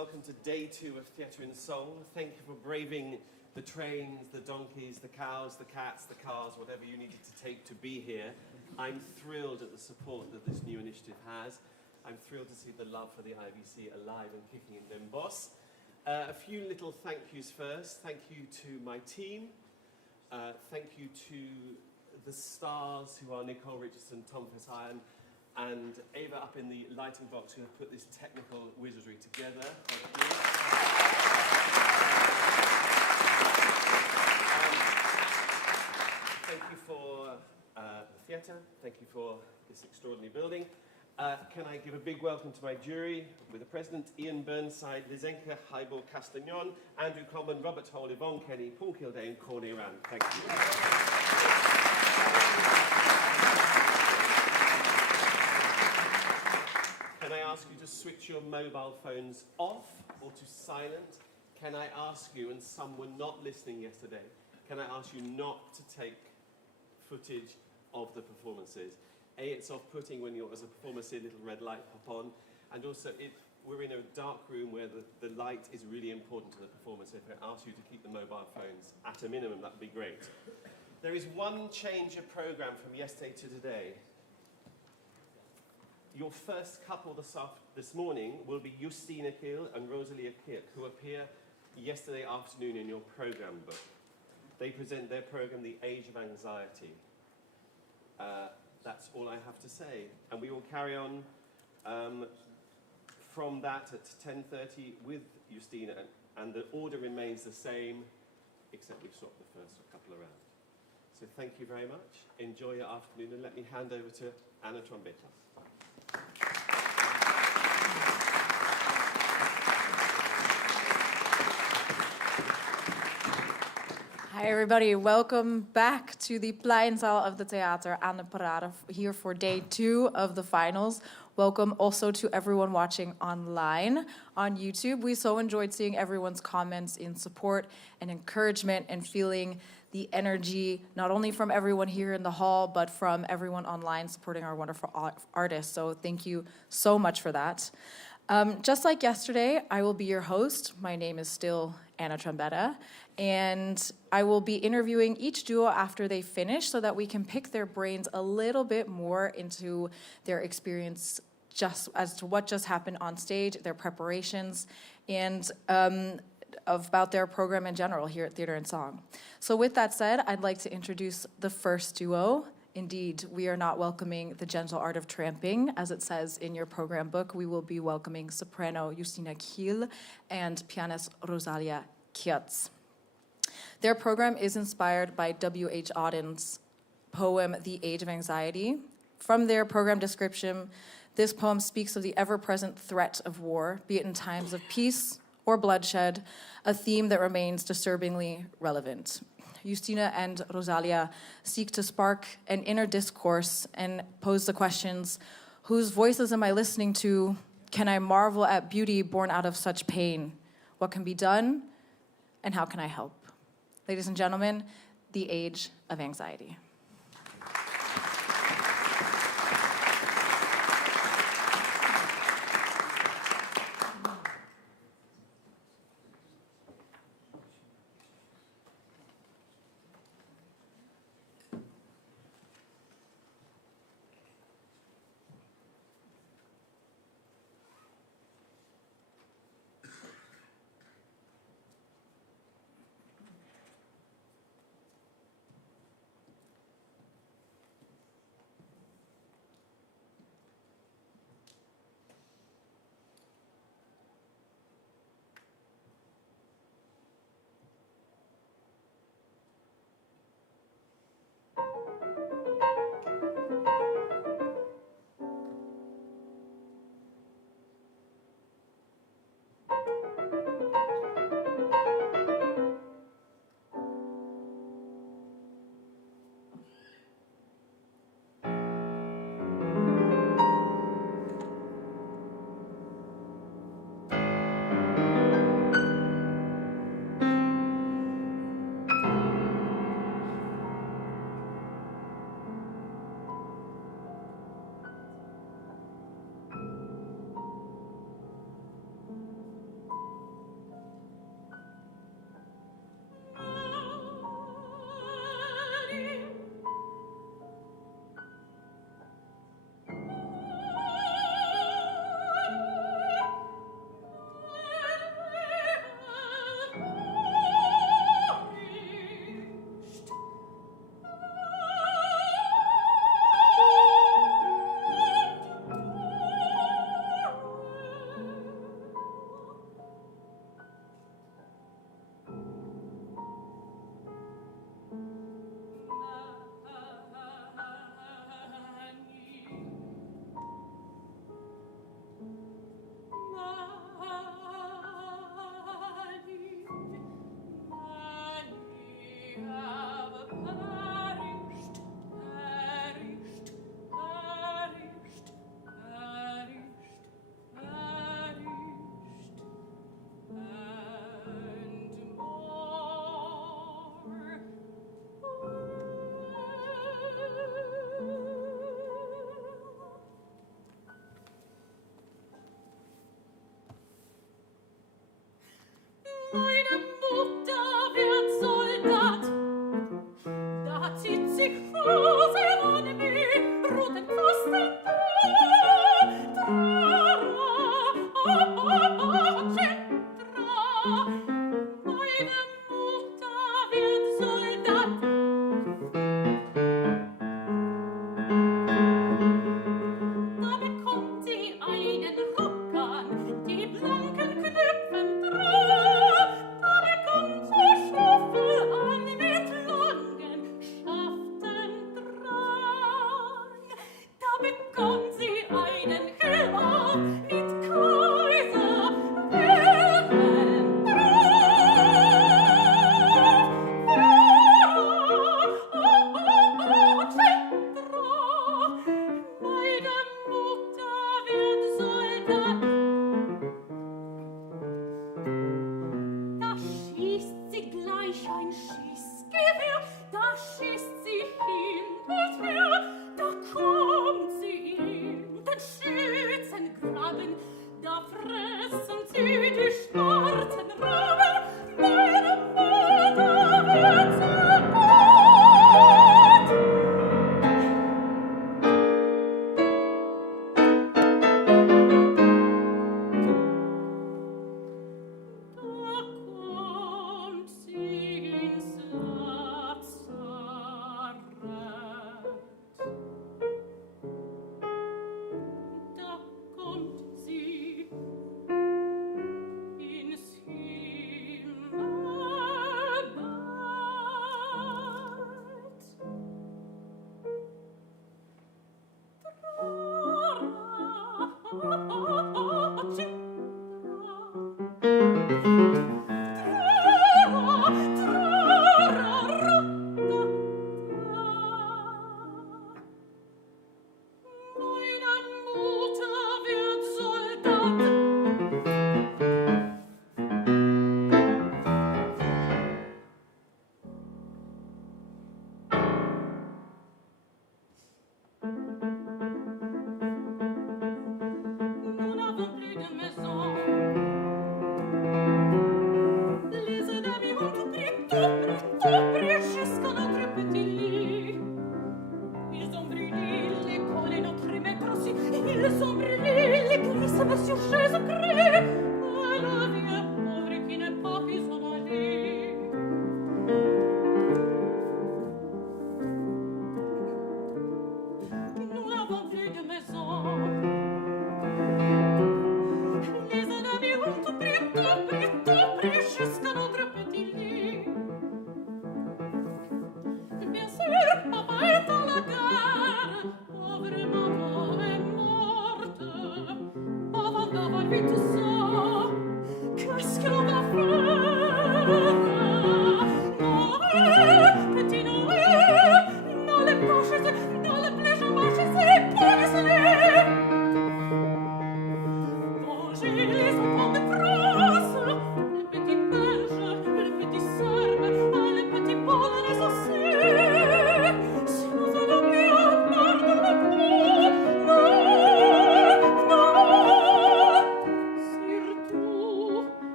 welcome to day 2 of Theatrical Song. Thank you for braving the trains, the donkeys, the cows, the cats, the cars, whatever you needed to take to be here. I'm thrilled at the support that this new initiative has. I'm thrilled to see the love for the IVC alive and kicking in Den Bosch. A few little thank yous first. Thank you to my team. Thank you to the stars who are Nicole Richardson, Tom Versailles, and Ava up in the lighting box who have put this technical wizardry together. Thank you. Thank you for the theatre. Thank you for this extraordinary building. Can I give a big welcome to my jury with the President, Ian Burnside, Lizenka Heibel Castagnon, Andrew Coleman, Robert Hall, Yvonne Kenny, Paul Kildane, Corny Rand. Thank you. Can I ask you to switch your mobile phones off or to silent? Can I ask you, and some were not listening yesterday, can I ask you not to take footage of the performances? A, it's off-putting when you're, as a performer, see a little red light pop on, and also we're in a dark room where the light is really important to the performance. So if I ask you to keep the mobile phones at a minimum, that would be great. There is one change of program from yesterday to today. Your first couple this morning will be Justyna Khil and Rozalia Kierc, who appear yesterday afternoon in your program book. They present their program, The Age of Anxiety. That's all I have to say. And we will carry on from that at 10:30 with Justyna, and the order remains the same, except we've swapped the first couple around. So thank you very much. Enjoy your afternoon, and let me hand over to Anna Trombetta. Hi everybody, welcome back to the Pleinzaal of the Theater aan de Parade, here for day 2 of the finals. Welcome also to everyone watching online on YouTube. We so enjoyed seeing everyone's comments in support and encouragement and feeling the energy, not only from everyone here in the hall, but from everyone online supporting our wonderful artists. So thank you so much for that. Just like yesterday, I will be your host. My name is still Anna Trombetta, and I will be interviewing each duo after they finish so that we can pick their brains a little bit more into their experience just as to what just happened on stage, their preparations, and about their program in general here at Theatre and Song. So with that said, I'd like to introduce the first duo. Indeed, we are not welcoming the gentle art of tramping, as it says in your program book. We will be welcoming soprano Justyna Khil and pianist Rozalia Kierc. Their program is inspired by W.H. Auden's poem, The Age of Anxiety. From their program description, this poem speaks of the ever-present threat of war, be it in times of peace or bloodshed, a theme that remains disturbingly relevant. Justyna and Rozalia seek to spark an inner discourse and pose the questions: whose voices am I listening to? Can I marvel at beauty born out of such pain? What can be done? And how can I help? Ladies and gentlemen, The Age of Anxiety.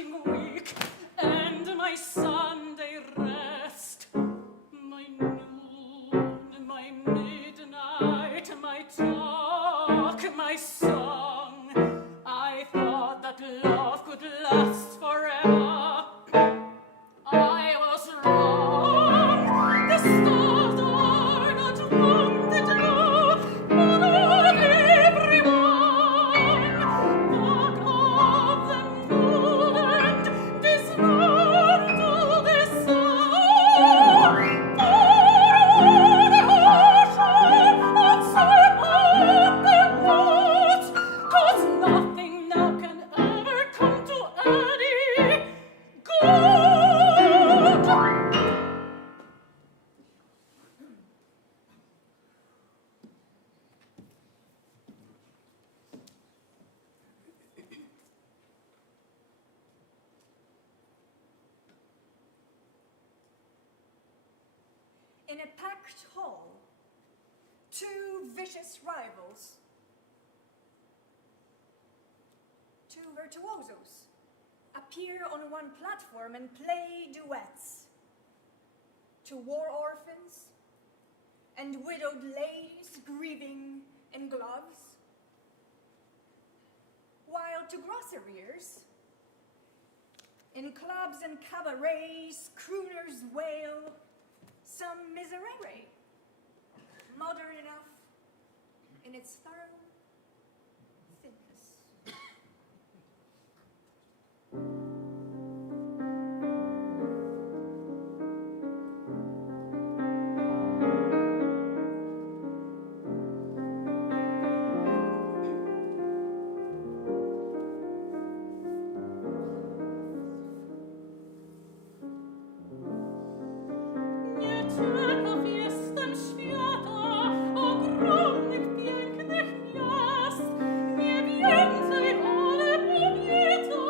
working week and my Sunday rest. My noon, my midnight, my talk, my song. I thought that love could last forever. I was wrong. The stars are not wanted love, but of everyone. Back of the moonlight, this road to the sun. Forward the ocean, outside of the woods, 'cause nothing now can ever come to any good. In a packed hall, two vicious rivals, two virtuosos, appear on one platform and play duets to war orphans and widowed ladies grieving in gloves, while to groceries, in clubs and cabarets, crooners wail some miserere, modern enough in its thorough thinness. Ciekaw jestem świata, ogromnych, pięknych miast. Nie więcej, ale powiedzą,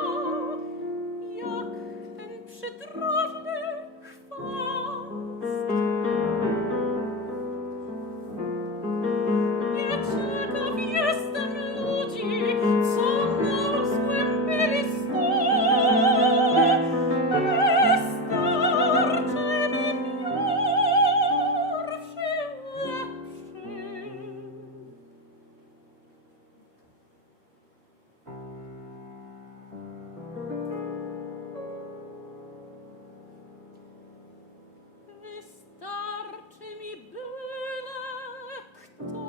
jak ten przydrożny chwast. Nie ciekaw jestem ludzi, co na złym byli stole. Wystarczy mi pierwszy lepszy. Wystarczy mi byle kto.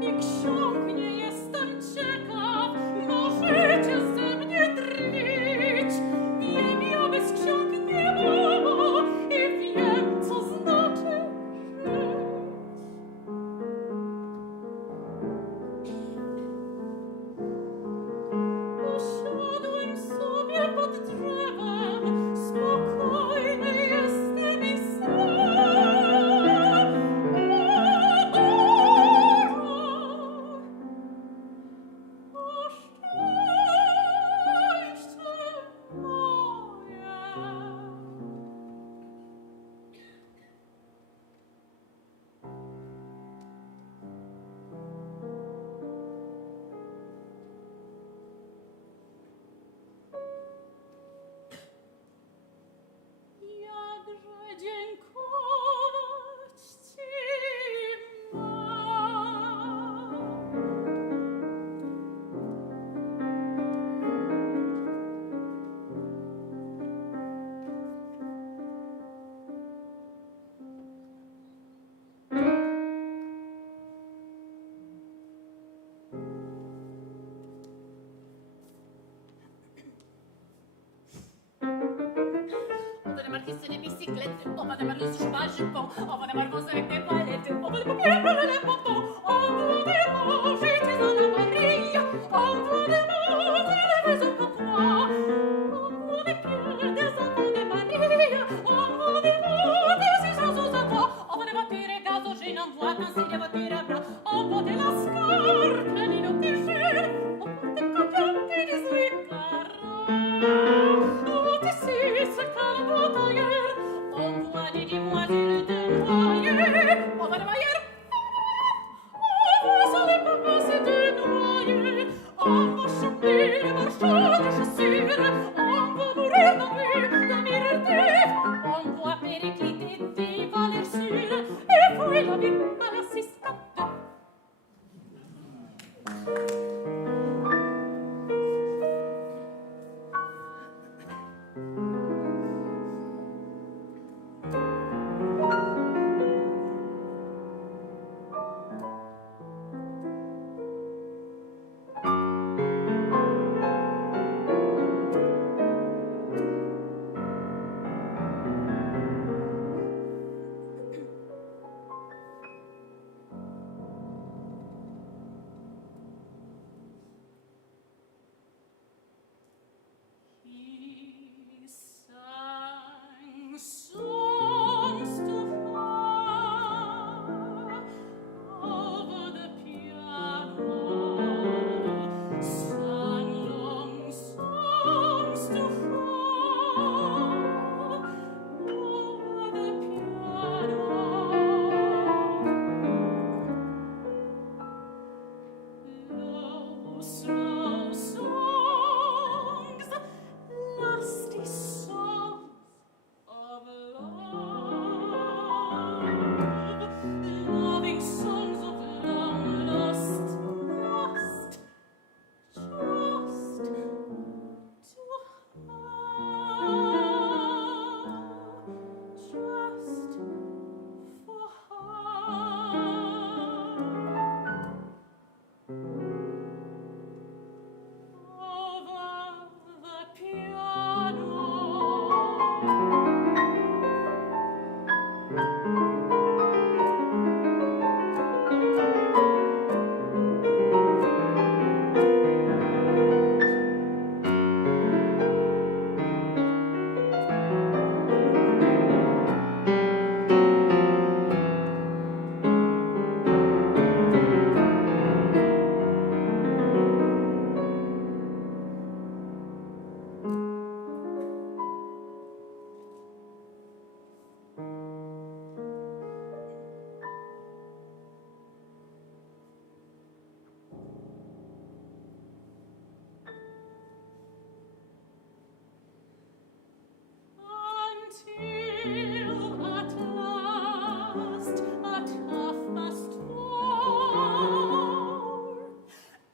I ksiąg nie jestem ciekaw, możecie ze mnie drwić. Wiem, ja bez ksiąg nie było i wiem, co znaczy żyć. Usiadłem sobie pod drzewem, spokojny jestem i sam. O szczęście moje. Jakże dziękować ci mam. On va démarrer sur des bicyclettes, on va démarrer sur cheval jupon, on va démarrer avec des palettes, on va démarrer les pompons, on va démarrer chez Anemoia, on va démarrer les maisons pour toi, on va les pieds des enfants de Maria, on va démarrer si sans sous à toi, on va démarrer gazo, je n'envoie qu'un signe de voiture à bras, on va de la scarpe, les notes de jeu, on va des copiantes et des suicards. Oh, tu sais ce qu'elle vaut ailleurs. On voit des demoiselles de noyer. On va de maillère. On va sur les papas, c'est On va chanter, marcher, chasser, on va mourir d'ennui, de mériter, on doit péricliter des valeurs sûres, et fouiller la vie à l'assistante.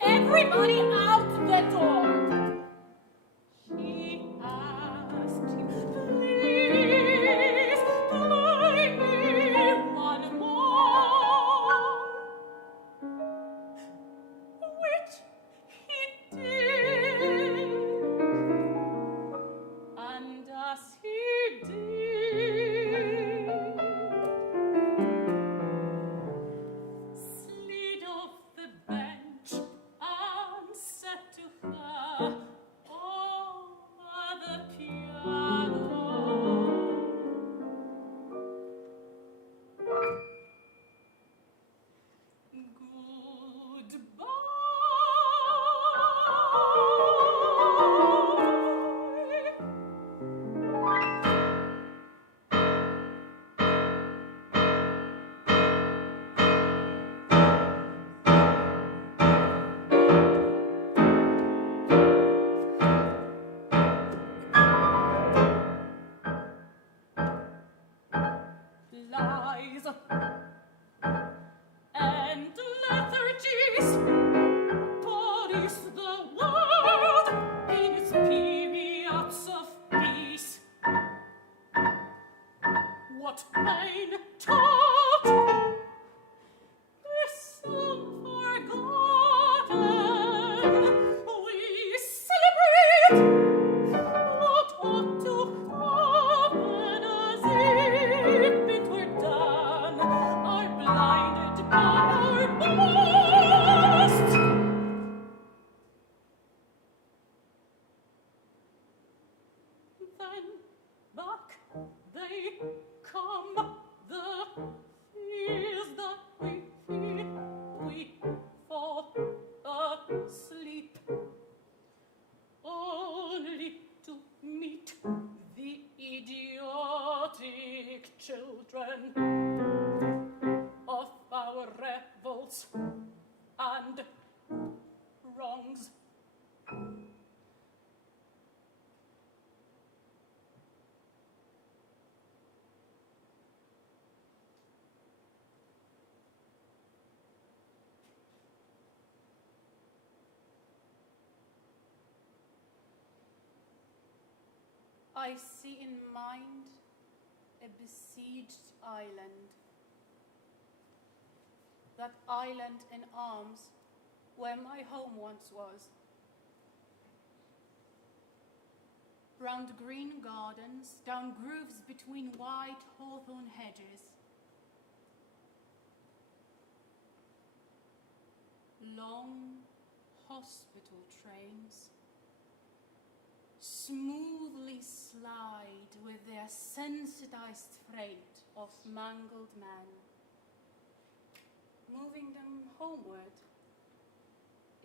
Everybody out the door. She asked him, please play me one more, which he did, and as he did, slid off the bench and said to her over the piano, lies and lethargies, bodies the world in its periods of peace. What pain taught is soon forgotten. We celebrate what ought to happen as if it were done. Are blinded by our past. Then back they come, the fears that we feel, we fall asleep, only to meet the idiotic children of our revolts and wrongs. I see in mind a besieged island. That island in arms where my home once was. Round green gardens, down grooves between white hawthorn hedges. Long hospital trains smoothly slide with their sensitized freight of mangled men, moving them homeward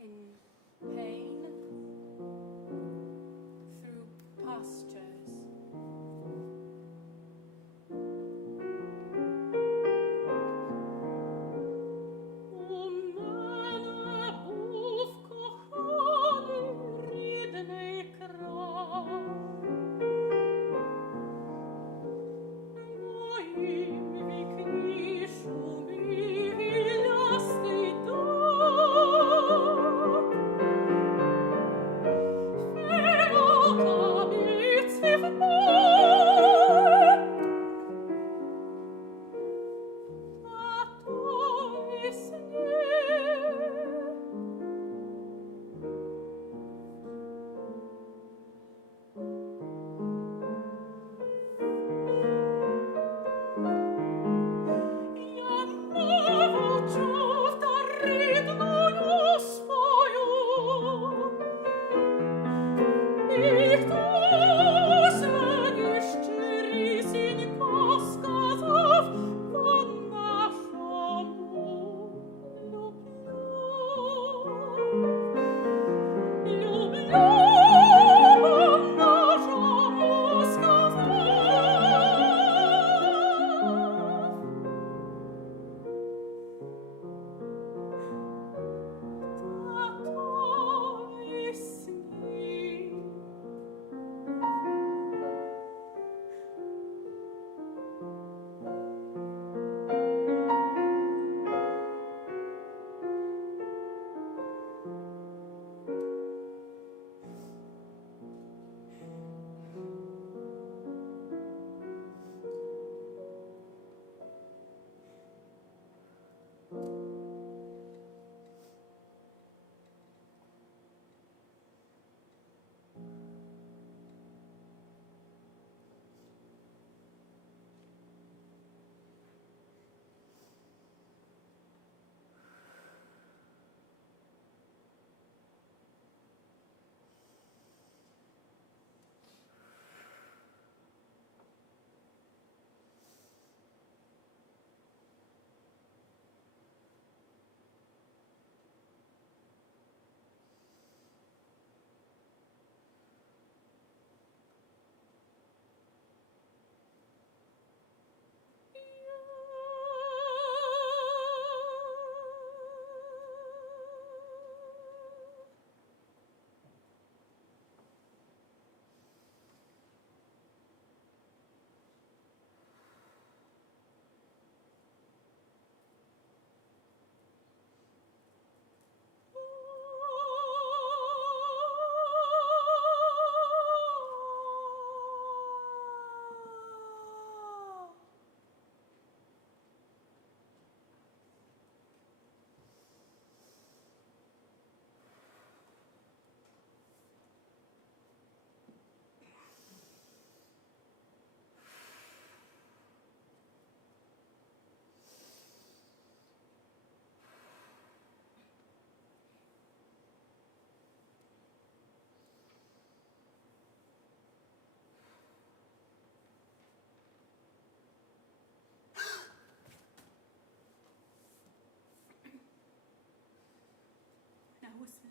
in pain through pastures.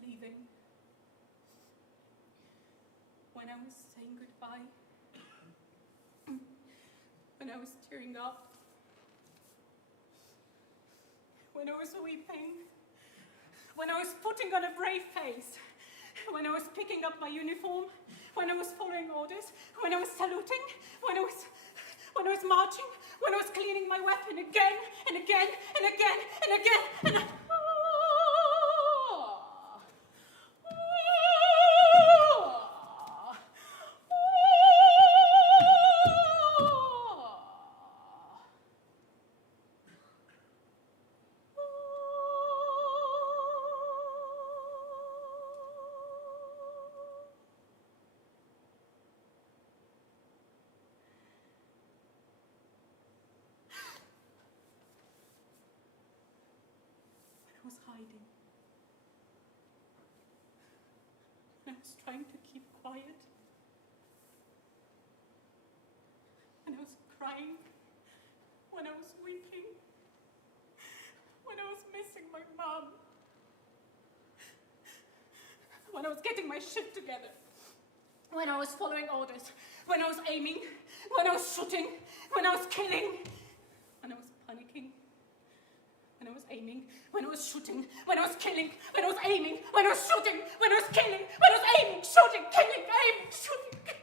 Leaving, when I was saying goodbye, when I was tearing up, when I was weeping, when I was putting on a brave face, when I was picking up my uniform, when I was following orders, when I was saluting, when I was marching, when I was cleaning my weapon again and again and again and again and was hiding. When I was trying to keep quiet. When I was crying. When I was weeping. When I was missing my mom. When I was getting my shit together. When I was following orders. When I was aiming. When I was shooting. When I was killing. When I was panicking. When I was aiming. When I was shooting. When I was killing. When I was aiming. When I was shooting. When I was killing. When I was aiming. Shooting. Killing. Aiming. Shooting.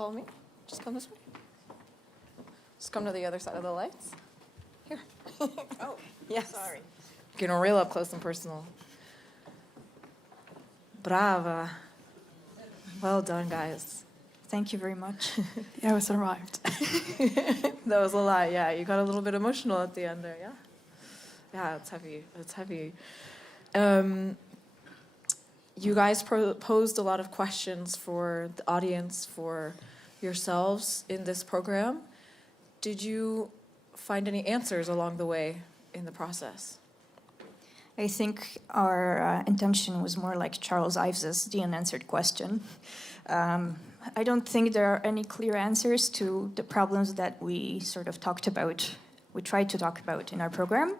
follow me? Just come this way. Just come to the other side of the lights. Here. Oh, Yes. sorry. Getting real up close and personal. Brava. Well done, guys. Thank you very much. Yeah, it's arrived. That was a lot, yeah. You got a little bit emotional at the end there, yeah? Yeah, it's heavy. It's heavy. You guys posed a lot of questions for the audience, for yourselves in this program. Did you find any answers along the way in the process? I think our intention was more like Charles Ives's the unanswered question. I don't think there are any clear answers to the problems that we sort of talked about, we tried to talk about in our program.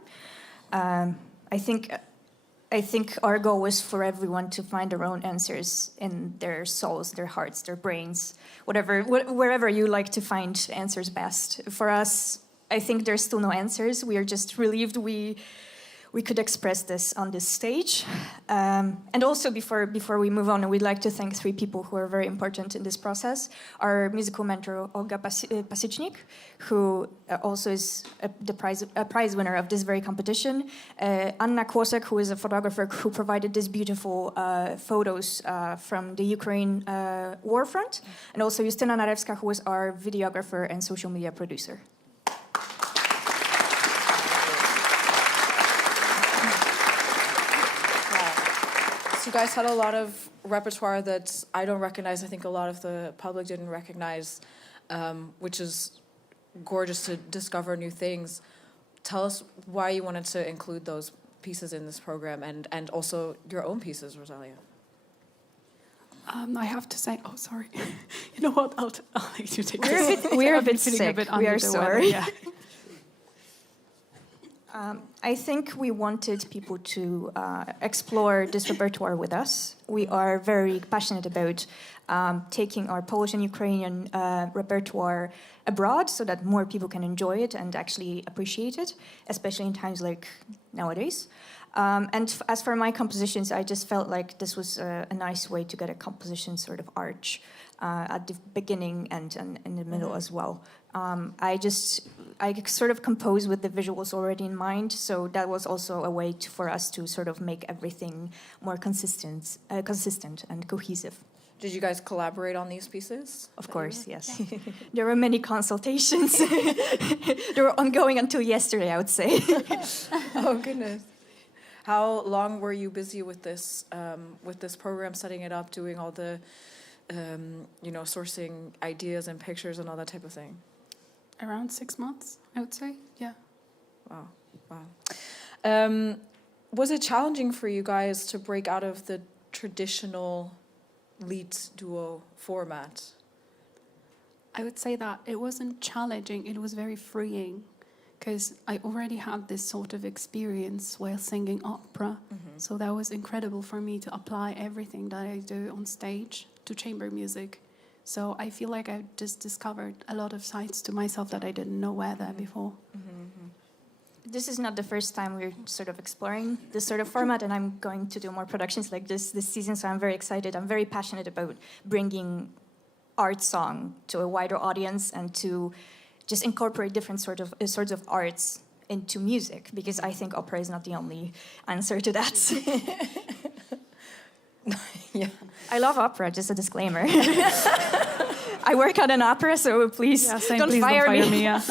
I think our goal was for everyone to find their own answers in their souls, their hearts, their brains, wherever you like to find answers best. For us, I think there's still no answers. We are just relieved we could express this on this stage. And also, before we move on, we'd like to thank three people who are very important in this process. Our musical mentor, Olga Pasichnik, who also is a prize winner of this very competition. Anna Kłosek, who is a photographer who provided these beautiful photos from the Ukraine war front. And also Justyna who is our videographer and social media producer. So you guys had a lot of repertoire that I don't recognize. I think a lot of the public didn't recognize, which is gorgeous to discover new things. Tell us why you wanted to include those pieces in this program and also your own pieces, Rozalia. I have to say, oh, sorry. You know what? I'll let you take We're this. we're a I've been bit feeling sick. bit We under are the weather, sorry. yeah. I think we wanted people to explore this repertoire with us. We are very passionate about taking our Polish and Ukrainian repertoire abroad so that more people can enjoy it and actually appreciate it, especially in times like nowadays. As for my compositions, I just felt like this was a nice way to get a composition sort of arch at the beginning and in the middle as well. I sort of composed with the visuals already in mind, so that was also a way for us to sort of make everything more consistent and cohesive. Did you guys collaborate on these pieces? Of course, yes. There were many consultations. They were ongoing until yesterday, I would say. Oh, goodness. How long were you busy with this program, setting it up, doing all the, sourcing ideas and pictures and all that type of thing? Around 6 months, I would say. Yeah. Wow. Was it challenging for you guys to break out of the traditional lead duo format? I would say that it wasn't challenging, it was very freeing, because I already had this sort of experience while singing opera. Mm-hmm. So that was incredible for me to apply everything that I do on stage to chamber music. So I feel like I just discovered a lot of sides to myself that I didn't know were there before. Mm-hmm. This is not the first time we're sort of exploring this sort of format, and I'm going to do more productions like this season, so I'm very excited. I'm very passionate about bringing art song to a wider audience and to just incorporate different sorts of arts into music, because I think opera is not the only answer to that. Yeah. I love opera, just a disclaimer. I work at an opera, so please don't fire me. Yeah.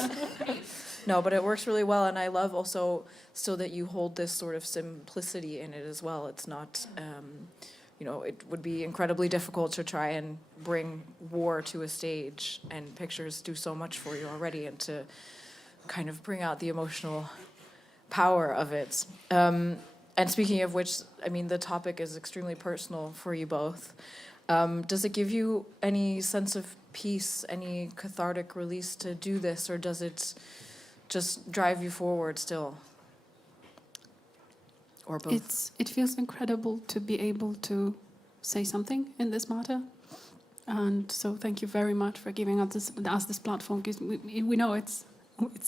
No, but it works really well, and I love also still that you hold this sort of simplicity in it as well. It's not, it would be incredibly difficult to try and bring war to a stage, and pictures do so much for you already, and to kind of bring out the emotional power of it. And speaking of which, I mean, the topic is extremely personal for you both. Does it give you any sense of peace, any cathartic release to do this, or does it just drive you forward still? Or both? It feels incredible to be able to say something in this matter. And so thank you very much for giving us this platform, because we know it's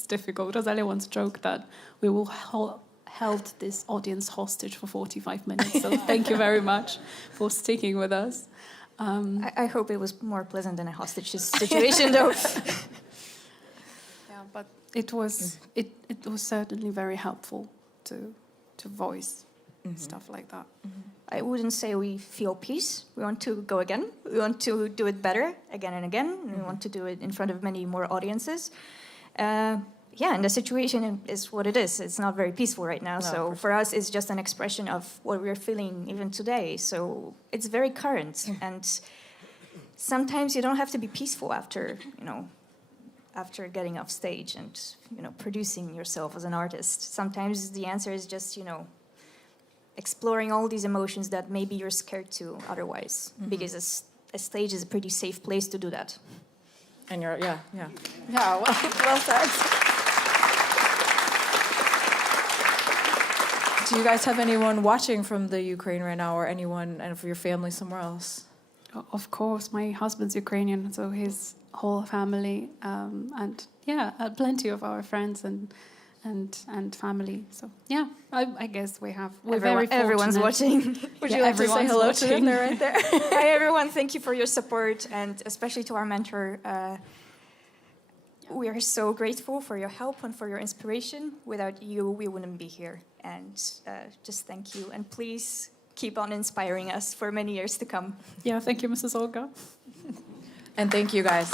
difficult. Rozalia once joked that we will held this audience hostage for 45 minutes. So thank you very much for sticking with us. I hope it was more pleasant than a hostage situation, though. Yeah, but it was certainly very helpful to voice stuff like that. I wouldn't say we feel peace. We want to go again. We want to do it better again and again. And we want to do it in front of many more audiences. And the situation is what it is. It's not very peaceful right now. No, So for us, it's just an expression of what we're feeling even today. So it's very current. And sometimes you don't have to be peaceful after getting off stage and, producing yourself as an artist. Sometimes the answer is just, exploring all these emotions that maybe you're scared to otherwise. Because a stage is a pretty safe place to do that. And you're, yeah, well said. Do you guys have anyone watching from the Ukraine right now, or anyone and for your family somewhere else? Of course, my husband's Ukrainian, so his whole family, and plenty of our friends and family. So I guess we're very fortunate. Everyone's watching. Would you like to say hello to them? They're right there. Hi, everyone. Thank you for your support, and especially to our mentor. We are so grateful for your help and for your inspiration. Without you, we wouldn't be here. And just thank you. And please keep on inspiring us for many years to come. Yeah, thank you, Mrs. Olga. And thank you, guys.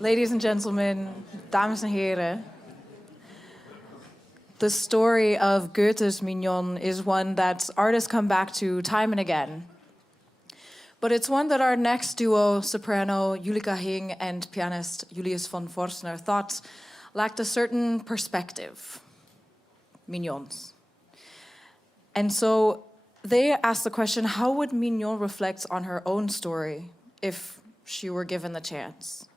Ladies and gentlemen, dames en heren. The story of Goethe's Mignon is one that artists come back to time and again. But it's one that our next duo, soprano Julika Hing and pianist Julius von Forstner, thought lacked a certain perspective. Mignon's. And so they asked the question, how would Mignon reflect on her own story if she were given the chance?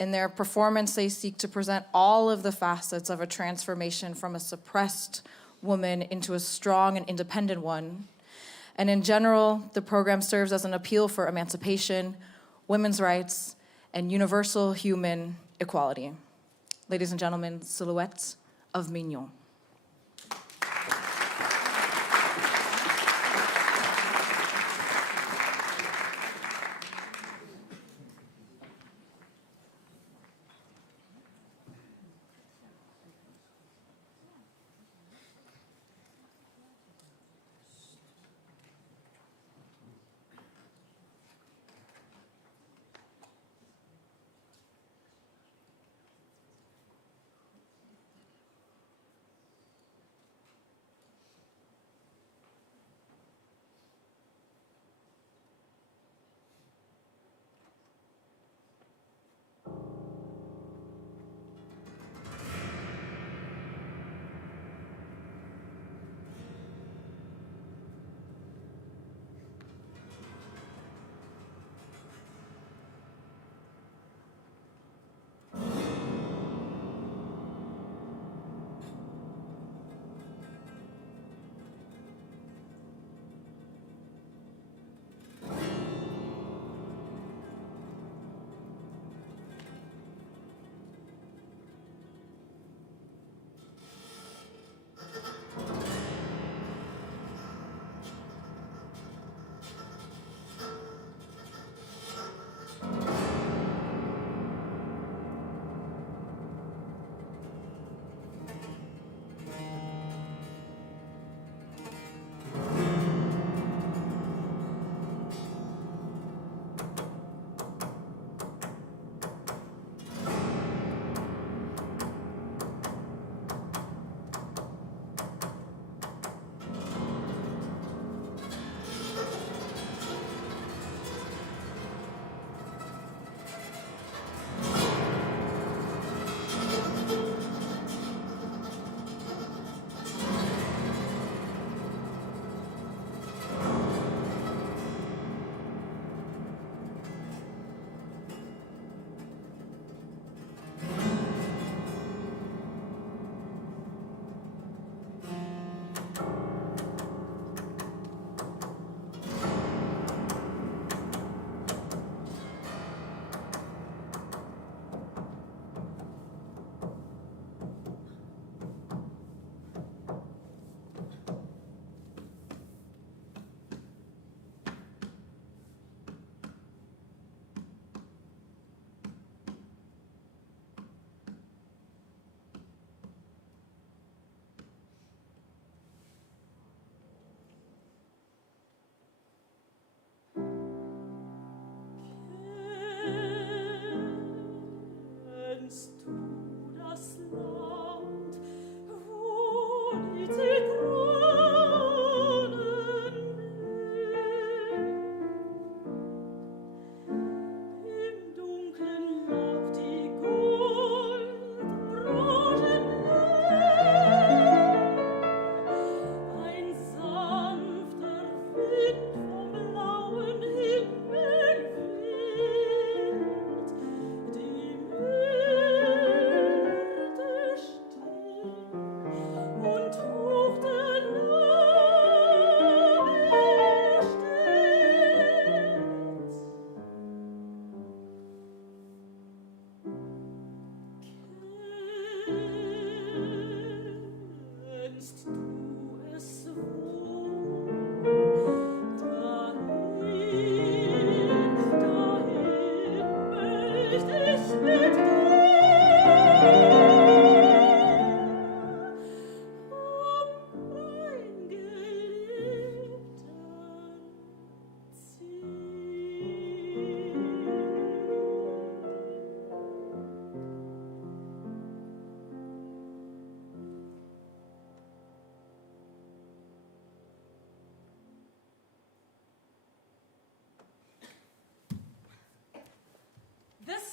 In their performance, they seek to present all of the facets of a transformation from a suppressed woman into a strong and independent one. And in general, the program serves as an appeal for emancipation, women's rights, and universal human equality. Ladies and gentlemen, Silhouette of Mignon.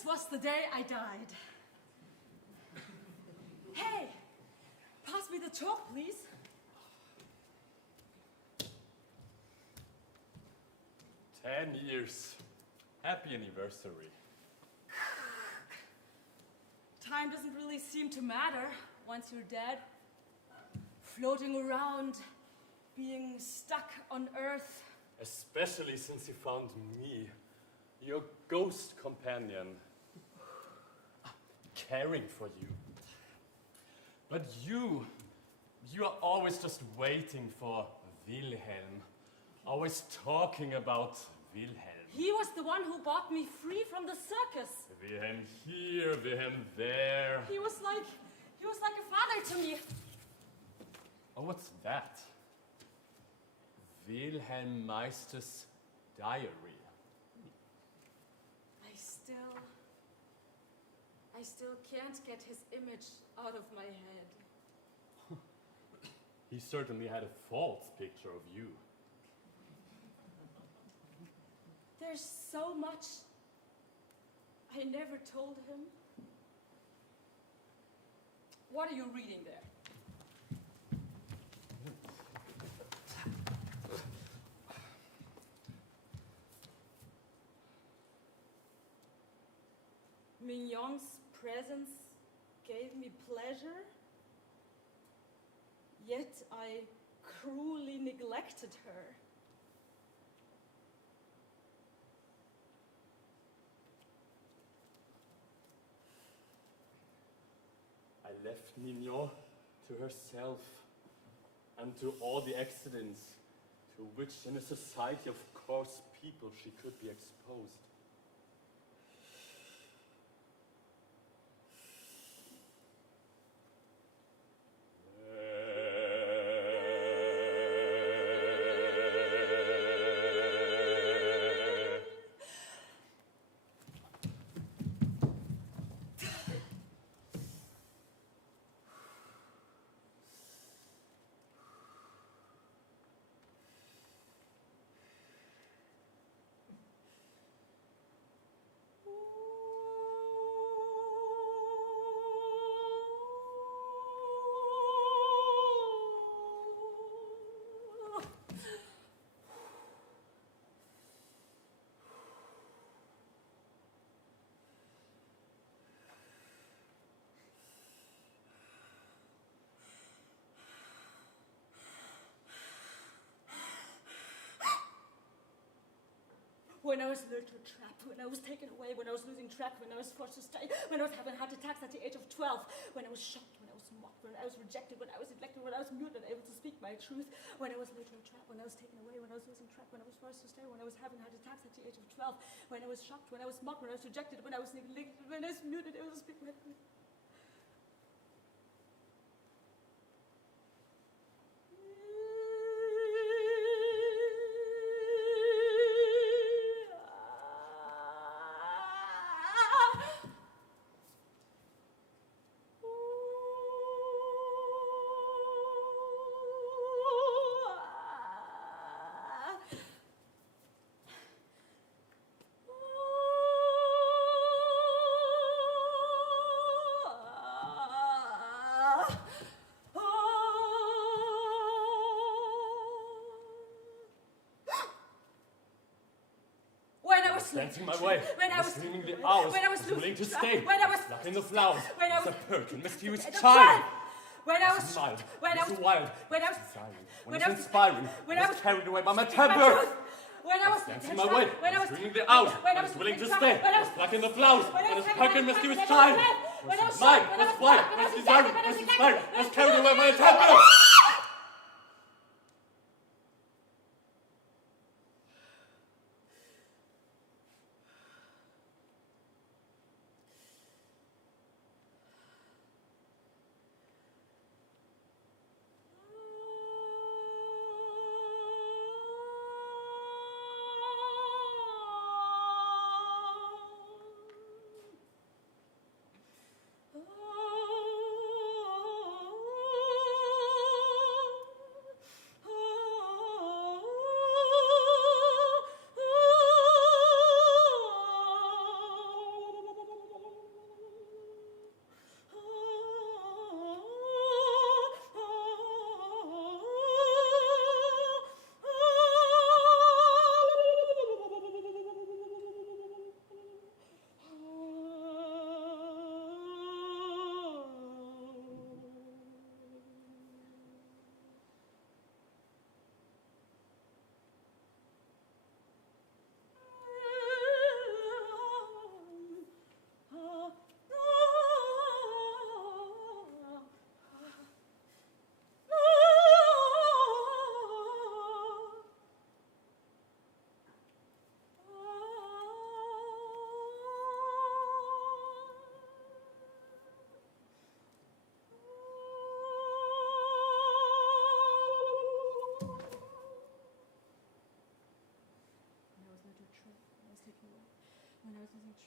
was the day I died. Hey, pass me the chalk, please. "10 years. Happy anniversary." Time doesn't really seem to matter once you're dead. Floating around, being stuck on Earth. Especially since you found me, your ghost companion, caring for you. But you are always just waiting for Wilhelm. Always talking about Wilhelm. He was the one who bought me free from the circus. Wilhelm here, Wilhelm there. He was like a father to me. Oh, what's that? Wilhelm Meister's diary. I still can't get his image out of my head. He certainly had a false picture of you. There's so much I never told him. What are you reading there? Mignon's presence gave me pleasure, yet I cruelly neglected her. I left Mignon to herself and to all the accidents to which in a society of coarse people she could be exposed. When I was lured to a trap, when I was taken away, when I was losing track, when I was forced to stay, when I was having heart attacks at the age of 12, when I was shocked, when I was mocked, when I was rejected, when I was neglected, when I was mute, unable to speak my truth, when I was lured to a trap, when I was taken away, when I was losing track, when I was forced to stay, when I was having heart attacks at the age of 12, when I was shocked, when I was mocked, when I was rejected, when I was neglected, when I was mute, unable to speak my truth. Dancing my way, when I was screaming the hours, when I was willing to losing stay, when I was plucking the flowers, when I was the perfume, mysterious the child. when I was Smiled, when I was wild, when I was desiring, when when I I was was inspiring, when I I was was carried away by my speaking my temper. truth, when I was Dancing my way, when I was screaming the hours, when I was willing to losing stay, track, when I was plucking the flowers, when I when I was was having plucking heart mysterious attacks, child. when I was Mine, shocked, when I was was wild, mocked, when I was was desiring, rejected, when I was was inspiring, neglected, was carried away by my temper.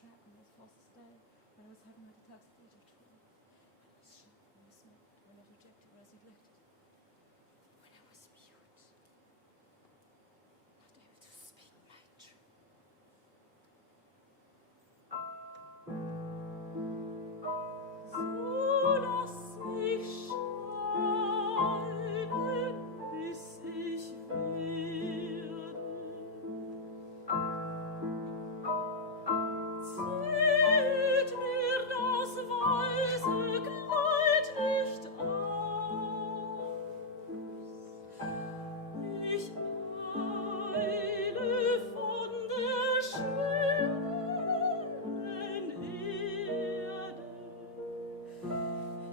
happened was Forstner when I was having my class at the age of 12. I was shocked and dismayed when I rejected or as neglected. When I was mute, not able to speak my truth. So lass mich scheiden, bis ich werde. Zieht mir das weiße Kleid nicht aus. Ich eile von der schönen Erde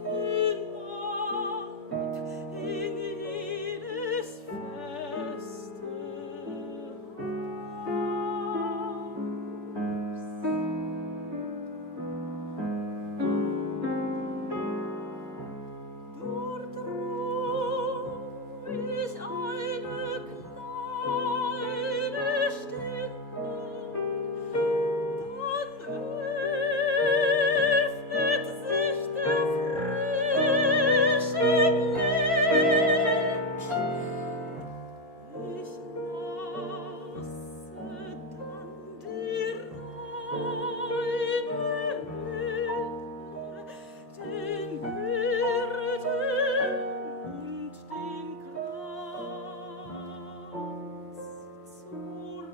hinab in jedes feste Dort ruh ich eine kleine Stunde, dann öffnet sich der frische Blick. Ich lasse dann die reine Hülle, den Gürtel und den Kranz zurück.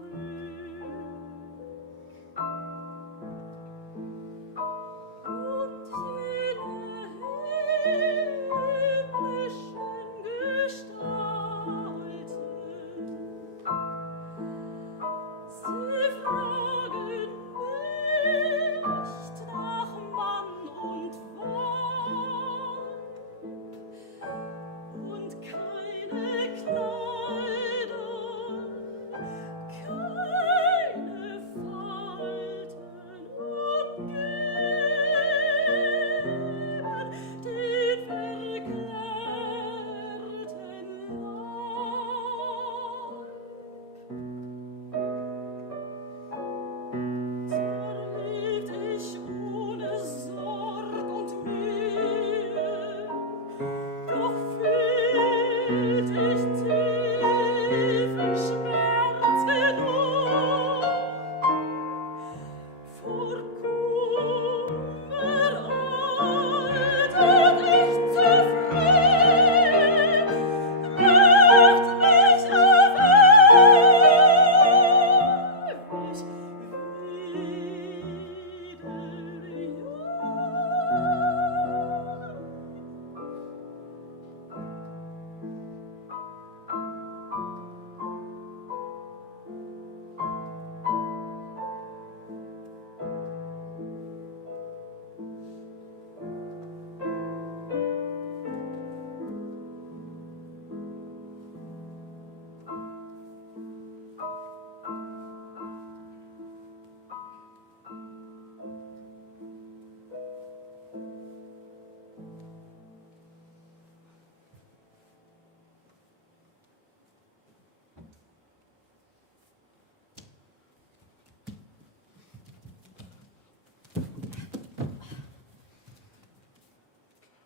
Und jene himmlischen Gestalten, sie fragen nicht nach Mann und Weib und keine Kleider, keine Falten umgeben den verklärten Leib. Zwar lebt ich ohne Sorg und Mühe, doch fühlt ich tiefen Schmerz genug. Vor Kummer altert ich zu früh, macht mich auf ewig wieder jung.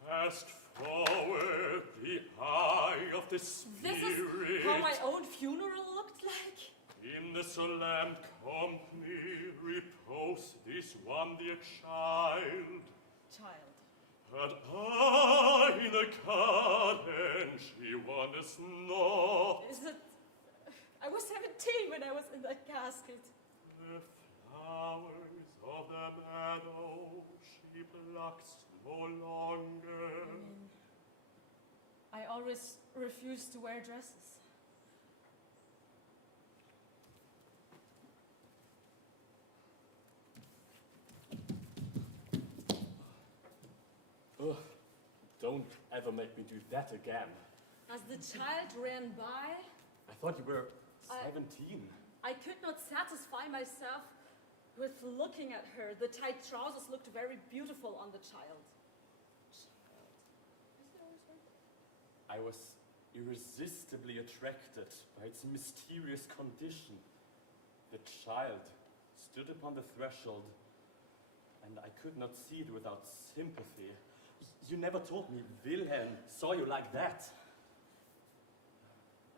Cast forward the eye of the This Spirit. is how my own funeral looked like. In the solemn company repose this one dear child. Child. And eine Karen, she wonders not. Is it? I was 17 when I was in that casket. The flowers of the meadow she plucks no longer. I always refused to wear dresses. Ugh, don't ever make me do that again. As the child ran by, I thought you were I- 17. I could not satisfy myself with looking at her. The tight trousers looked very beautiful on the child. I was irresistibly attracted by its mysterious condition. The child stood upon the threshold, and I could not see it without sympathy. You never told me Wilhelm saw you like that.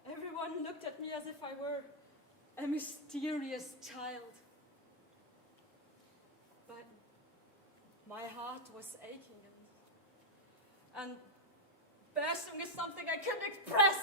Everyone looked at me as if I were a mysterious child. But my heart was aching, and bursting is something I couldn't express.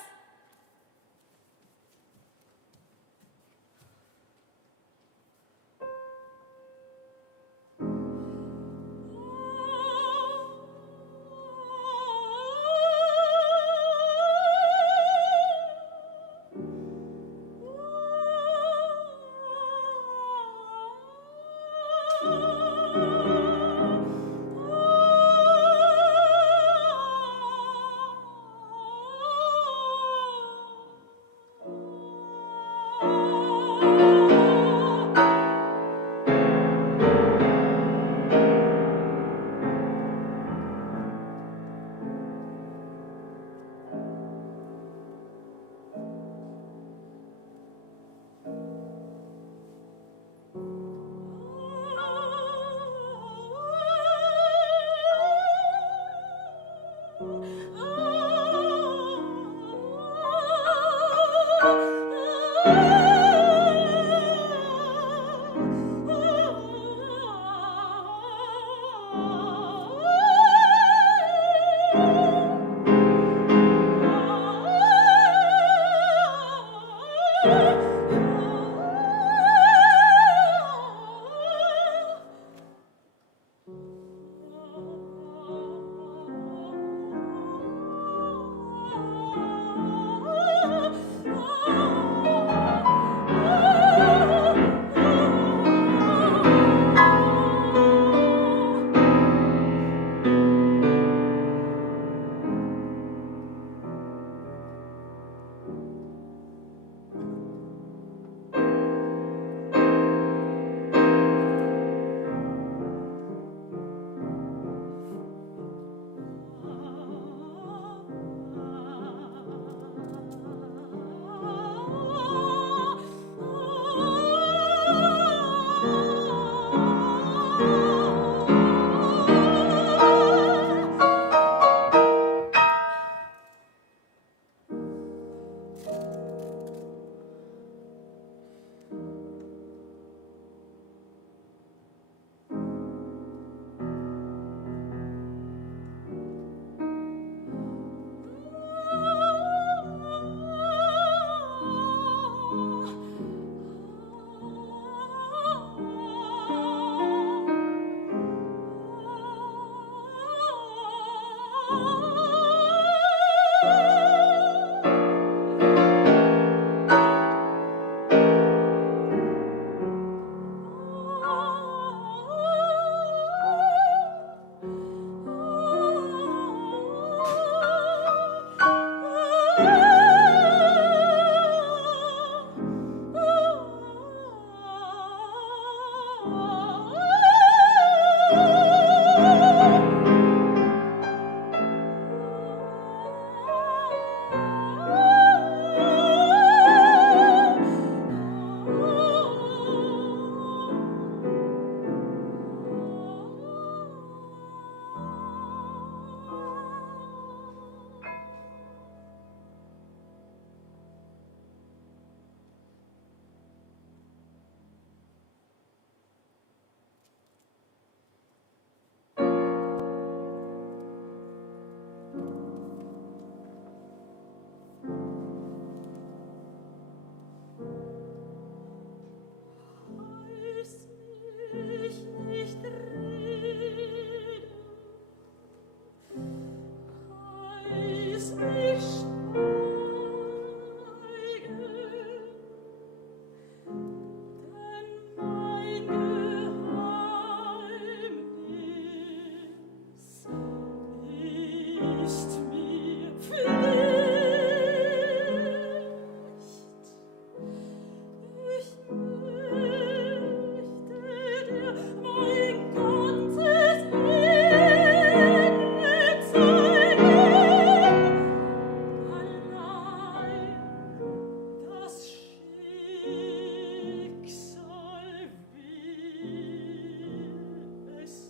Es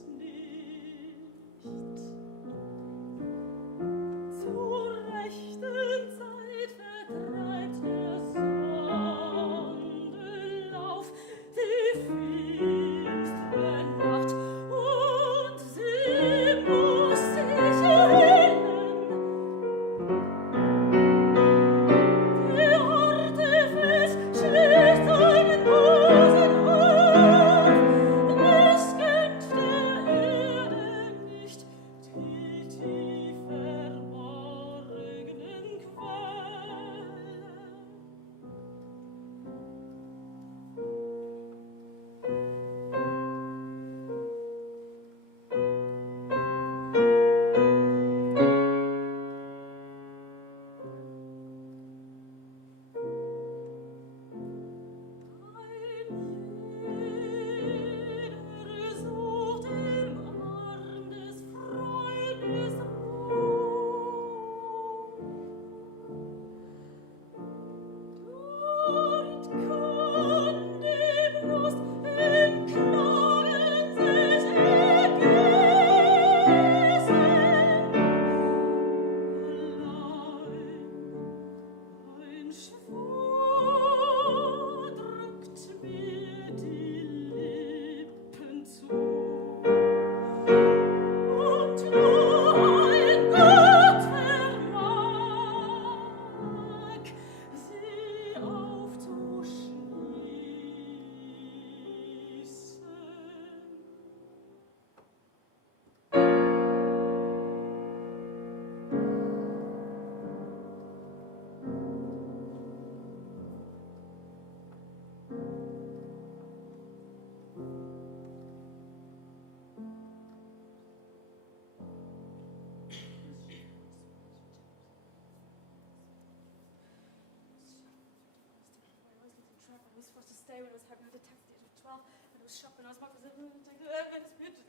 say when I was having the text at the age of 12, and I was shocked when I was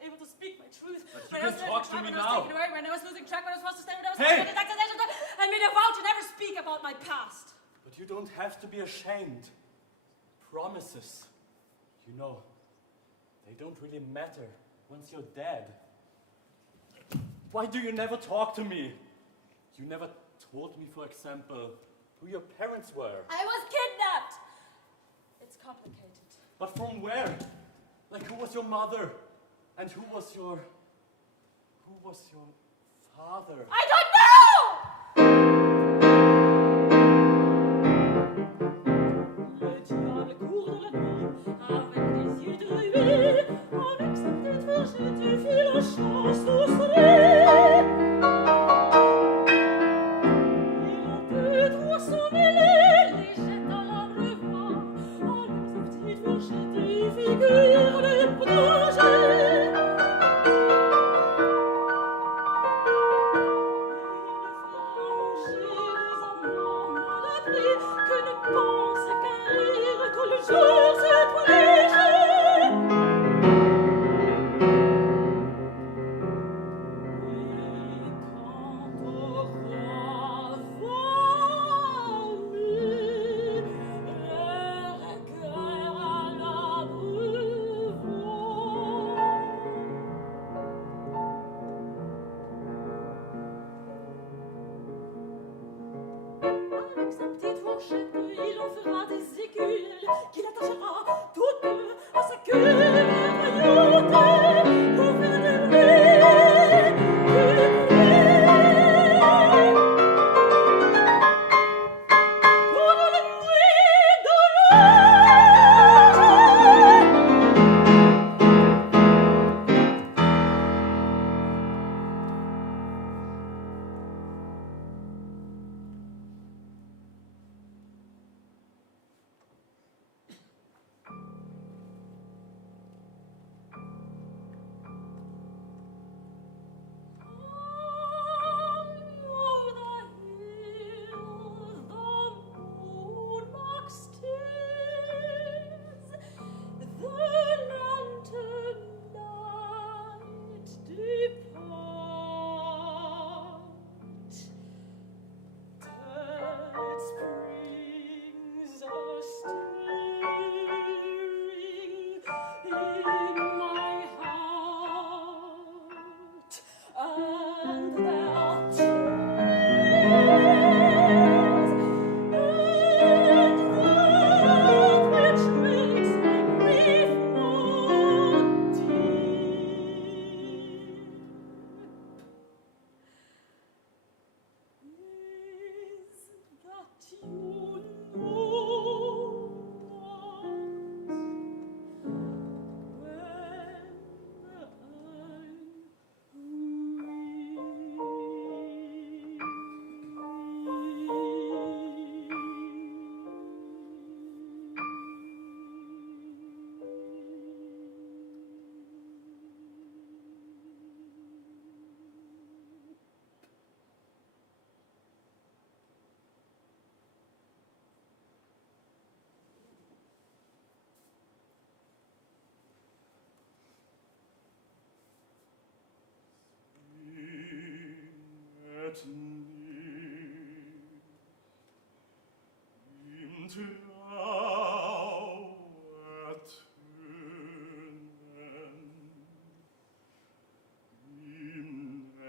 able to speak my truth. But When you I was can talk to me when I was now. taken away, when I was losing track, when I was supposed to stay, when I was Hey! having the text at the age of 12, I made a vow to never speak about my past. But you don't have to be ashamed. Promises, you know, they don't really matter once you're dead. Why do you never talk to me? You never told me, for example, who your parents were. I was kidnapped. It's complicated. But from where? Like, who was your mother? And who was your father? I don't know! Le diable court dans la nuit avec des yeux de rubis, avec sa tête vergée du fil en chance au soleil. Il en peut trois s'emmêler, les jette à l'abreuvoir, avec sa petite vergée des figures les potagers. Que ne pense qu'à rire tout le jour c'est trop léger. Et quand au roi venu, leur cœur à l'abreuvoir. Avec sa petite fourchette, il en fera des aiguilles qu'il attachera toutes deux à sa queue merveilleuse pour faire de lui du bruit. Pour la nuit d'orage.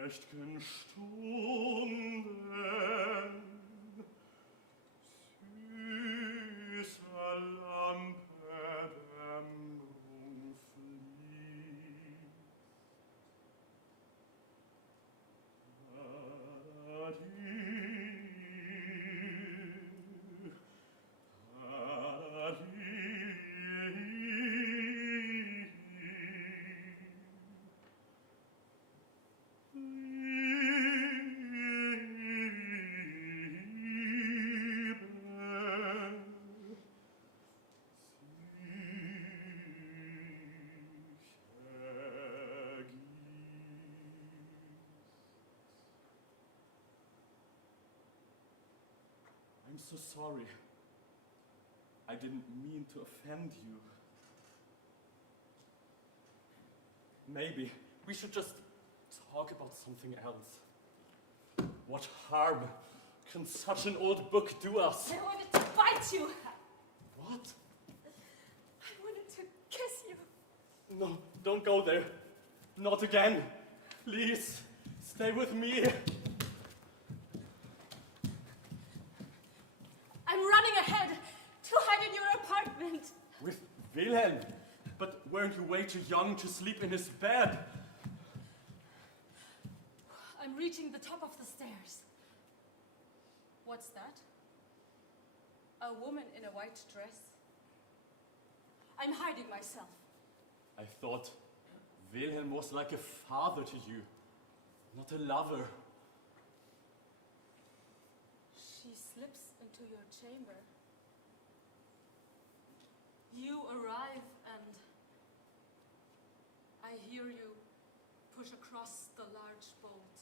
Nächt'gen Stunden süßer Lampedämmerung fließt. I'm so sorry. I didn't mean to offend you. Maybe we should just talk about something else. What harm can such an old book do us? I wanted to bite you. What? I wanted to kiss you. No, don't go there. Not again. Please, stay with me. I'm running ahead to hide in your apartment. With Wilhelm? But weren't you way too young to sleep in his bed? I'm reaching the top of the stairs. What's that? A woman in a white dress? I'm hiding myself. I thought Wilhelm was like a father to you, not a lover. She slips into your chamber. You arrive and I hear you push across the large bolt.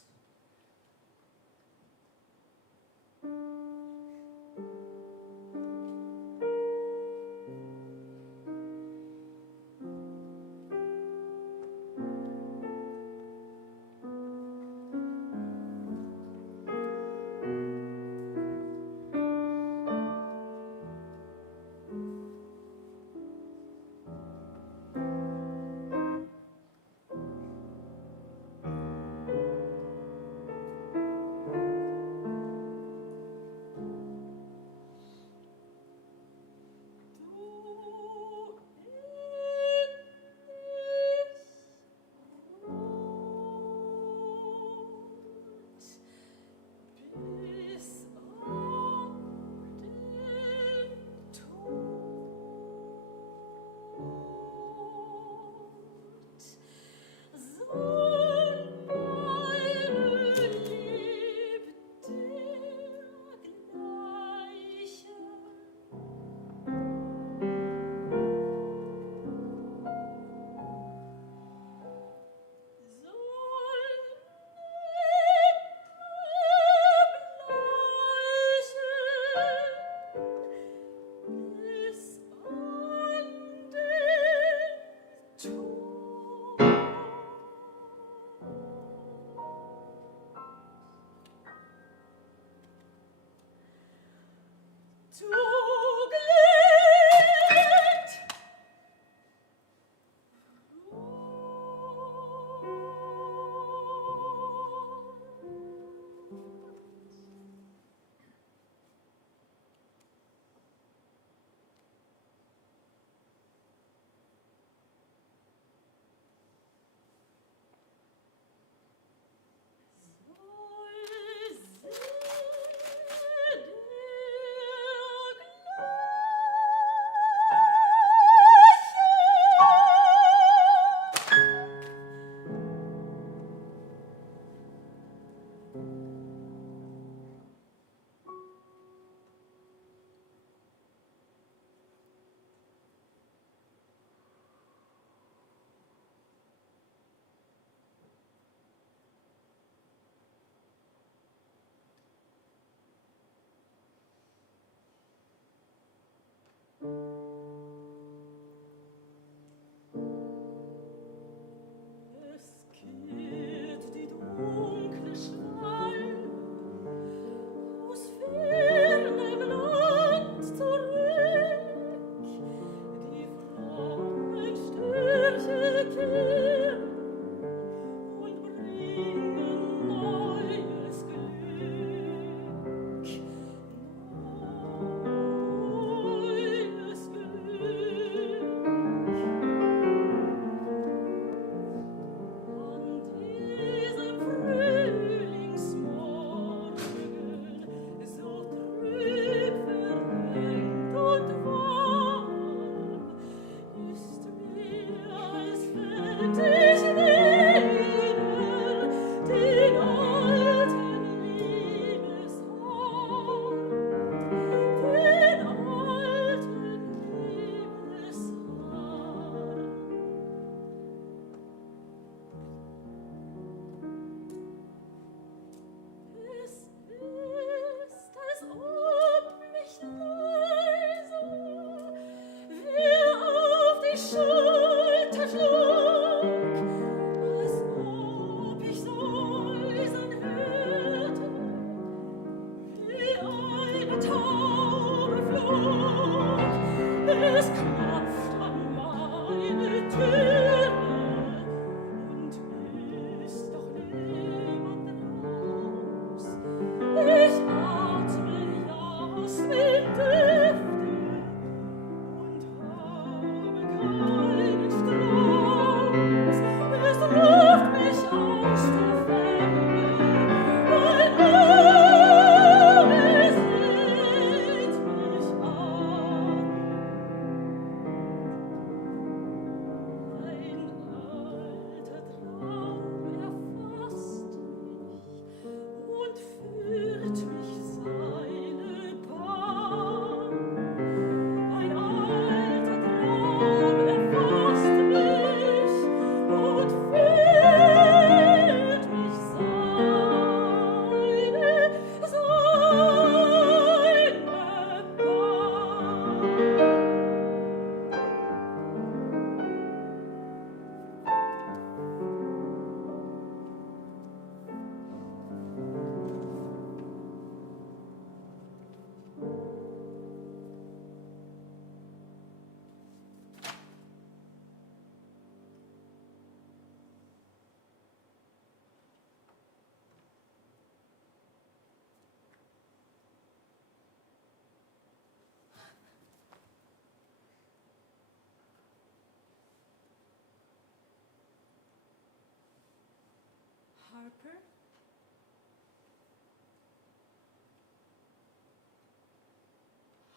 Harper?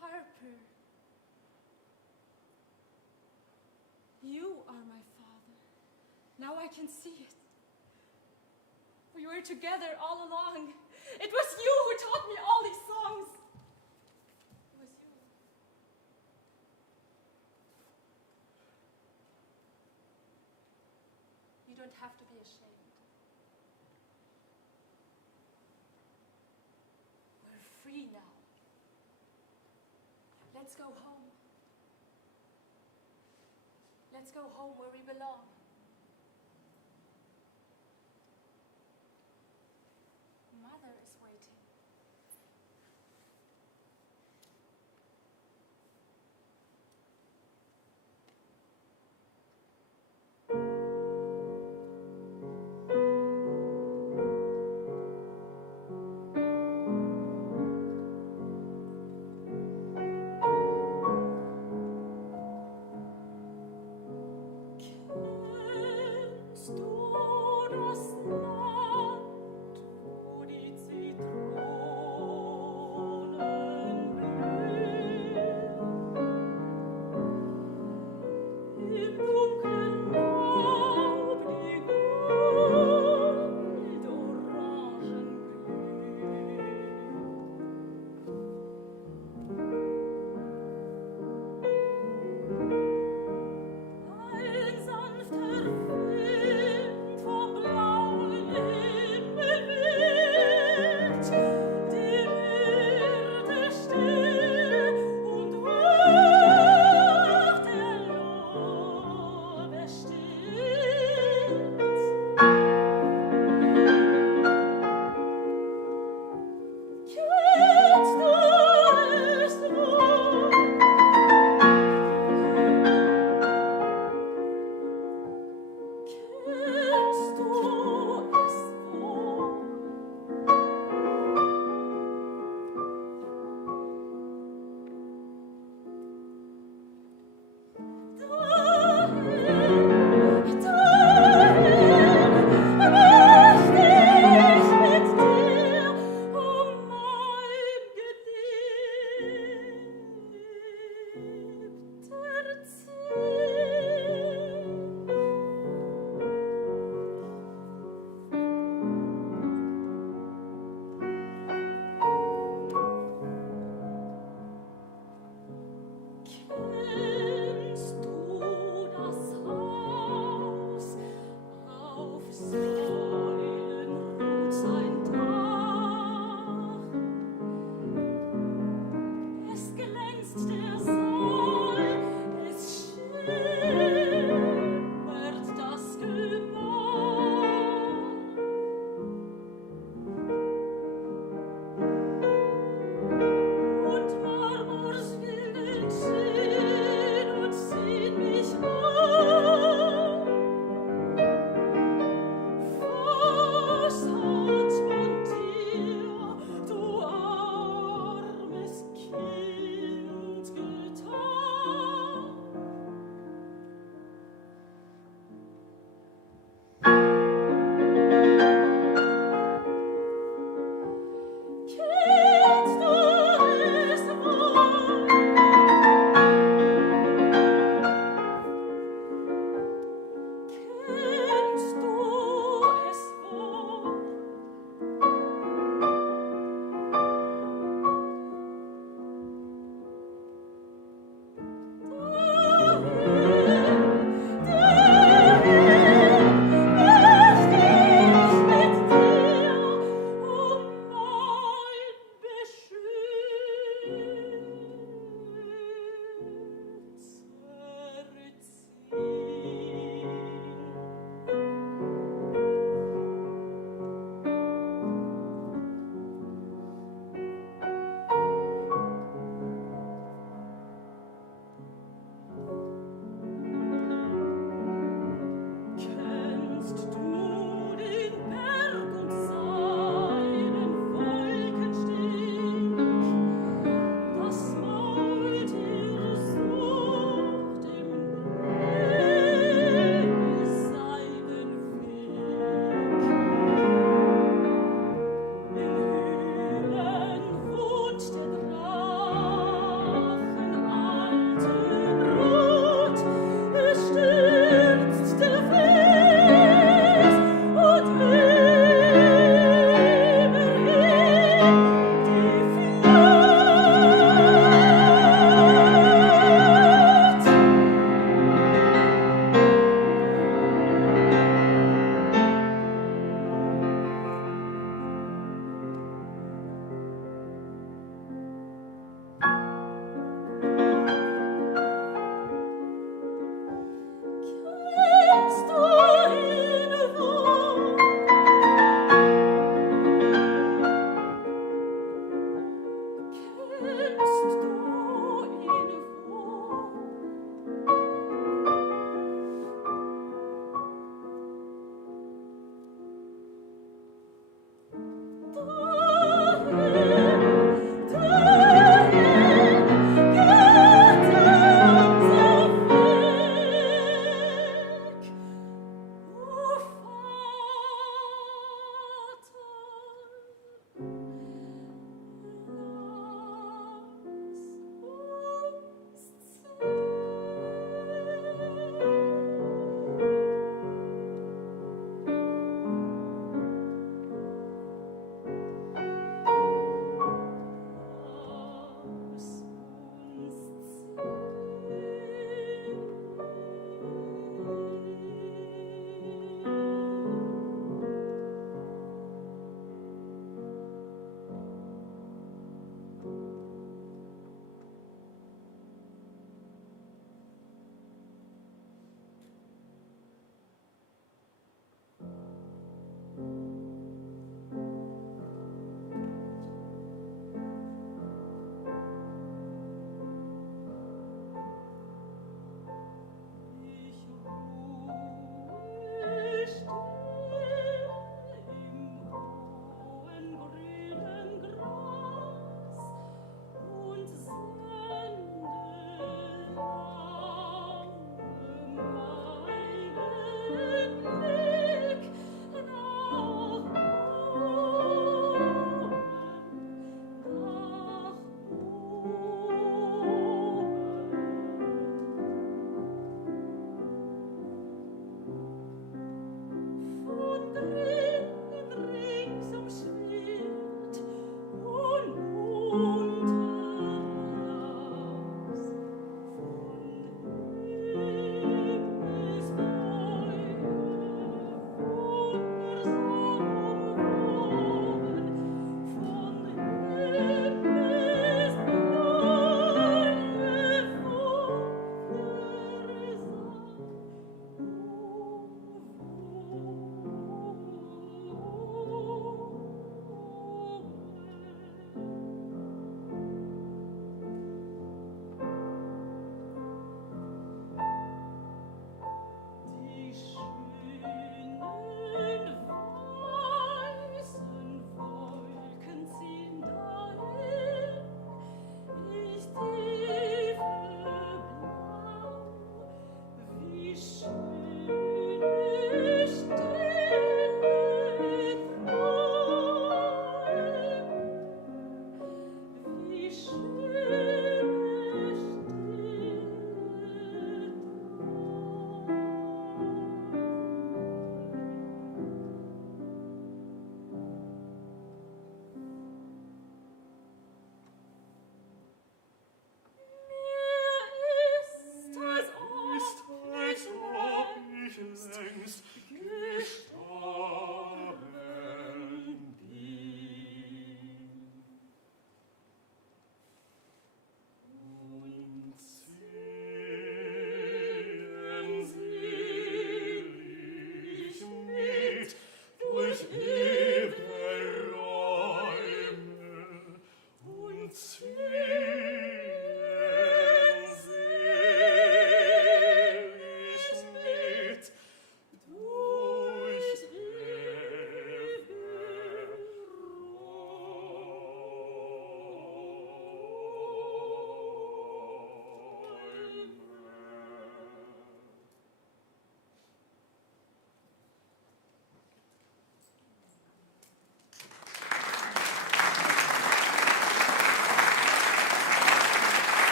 Harper. You are my father. Now I can see it. We were together all along. It was you who taught me all these songs. It was you. You don't have to be ashamed. We're free now. Let's go home. Let's go home where we belong. Mother is waiting. Keroncong.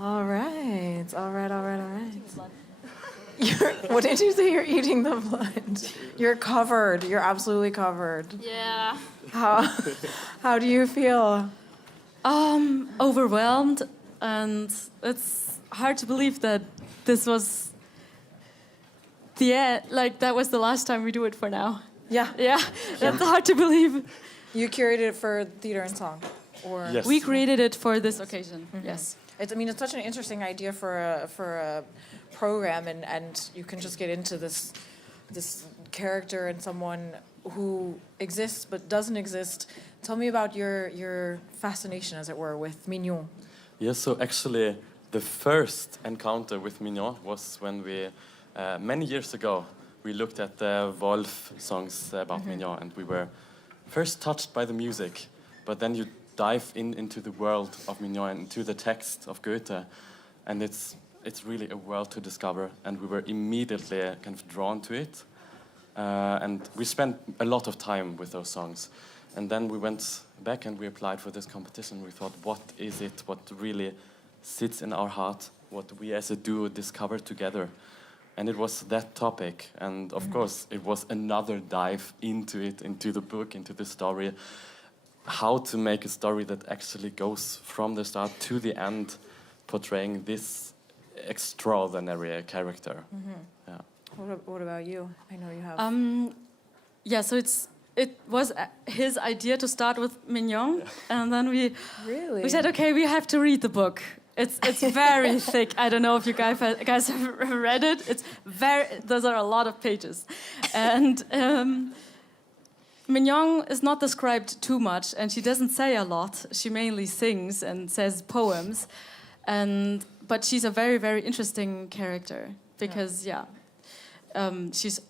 All right. What did you say? You're eating the blood. You're covered. You're absolutely covered. Yeah. How do you feel? Overwhelmed, and it's hard to believe that this was the end. Like, that was the last time we do it for now. Yeah. Yeah, that's hard to believe. You curated it for theater and song, or Yes. We created it for this occasion. Yes. It's such an interesting idea for a program, and you can just get into this character and someone who exists but doesn't exist. Tell me about your fascination, as it were, with Mignon. Yes, so actually the first encounter with Mignon was when we, many years ago, we looked at the Wolf songs about Mignon, and we were first touched by the music, but then you dive into the world of Mignon and into the text of Goethe, and it's really a world to discover, and we were immediately kind of drawn to it, and we spent a lot of time with those songs. And then we went back and we applied for this competition. We thought, what is it, what really sits in our heart, what we as a duo discover together? And it was that topic. And of course, it was another dive into it, into the book, into the story. How to make a story that actually goes from the start to the end, portraying this extraordinary character. Yeah. What about you? I know you have. Yeah, so it was his idea to start with Mignon, and then we said, okay, we have to read the book. It's very thick. I don't know if you guys have read it. Those are a lot of pages, and Mignon is not described too much, and she doesn't say a lot. She mainly sings and says poems, but she's a very, very interesting character because she's.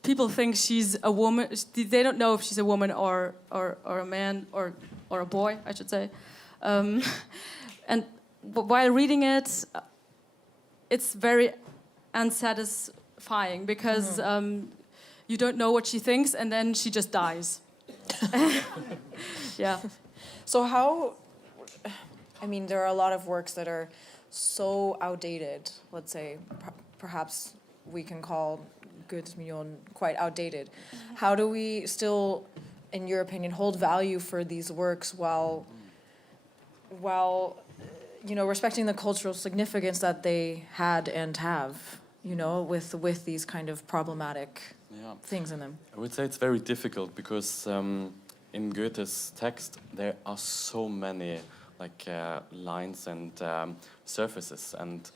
People think she's a woman. They don't know if she's a woman or a man or a boy, I should say. And while reading it, it's very unsatisfying because you don't know what she thinks, and then she just dies. Yeah. So how? There are a lot of works that are so outdated. Let's say, perhaps we can call Goethe's Mignon quite outdated. How do we still, in your opinion, hold value for these works while respecting the cultural significance that they had and have, with these kind of problematic things in them? I would say it's very difficult because in Goethe's text there are so many lines and surfaces, and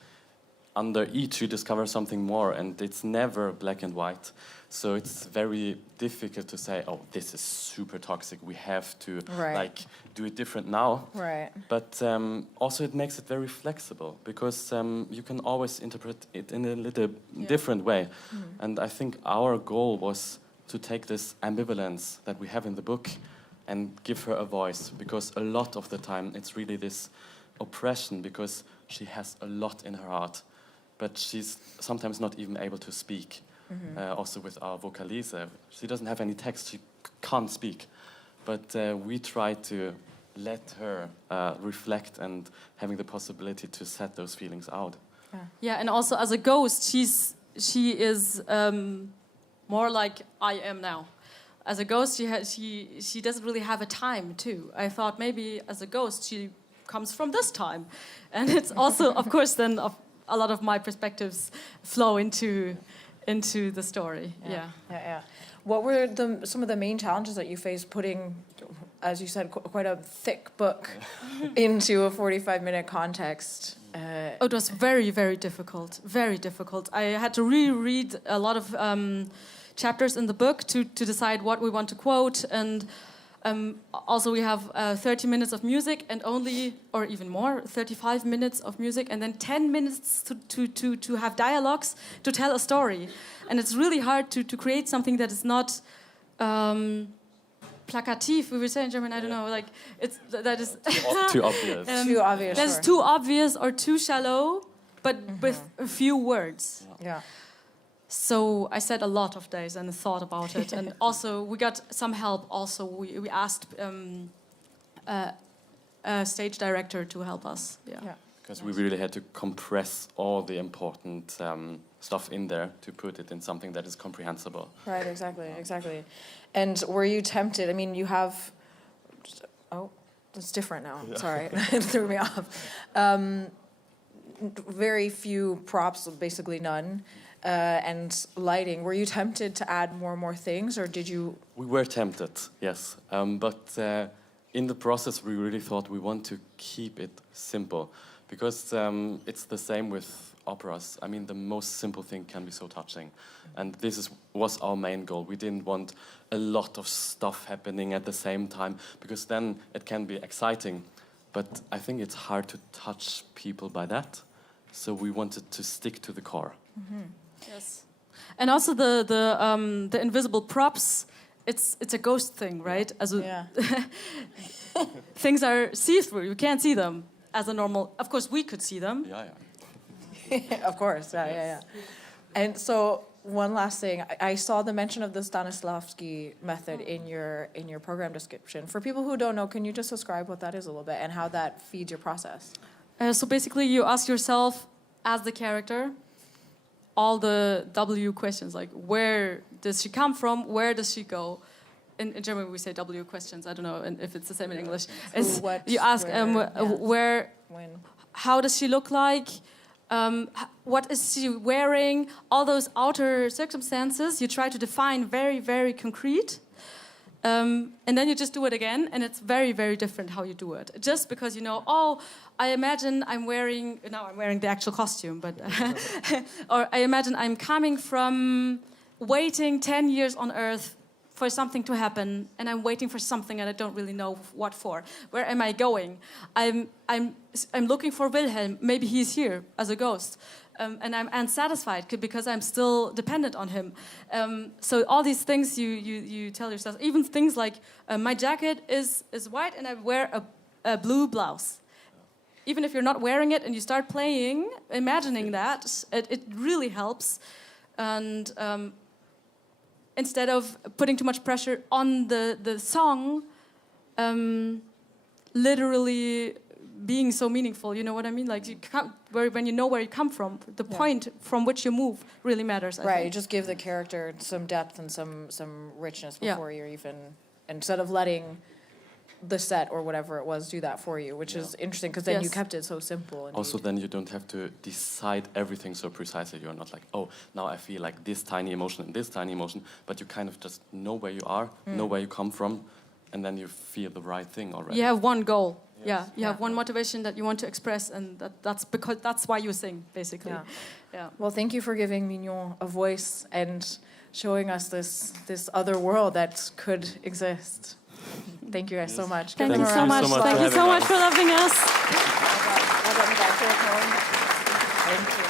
under each you discover something more, and it's never black and white. So it's very difficult to say, oh, this is super toxic, we have to do it different now. Right. But also it makes it very flexible because you can always interpret it in a little different way. And I think our goal was to take this ambivalence that we have in the book and give her a voice, because a lot of the time it's really this oppression because she has a lot in her heart, but she's sometimes not even able to speak. Also with our vocalise, she doesn't have any text, she can't speak. But we try to let her reflect and having the possibility to set those feelings out. Yeah, and also as a ghost, she is more like I am now. As a ghost, she doesn't really have a time too. I thought maybe as a ghost she comes from this time, and it's also, of course, then a lot of my perspectives flow into the story. Yeah. What were some of the main challenges that you faced putting, as you said, quite a thick book into a 45-minute context? It was very, very difficult. Very difficult. I had to reread a lot of chapters in the book to decide what we want to quote, and also we have 30 minutes of music and only, or even more, 35 minutes of music, and then 10 minutes to have dialogues to tell a story. And it's really hard to create something that is not plakativ, we would say in German, I don't know, like that is Too obvious. Too obvious. That's too obvious or too shallow, but with a few words. Yeah. So I sat a lot of days and thought about it, and also we got some help. Also, we asked a stage director to help us. Yeah. because we really had to compress all the important stuff in there to put it in something that is comprehensible. Right, exactly. And were you tempted? I mean, you have... Oh, it's different now. Yeah. Sorry, it threw me off. Very few props, basically none, and lighting. Were you tempted to add more and more things, or did you... We were tempted, yes. But in the process, we really thought we want to keep it simple, because it's the same with operas. I mean, the most simple thing can be so touching. And this was our main goal. We didn't want a lot of stuff happening at the same time, because then it can be exciting. But I think it's hard to touch people by that. So we wanted to stick to the core. Mm-hmm. Yes. And also the invisible props, it's a ghost thing, right? Yeah. Things are see-through. You can't see them as a normal... Of course, we could see them. Yeah. Of course, yeah. And so one last thing, I saw the mention of the Stanislavski method in your program description. For people who don't know, can you just describe what that is a little bit and how that feeds your process? So basically, you ask yourself, as the character, all the W questions, like where does she come from, where does she go? In German, we say W questions. I don't know if it's the same in English. You ask where, when, how does she look like? What is she wearing? All those outer circumstances you try to define very, very concrete. And then you just do it again, and it's very, very different how you do it. Just because you know, I imagine I'm wearing the actual costume, but or I imagine I'm coming from waiting 10 years on Earth for something to happen, and I'm waiting for something and I don't really know what for. Where am I going? I'm looking for Wilhelm. Maybe he's here as a ghost. And I'm unsatisfied because I'm still dependent on him. So all these things you tell yourself, even things like my jacket is white and I wear a blue blouse. Even if you're not wearing it and you start playing, imagining that, it really helps. And instead of putting too much pressure on the song, literally being so meaningful, you know what I mean? Like when you know where you come from, the point from which you move really matters. I think. You just give the character some depth and some richness before you're even, instead of letting the set or whatever it was do that for you, which is interesting because then you kept it so simple. Indeed. Also, then you don't have to decide everything so precisely. You're not like, oh, now I feel like this tiny emotion and this tiny emotion, but you kind of just know where you are, know where you come from, and then you feel the right thing already. You have one goal. Yes. Yeah, you have one motivation that you want to express, and that's why you sing, basically. Yeah. Well, thank you for giving Mignon a voice and showing us this other world that could exist. Thank you guys so much. Thank you so much. Thank you so much for loving us. Thank you.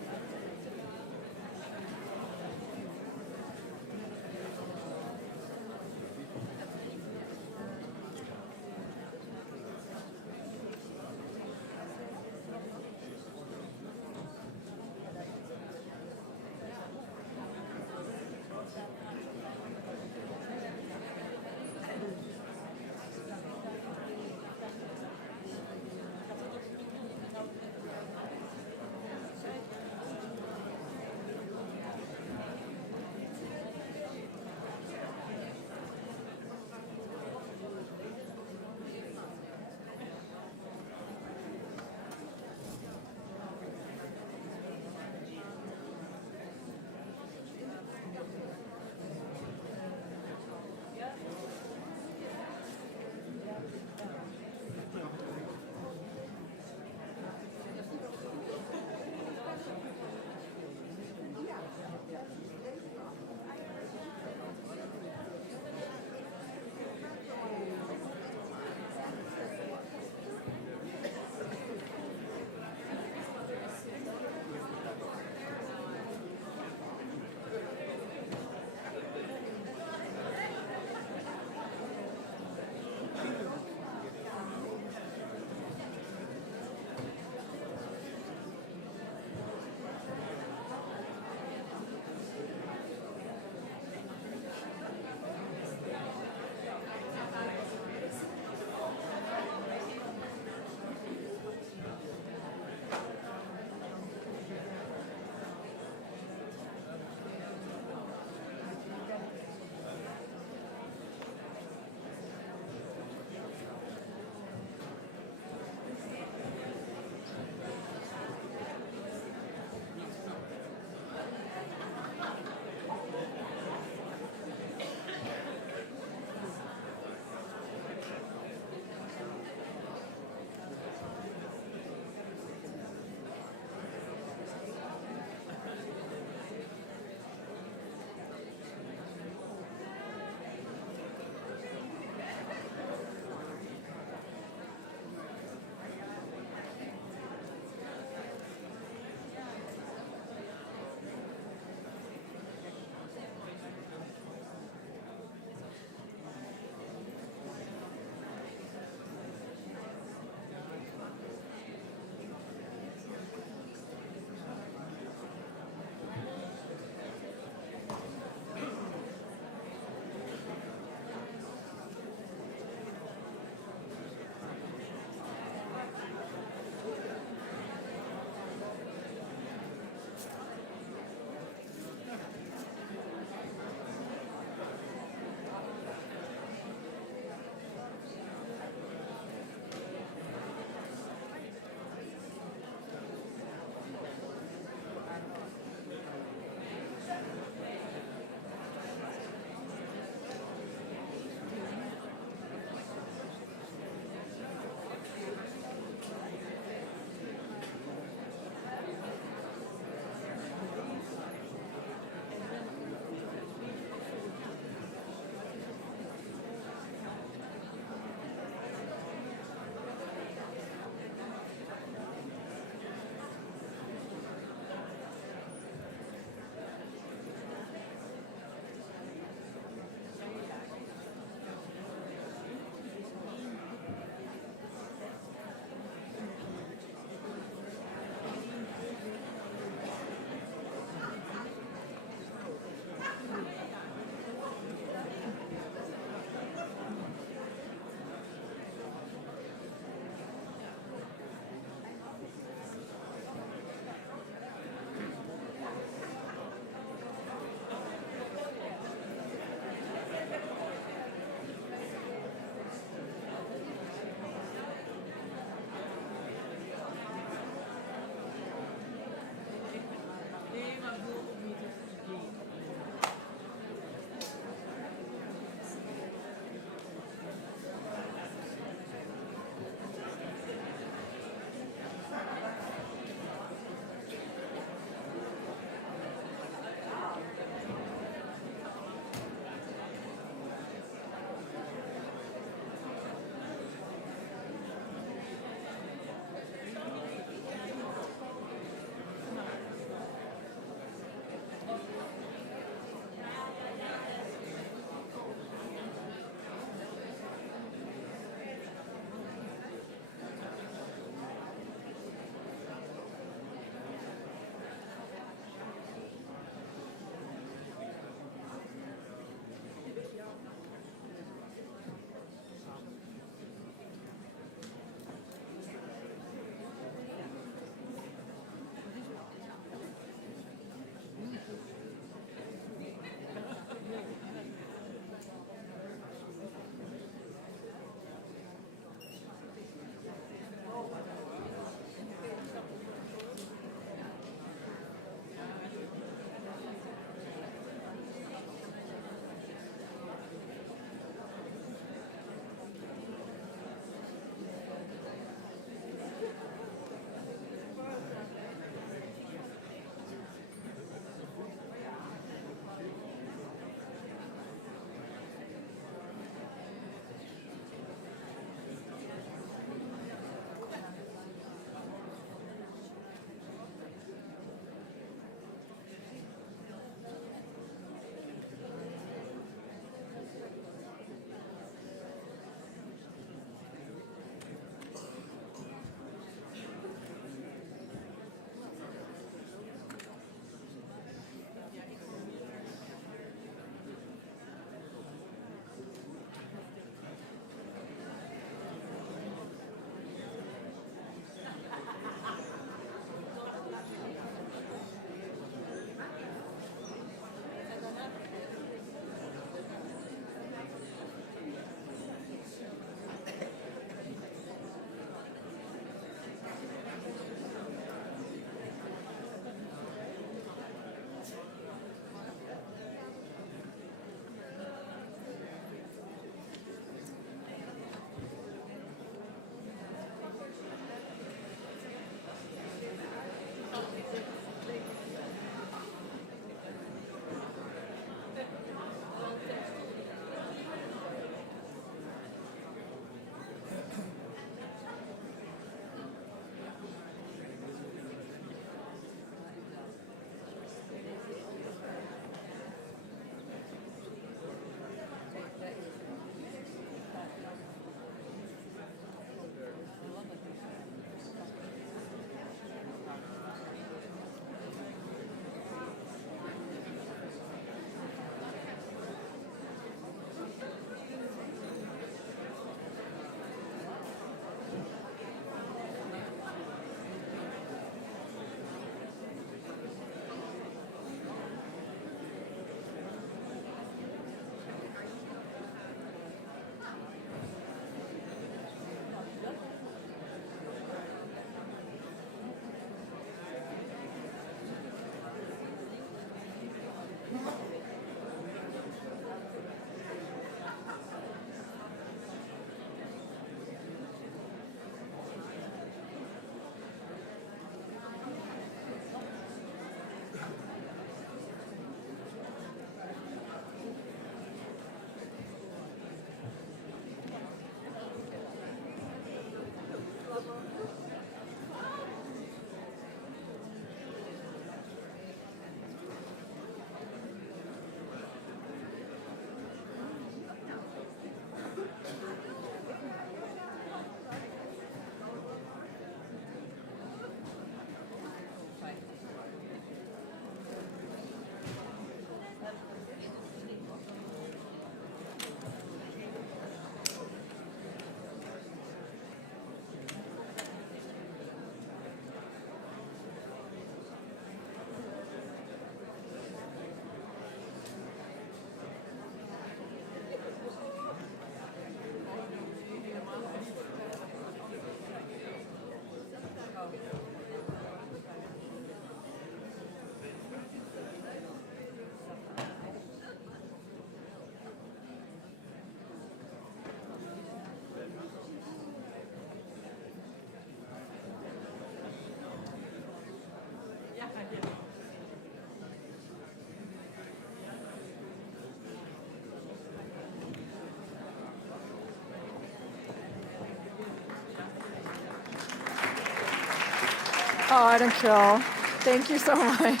Oh, dankjewel. Thank you so much.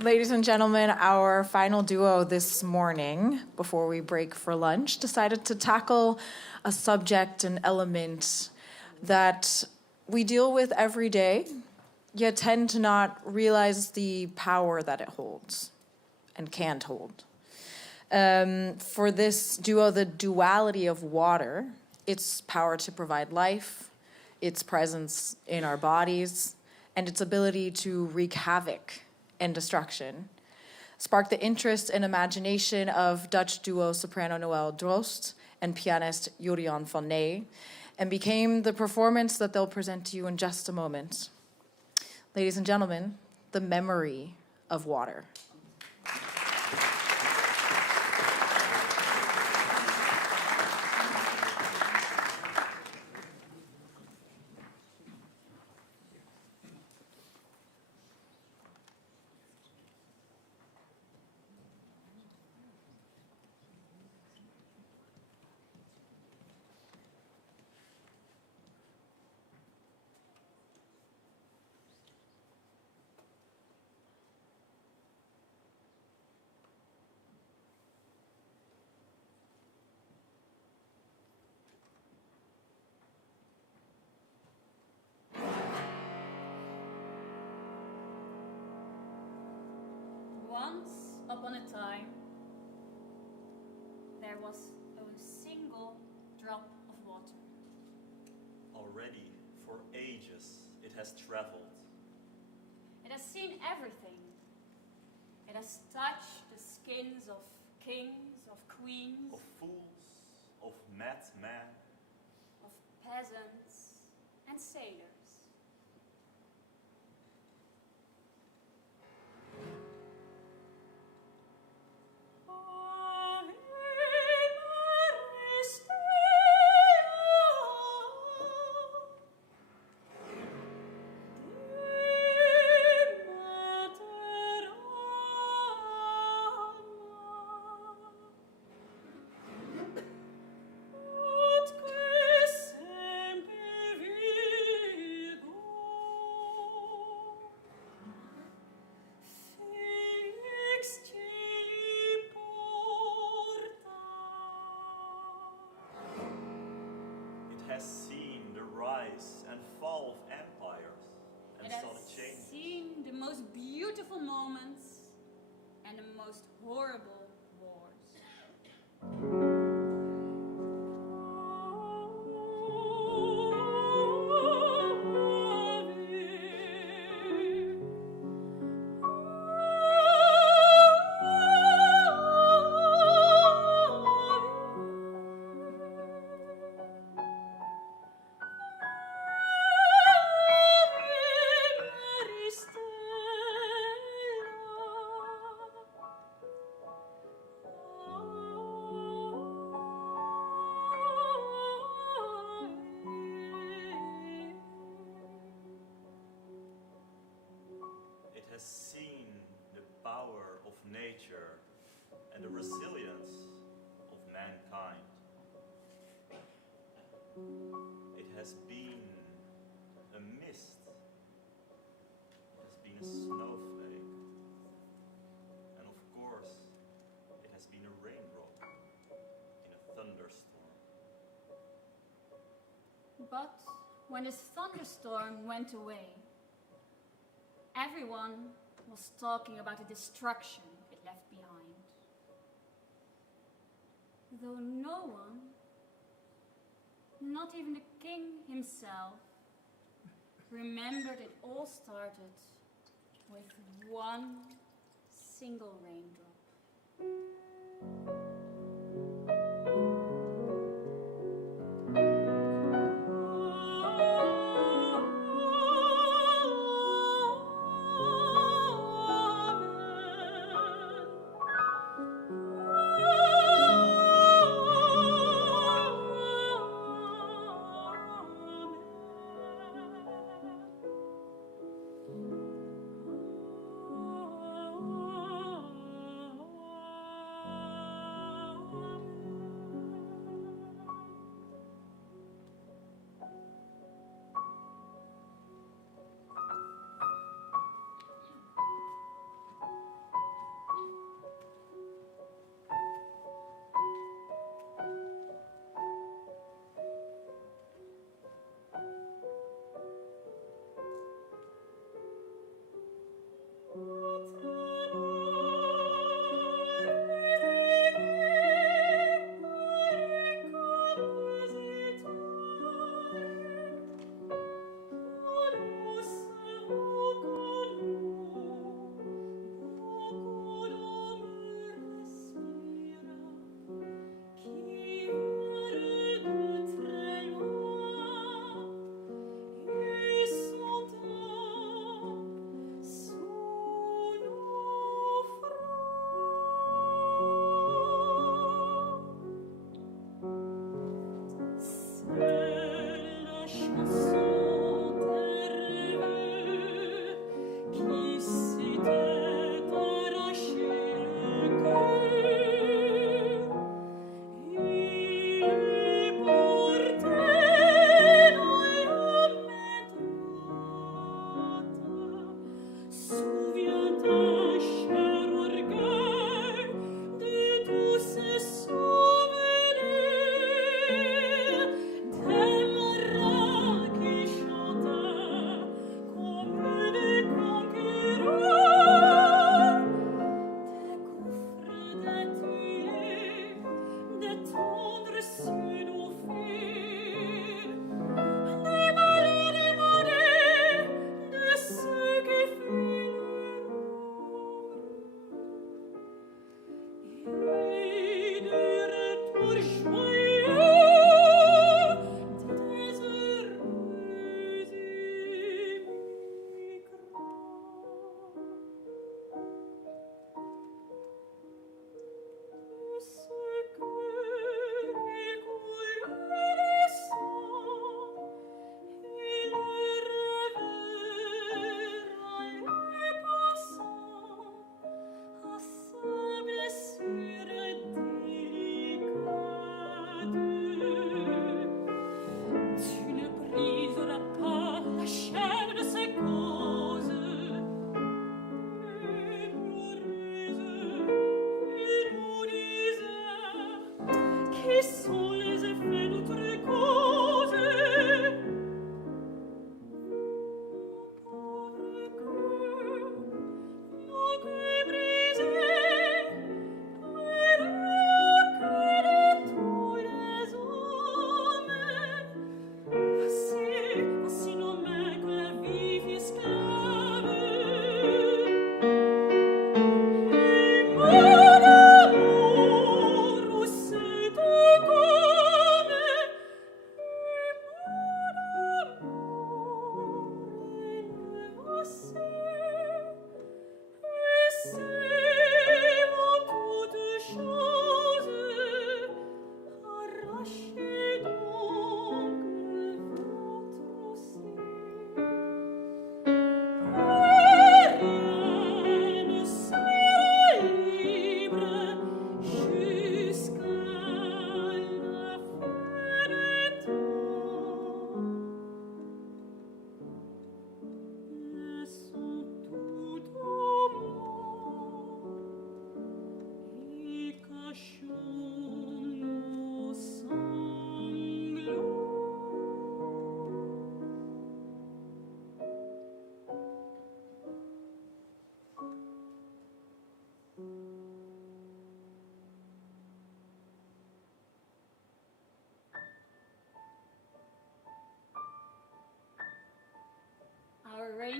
Ladies and gentlemen, our final duo this morning, before we break for lunch, decided to tackle a subject, an element that we deal with every day, yet tend to not realize the power that it holds and can't hold. For this duo, the duality of water, its power to provide life, its presence in our bodies, and its ability to wreak havoc and destruction, sparked the interest and imagination of Dutch duo soprano Noëlle Drost and pianist Jorian van Ney, and became the performance that they'll present to you in just a moment. Ladies and gentlemen, The Memory of Water. Once upon a time, there was a single drop of water. Already, for ages, it has traveled. It has seen everything. It has touched the skins of kings, of queens, Of fools, of madmen, of peasants and sailors. has seen the rise and fall of empires and It saw has the changes. seen the most beautiful moments and the most horrible wars. It has seen the power of nature and the resilience of mankind. It has been a mist. It has been a snowflake. And of course, it has been a raindrop in a thunderstorm. But when this thunderstorm went away, everyone was talking about the destruction it left behind. Though no one, not even the king himself, remembered it all started with one single raindrop.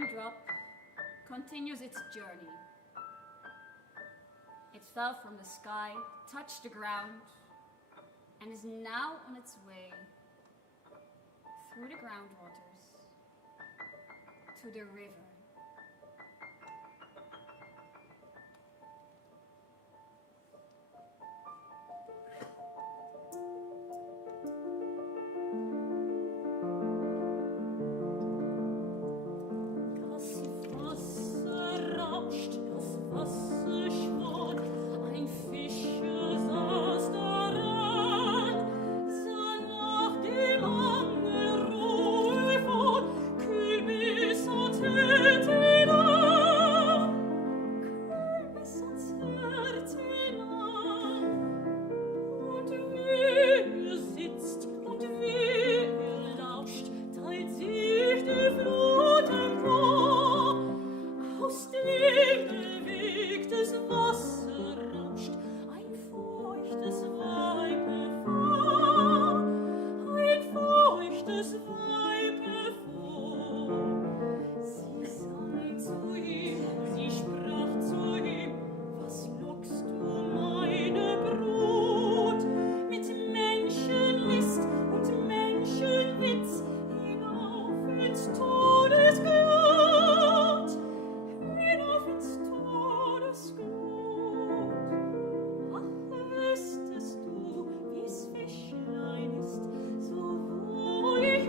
raindrop continues its journey. It fell from the sky, touched the ground, and is now on its way through the groundwaters to the river. Wüsstest du, wie's Fischlein ist, so wo ich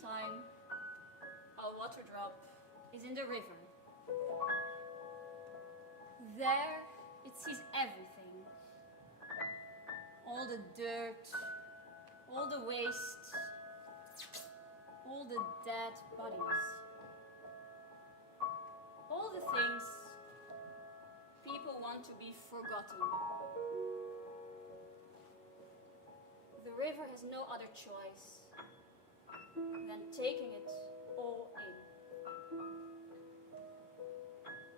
time, our water drop is in the river. There, it sees everything. All the dirt, all the waste, all the dead bodies. All the things people want to be forgotten. The river has no other choice than taking it all in.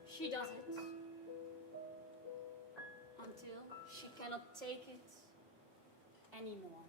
She does it until she cannot take it anymore.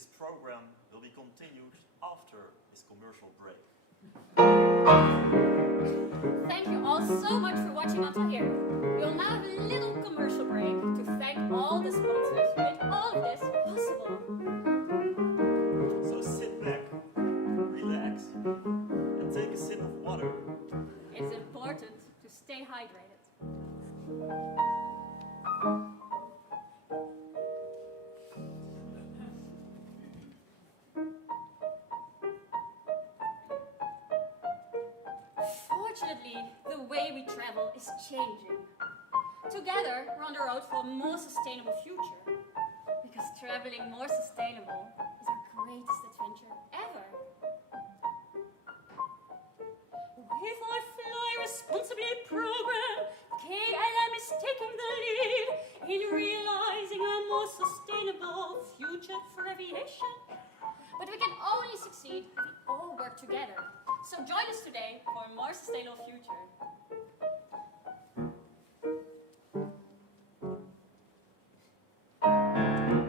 This program will be continued after this commercial break. Thank you all so much for watching until here. We will now have a little commercial break to thank all the sponsors who made all of this possible. So sit back, relax, and take a sip of water. It's important to stay hydrated. Unfortunately, the way we travel is changing. Together, we're on the road for a more sustainable future. Because traveling more sustainable is our greatest adventure ever. With our Fly Responsibly program, KLM is taking the lead in realizing a more sustainable future for aviation. But we can only succeed if we all work together. So join us today for a more sustainable future.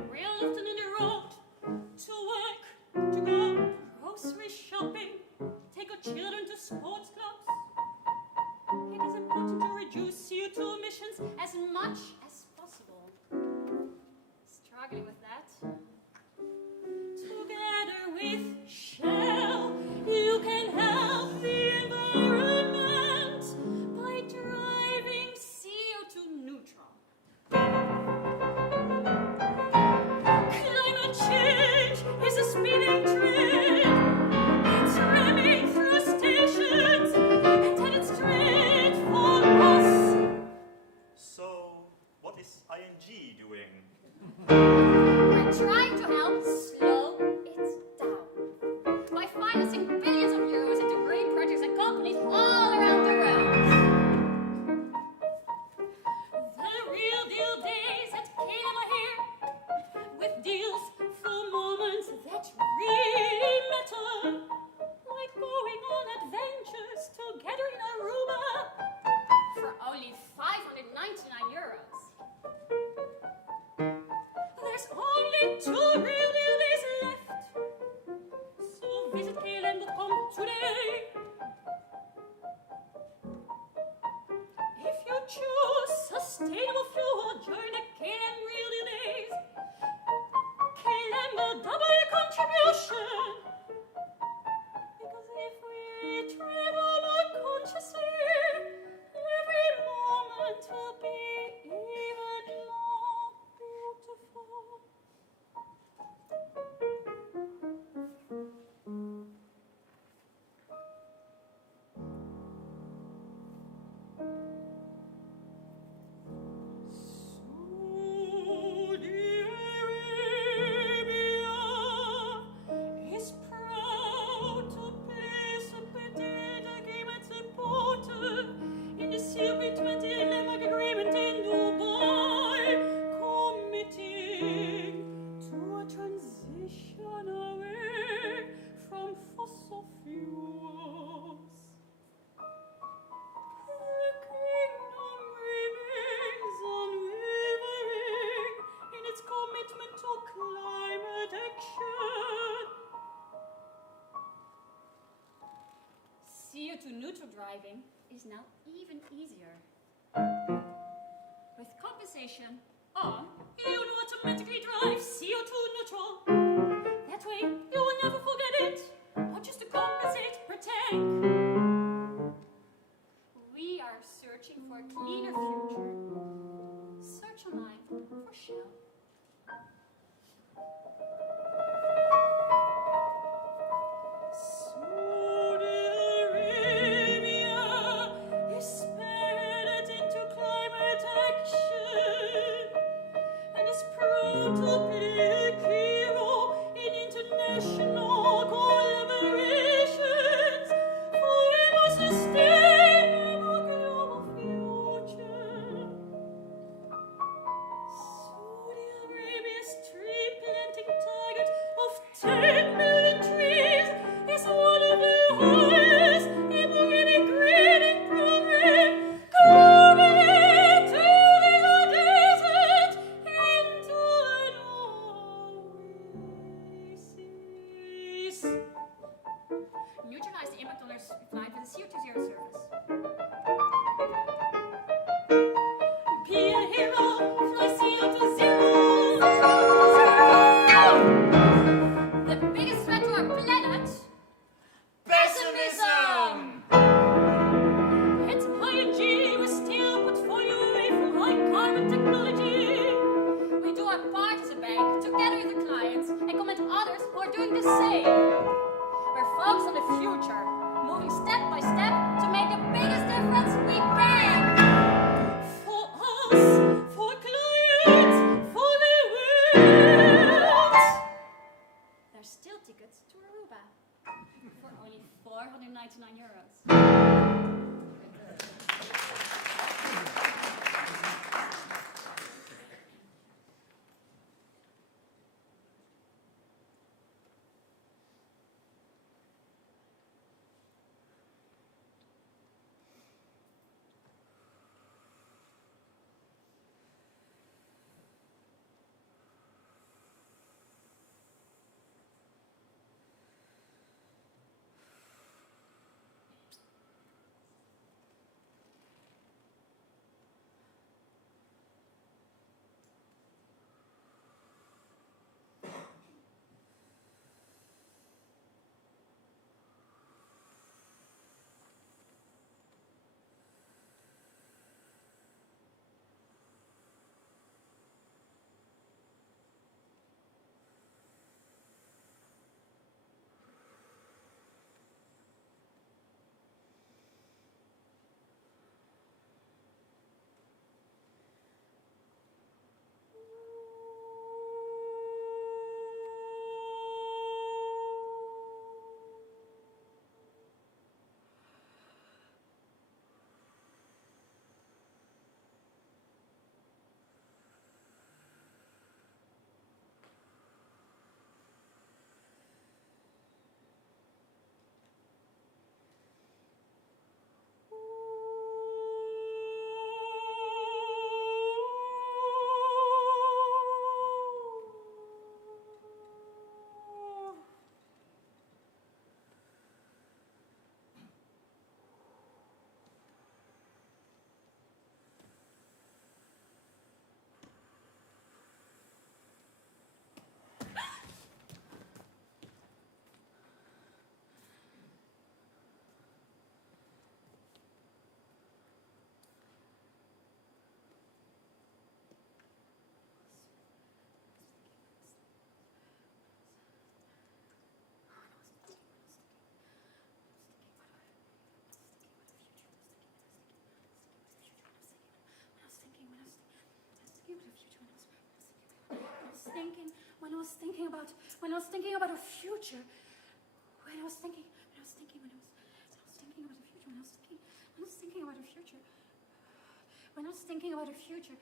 We're often on the road to work, to go grocery shopping, take our children to sports clubs. It is important to reduce CO2 emissions as much as possible. Struggling with that? Together with Shell, you can help the environment by driving CO2 neutral. Climate change is a speeding train. It's ramming through stations and headed straight for us. So, what is ING doing? We're trying to help slow it down by financing billions of euros into green projects and companies all around the world. The real deal days at KLM are here, with deals for moments that really matter, like going on adventures together in Aruba for only 599 euros. There's only 2 real deal days left, so visit klm.com today. If you choose sustainable fuel during the KLM Real Deal Days, KLM will double your contribution. Because if we travel more consciously, every moment will be even more beautiful. Saudi Arabia is proud to participate again and supporter in the COP28 agreement in Dubai, committing to a transition away from fossil fuels. The kingdom remains unwavering in its commitment to climate action. CO2 neutral driving is now even easier. With compensation on, you will automatically drive CO2 neutral. That way, you will never forget it, or just to compensate per tank. We are searching for a cleaner future. Search online for Shell. Saudi Arabia is spearheaded into climate action and is proud to play a key role in international collaborations for a more sustainable global future. Saudi Arabia's tree planting target of 10 million trees is one of the highest in the greening program globally to the desert and to an oasis. Neutralize the impact on our flight with a CO2 zero service. Be a hero, fly CO2 zero. The biggest threat to our planet? Pessimism! At ING, we steer our portfolio away from high carbon technology. We do our part as a bank, together with the clients, and commend others who are doing the same. We're focused on the future, moving step by step to make the biggest difference friends we beg. For us, for clients, for the world. There's still tickets to Aruba for only €499. When I was thinking about a future, when I was thinking about a future, when I was thinking about a future, when I was thinking about a future,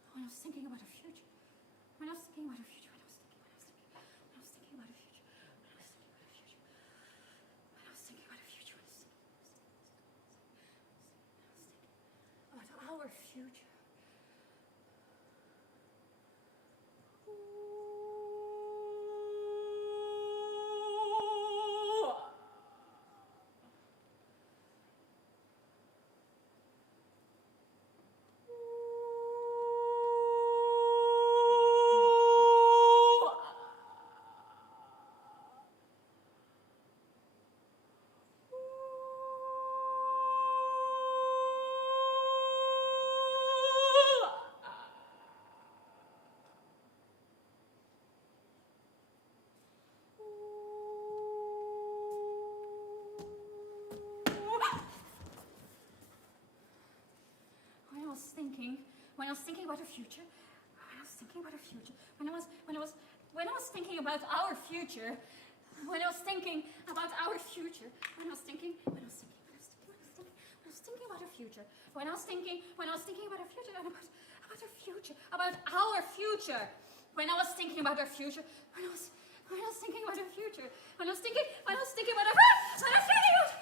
when I was thinking about a future, when I was thinking about a future, when I was thinking about a future, when I was thinking about a future, about our future. When I was thinking about a future, when I was thinking about a future, when I was thinking about our future, when I was thinking about our future, when I was thinking about a future, when I was thinking about a future, and about a future, about our future, when I was thinking about our future, when I was thinking about a future, when I was thinking about a future.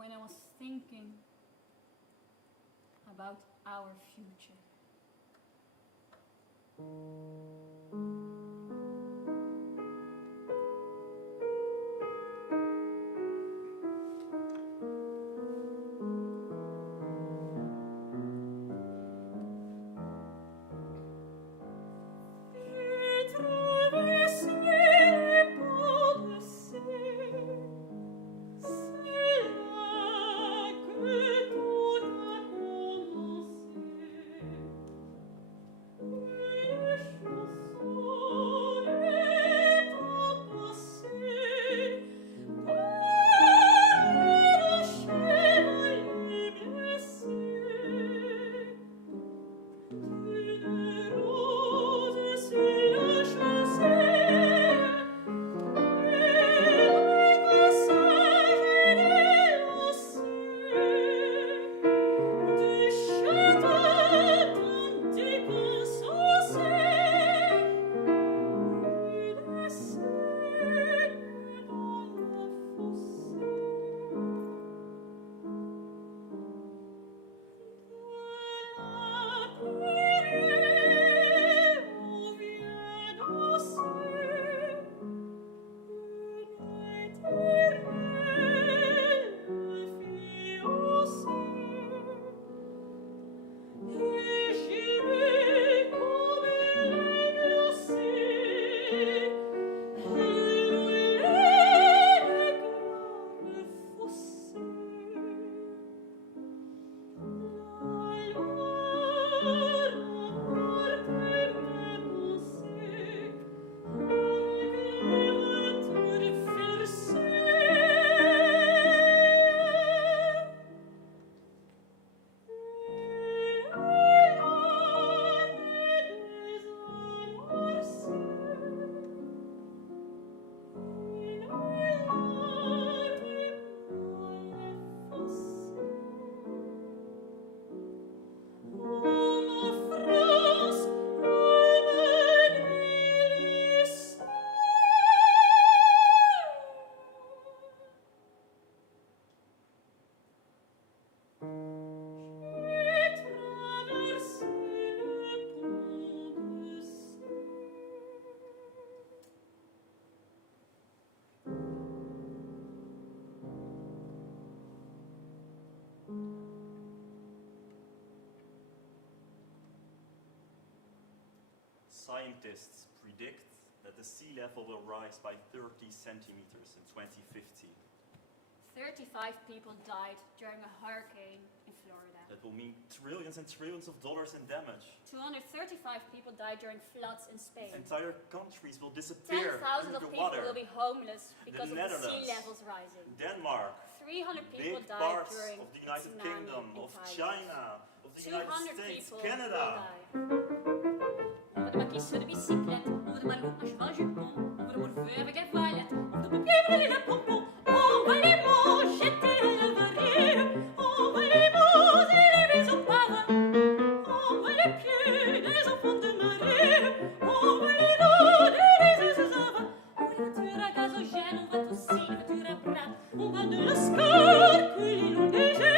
when I was thinking about our future. Scientists predict that the sea level will rise by 30 centimeters in 2050. 35 people died during a hurricane in Florida. That will mean trillions and trillions of dollars in damage. 235 people died during floods in Spain. Entire countries will disappear 10,000 under of the people water. will be homeless because of the sea Netherlands, levels rising. Denmark, 300 people big died parts during of the United tsunami Kingdom, in of Thailand. China, of the United 200 States, people Canada. will die. On veut de maquisser de bicyclette, on veut de malou à cheval jupon, on veut de morveux avec Evalette, on veut de papier brûler la pompon, on va les manger la varille, on va les manger les vis au pain, on va les pieds des enfants de Marie, on va les donner des œufs, on va les voitures à gazogène, on va aussi les voitures à bras, on va de l'Oscar, qui l'ont déjà,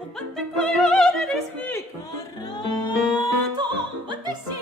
on va des coyotes et des smicarottes, on va d'ici.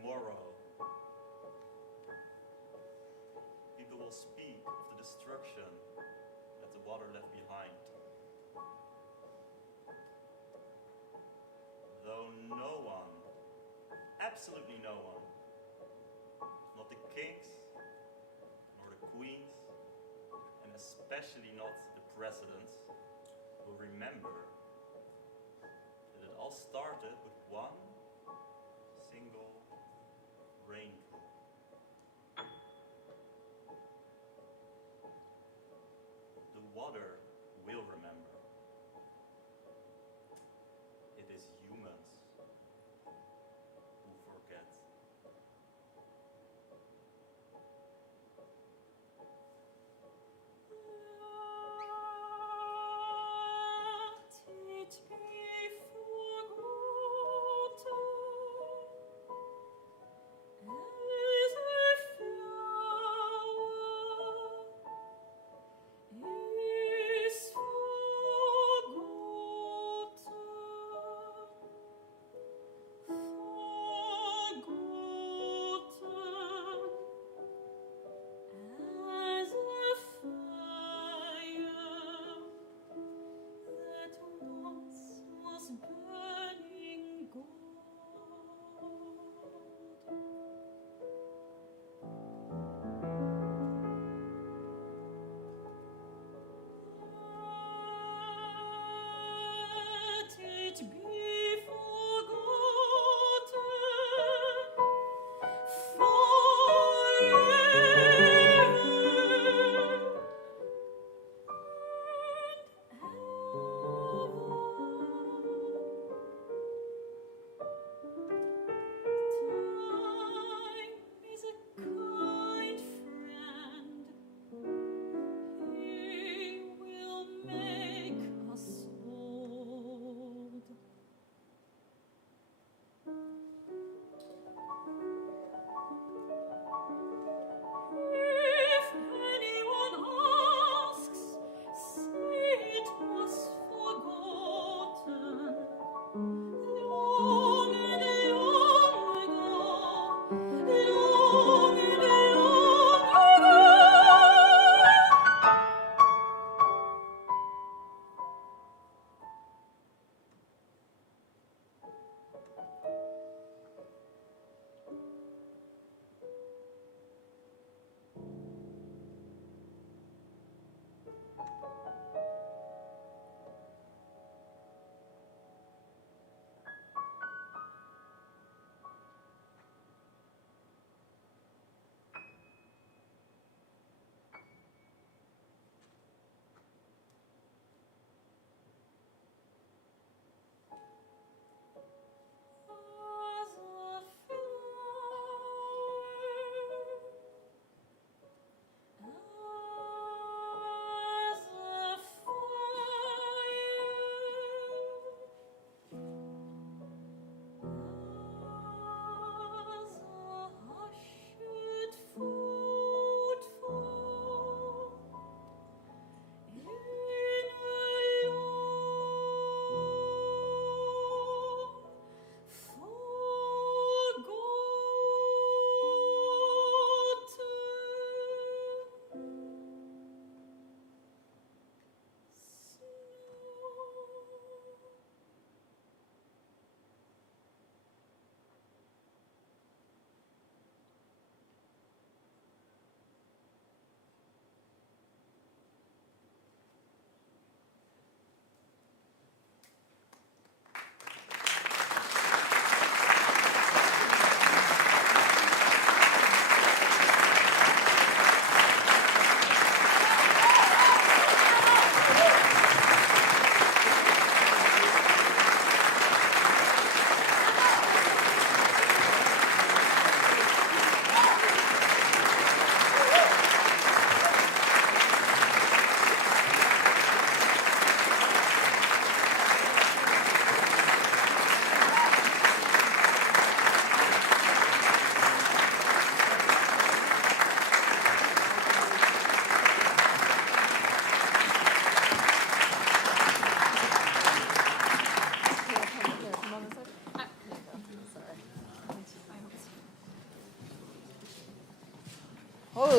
tomorrow. People will speak of the destruction that the water left behind. Though no one, absolutely no one, not the kings, nor the queens, and especially not the presidents, will remember that it all started with one single rainfall. The water will remember. It is humans who forget. Let it be forgotten as a flower is forgotten.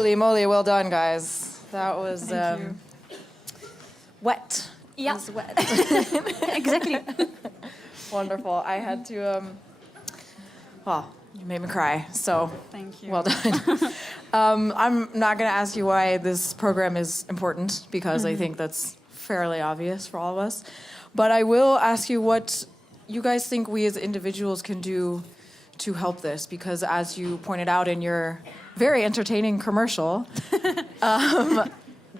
Holy moly, well done, guys. That was wet. Yeah. It was wet. Exactly. Wonderful. I had to, well, you made me cry, so Thank you. well done. I'm not going to ask you why this program is important, because I think that's fairly obvious for all of us. But I will ask you what you guys think we as individuals can do to help this, because as you pointed out in your very entertaining commercial,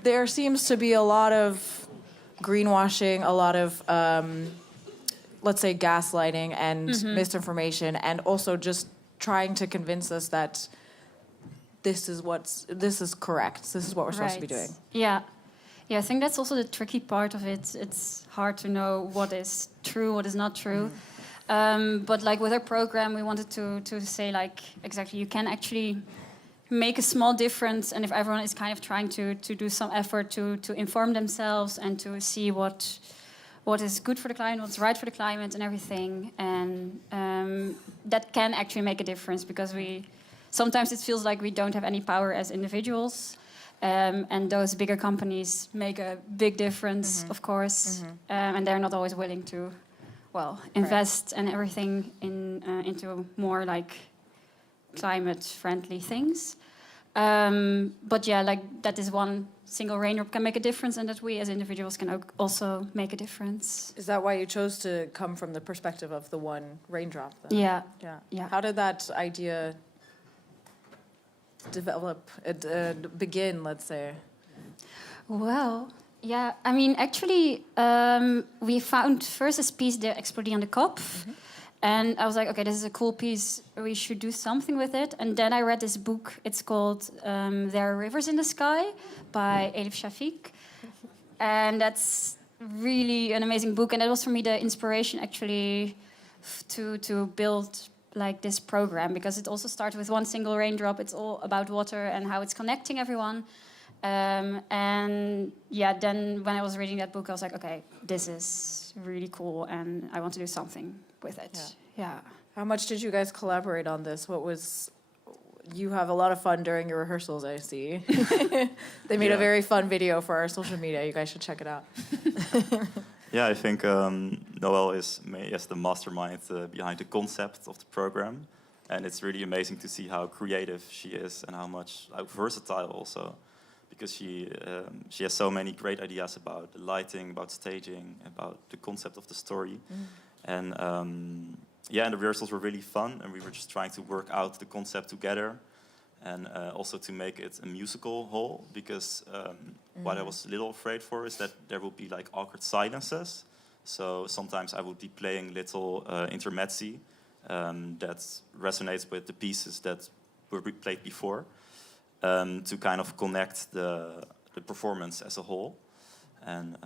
there seems to be a lot of greenwashing, a lot of, let's say, gaslighting and misinformation, and also just trying to convince us that this is correct. This is what we're supposed to be doing. Yeah. Yeah, I think that's also the tricky part of it. It's hard to know what is true, what is not true. But like with our program, we wanted to say like exactly you can actually make a small difference, and if everyone is kind of trying to do some effort to inform themselves and to see what is good for the climate, what's right for the climate, and everything, and that can actually make a difference, because sometimes it feels like we don't have any power as individuals, and those bigger companies make a big difference, of course, and they're not always willing to, invest and everything into more like climate-friendly things. But yeah, like that is one single raindrop can make a difference, and that we as individuals can also make a difference. Is that why you chose to come from the perspective of the one raindrop, then? Yeah. How did that idea develop, begin, let's say? Well, yeah, I mean, actually, we found first this piece, De Explodie aan de Kop. And I was like, okay, this is a cool piece. We should do something with it. And then I read this book. It's called There Are Rivers in the Sky by Elif Shafik. And that's really an amazing book. And that was for me the inspiration, actually, to build like this program. Because it also started with one single raindrop. It's all about water and how it's connecting everyone. And yeah, then when I was reading that book, I was like, okay, this is really cool. And I want to do something with it. Yeah. How much did you guys collaborate on this? You have a lot of fun during your rehearsals, I see. They made a very fun video for our social media. You guys should check it out. Yeah, I think Noëlle is the mastermind behind the concept of the program. And it's really amazing to see how creative she is and how versatile also. Because she has so many great ideas about the lighting, about staging, about the concept of the story. And and the rehearsals were really fun, and we were just trying to work out the concept together, and also to make it a musical whole, because what I was a little afraid for is that there will be like awkward silences. So sometimes I would be playing little intermezzi that resonates with the pieces that were played before, to kind of connect the performance as a whole. And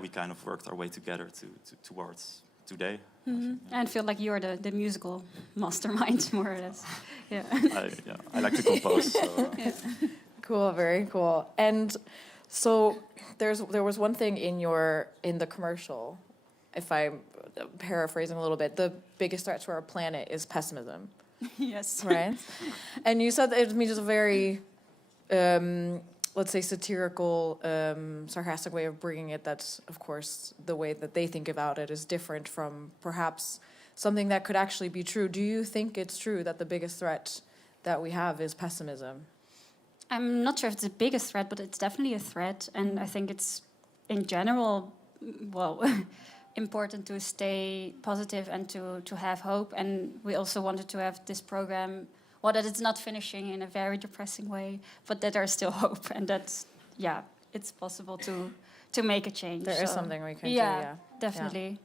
we kind of worked our way together towards today. And feel like you're the musical mastermind, more or less. Yeah. I like to compose. So, Cool, very cool. And so there was one thing in the commercial, if I'm paraphrasing a little bit, the biggest threat to our planet is pessimism. Yes. Right? And you said that it means a very, let's say, satirical, sarcastic way of bringing it. That's, of course, the way that they think about it is different from perhaps something that could actually be true. Do you think it's true that the biggest threat that we have is pessimism? I'm not sure if it's the biggest threat, but it's definitely a threat. And I think it's, in general, important to stay positive and to have hope. And we also wanted to have this program, that it's not finishing in a very depressing way, but that there's still hope, and that's, it's possible to make a change. There is something we can do, yeah. Definitely. Yeah.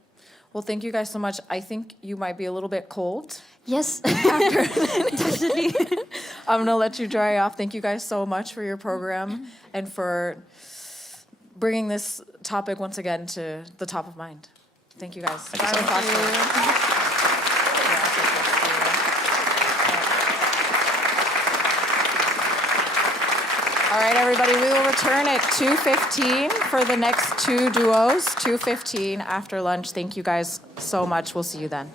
Well, thank you guys so much. I think you might be a little bit cold. Yes, definitely. I'm going to let you dry off. Thank you guys so much for your program and for bringing this topic once again to the top of mind. Thank you guys. Thank you. All right, everybody, we will return at 2:15 for the next two duos, 2:15 after lunch. Thank you guys so much. We'll see you then.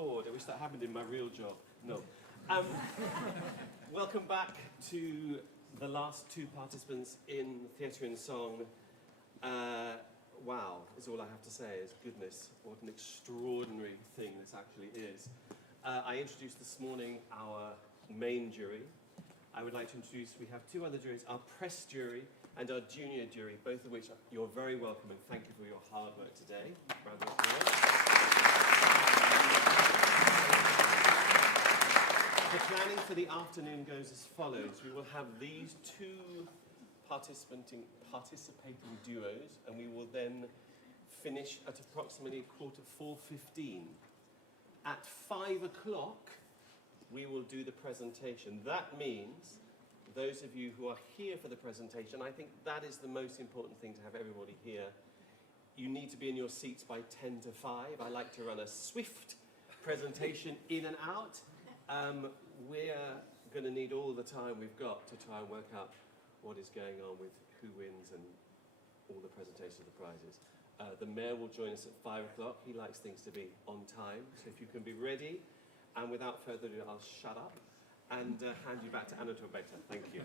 applaud. I wish that happened in my real job. No. Welcome back to the last two participants in Theatre and Song. Wow, is all I have to say is goodness, what an extraordinary thing this actually is. I introduced this morning our main jury. I would like to introduce, we have two other juries, our press jury and our junior jury, both of which you're very welcome and thank you for your hard work today. Round of applause. The planning for the afternoon goes as follows. We will have these two participating duos, and we will then finish at approximately 4:15. At 5 o'clock, we will do the presentation. That means those of you who are here for the presentation, I think that is the most important thing to have everybody here. You need to be in your seats by 10 to 5. I like to run a swift presentation in and out. We're going to need all the time we've got to try and work out what is going on with who wins and all the presentations of the prizes. The mayor will join us at 5 o'clock. He likes things to be on time. So if you can be ready, and without further ado, I'll shut up and hand you back to Anemoia. Thank you.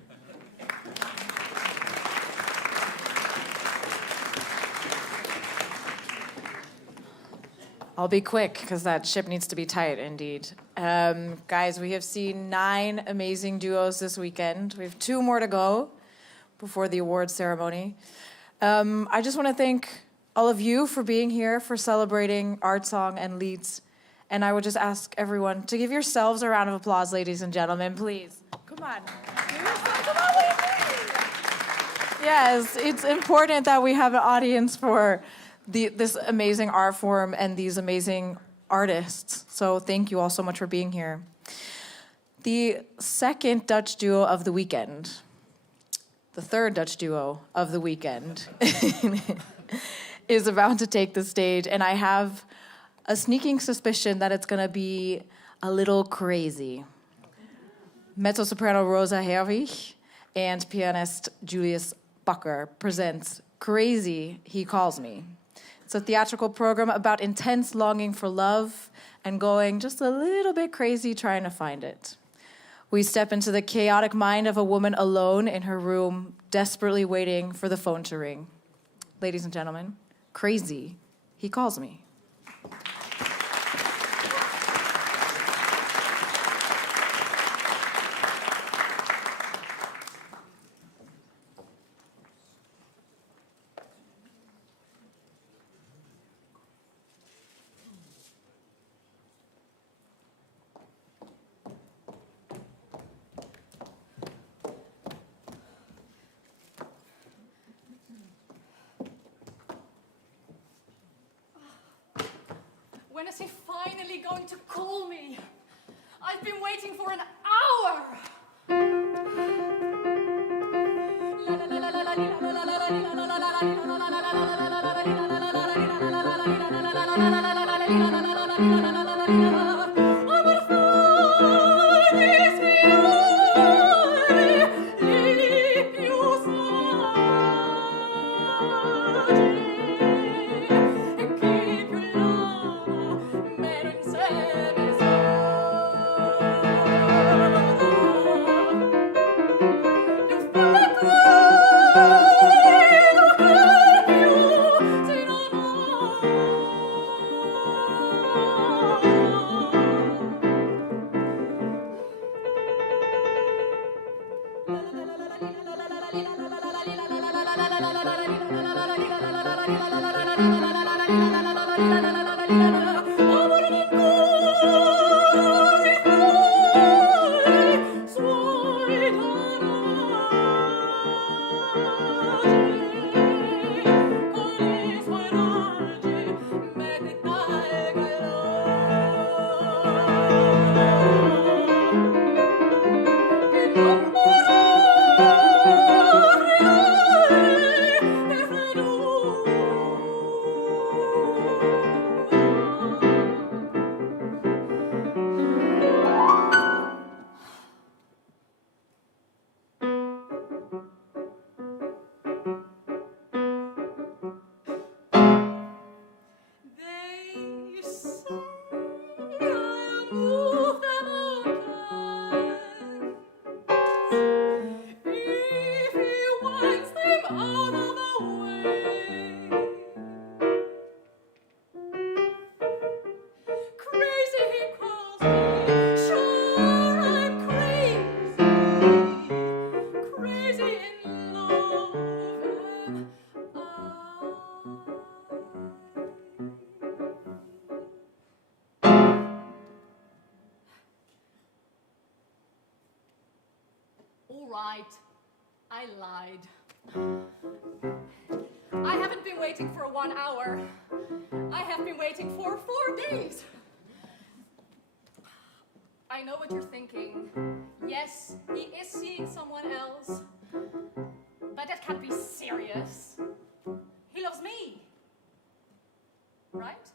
I'll be quick because that ship needs to be tight indeed. Guys, we have seen 9 amazing duos this weekend. We have 2 more to go before the awards ceremony. I just want to thank all of you for being here, for celebrating art, song, and leads. And I would just ask everyone to give yourselves a round of applause, ladies and gentlemen, please. Come on. Come on, please. Yes, it's important that we have an audience for this amazing art form and these amazing artists. So thank you all so much for being here. The second Dutch duo of the weekend, the third Dutch duo of the weekend, is about to take the stage, and I have a sneaking suspicion that it's going to be a little crazy. Mezzo-soprano Roza Herwig and pianist Julius presents Crazy, He Calls Me. It's a theatrical program about intense longing for love and going just a little bit crazy trying to find it. We step into the chaotic mind of a woman alone in her room, desperately waiting for the phone to ring. Ladies and gentlemen, Crazy, He Calls Me. When is he finally going to call me? I've been waiting for an hour! right. I lied. I haven't been waiting for 1 hour. I have been waiting for 4 days. I know what you're thinking. Yes, he is seeing someone else. But that can't be serious. He loves me. Right?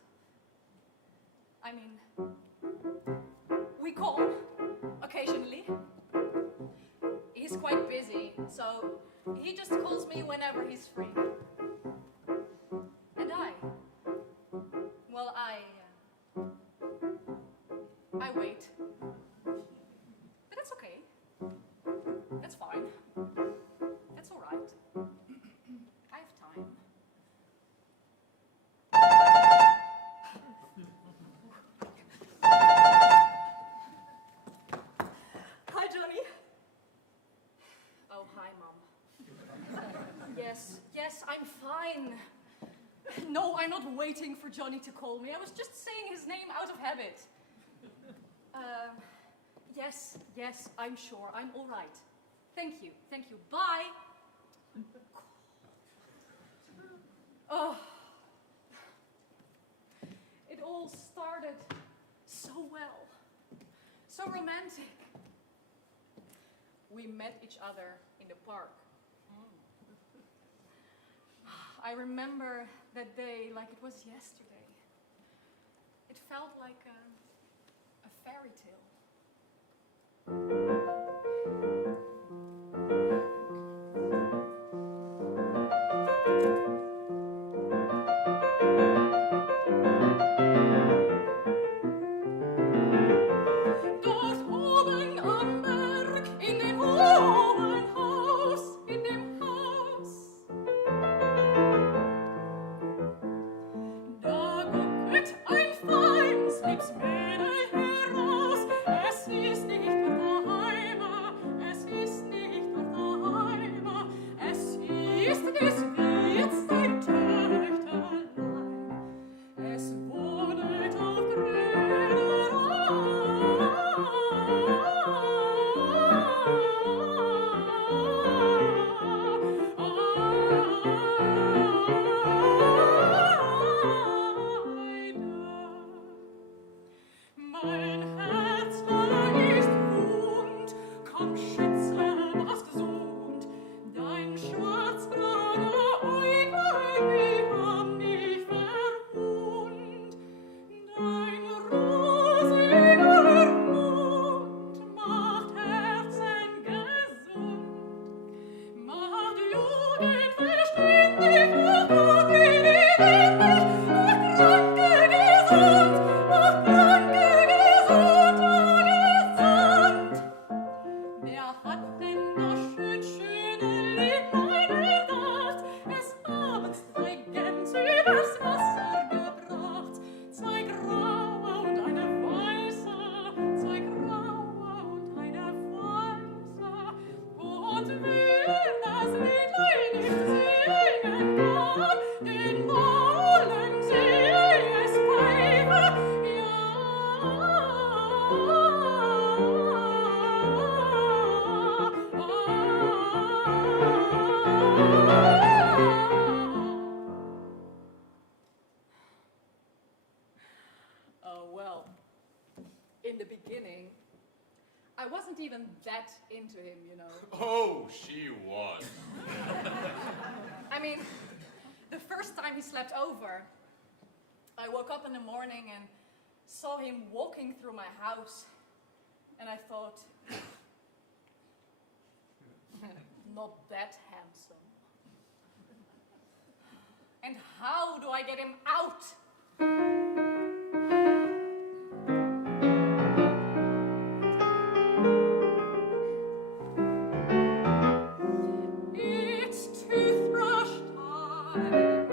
I mean, we call occasionally. He's quite busy, so he just calls me whenever he's free. And I wait. But that's okay. That's fine. That's all right. I have time. Hi, Johnny. Oh, hi, Mom. Yes, I'm fine. No, I'm not waiting for Johnny to call me. I was just saying his name out of habit. Yes, I'm sure. I'm all right. Thank you. Bye. Oh. It all started so well. So romantic. We met each other in the park. I remember that day like it was yesterday. It felt like a fairy tale. Dort oben am Berg, in dem hohen Haus, in dem Haus. Da gucket ein feins liebs Mädel heraus. Es ist nicht dort daheim, es ist nicht dort daheim. Es ist des Wirts sein Töchterlein. Es wohnet auf Mein Herz ist wund, komm Schätzle, mach's gesund. Dein schwarzbraune Äuglein, die haben mich verwund. Dein rosiger Mund macht Herzen gesund. Macht Jugend verständig, macht Gott lebendig, macht Kranke gesund, macht Kranke gesund. Wer hat denn das schöne Liedlein erdacht, es abends 3 Gänse übers Wasser gebracht? 2 graue und eine weiße, 2 graue und eine weiße. Und wer das Liedlein nicht singen kann, den wollen sie es pfeifen. Oh, well, in the beginning, I wasn't even that into him, you know. Oh, she was. I mean, the first time he slept over, I woke up in the morning and saw him walking through my house, and I thought, not that handsome. And how do I get him out? It's toothbrush time.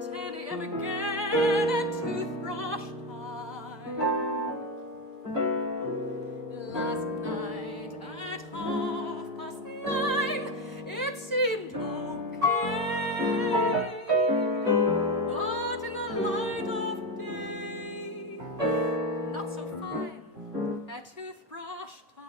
10 a.m. again and toothbrush time. Last night at 9:30, it seemed okay. But in the light of day, not so fine at toothbrush time.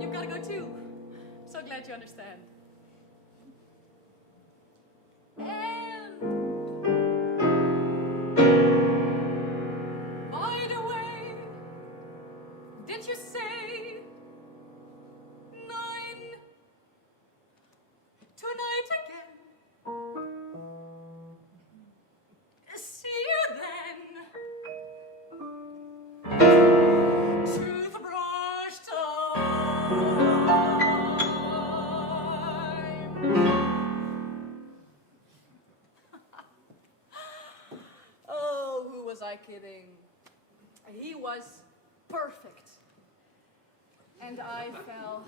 You've got to go too. I'm so glad you understand. And by the way, did you say 9 tonight again? See you then. Toothbrush time. Oh, who was I kidding? He was perfect. And I fell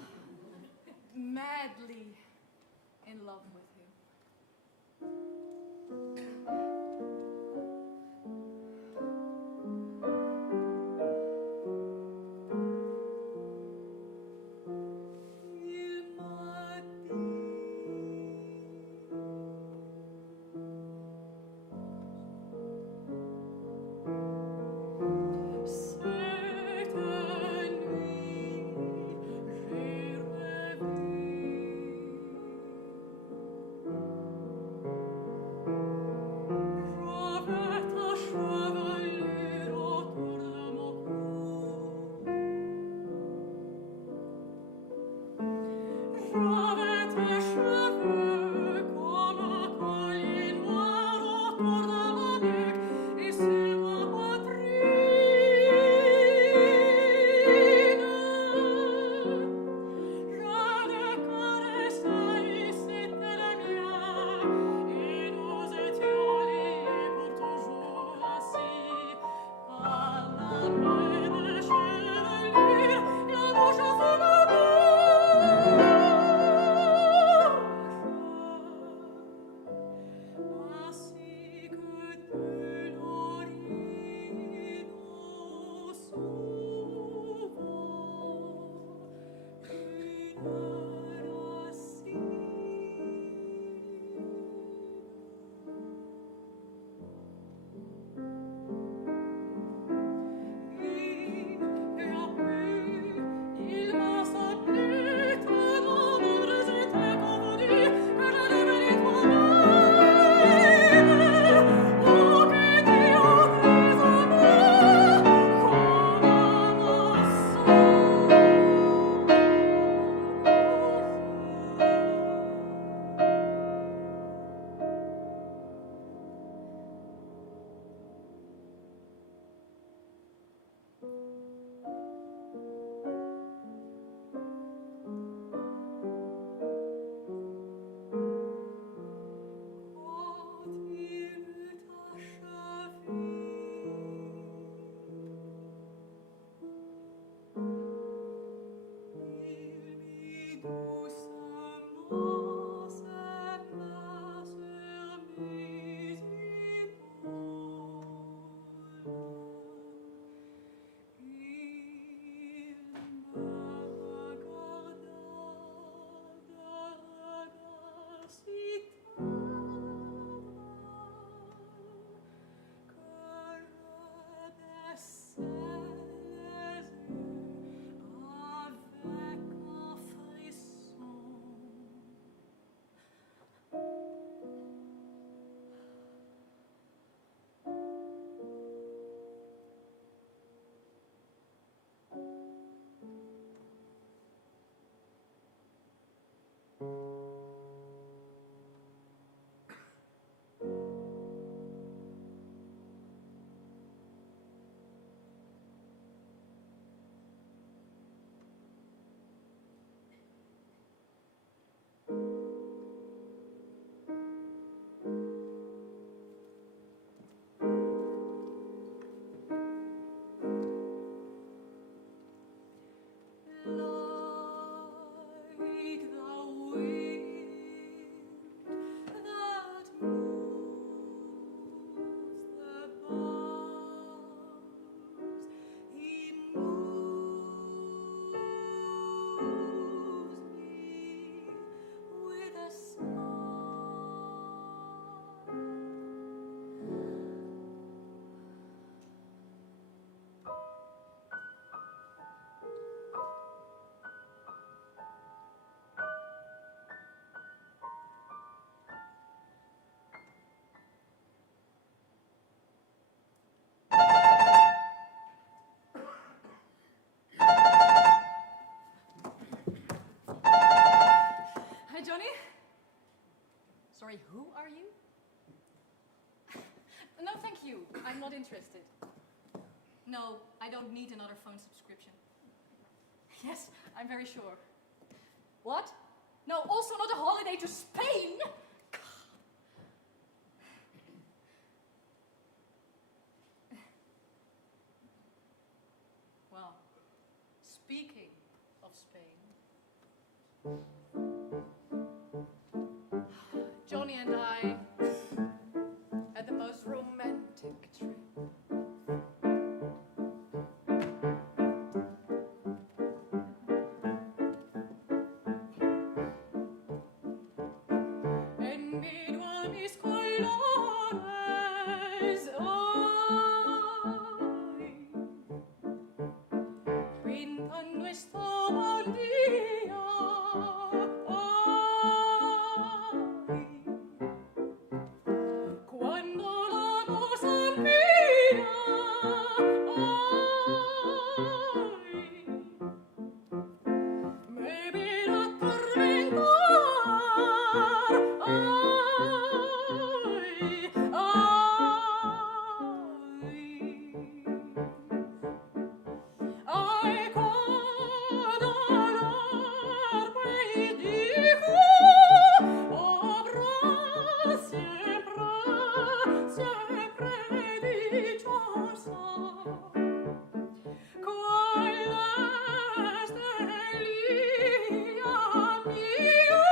madly in love with him. Sorry, who are you? No, thank you. I'm not interested. No, I don't need another phone subscription. Yes, I'm very sure. What? No, also not a holiday to Spain? Well, speaking of Spain, Johnny and I had the most romantic trip. En medio a mis colores, ay, pintan nuestro buen día, ay, cuando la nos envía, ay, me viene a atormentar, ay, cuando la dijo, habrá siempre, siempre dichosa. ¿Cuál es el día mío?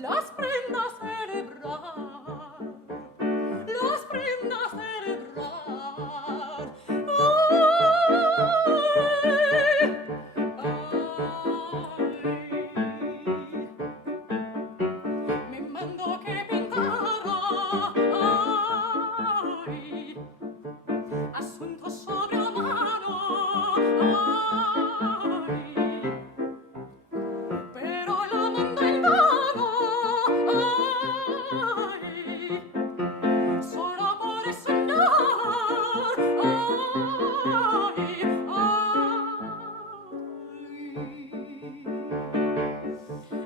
Las prendas celebrar, las prendas celebrar, las prendas celebrar. Me mandó que pintara, ay, asuntos sobre la mano, ay, pero la mandó en vano, ay, solo por soñar, ay,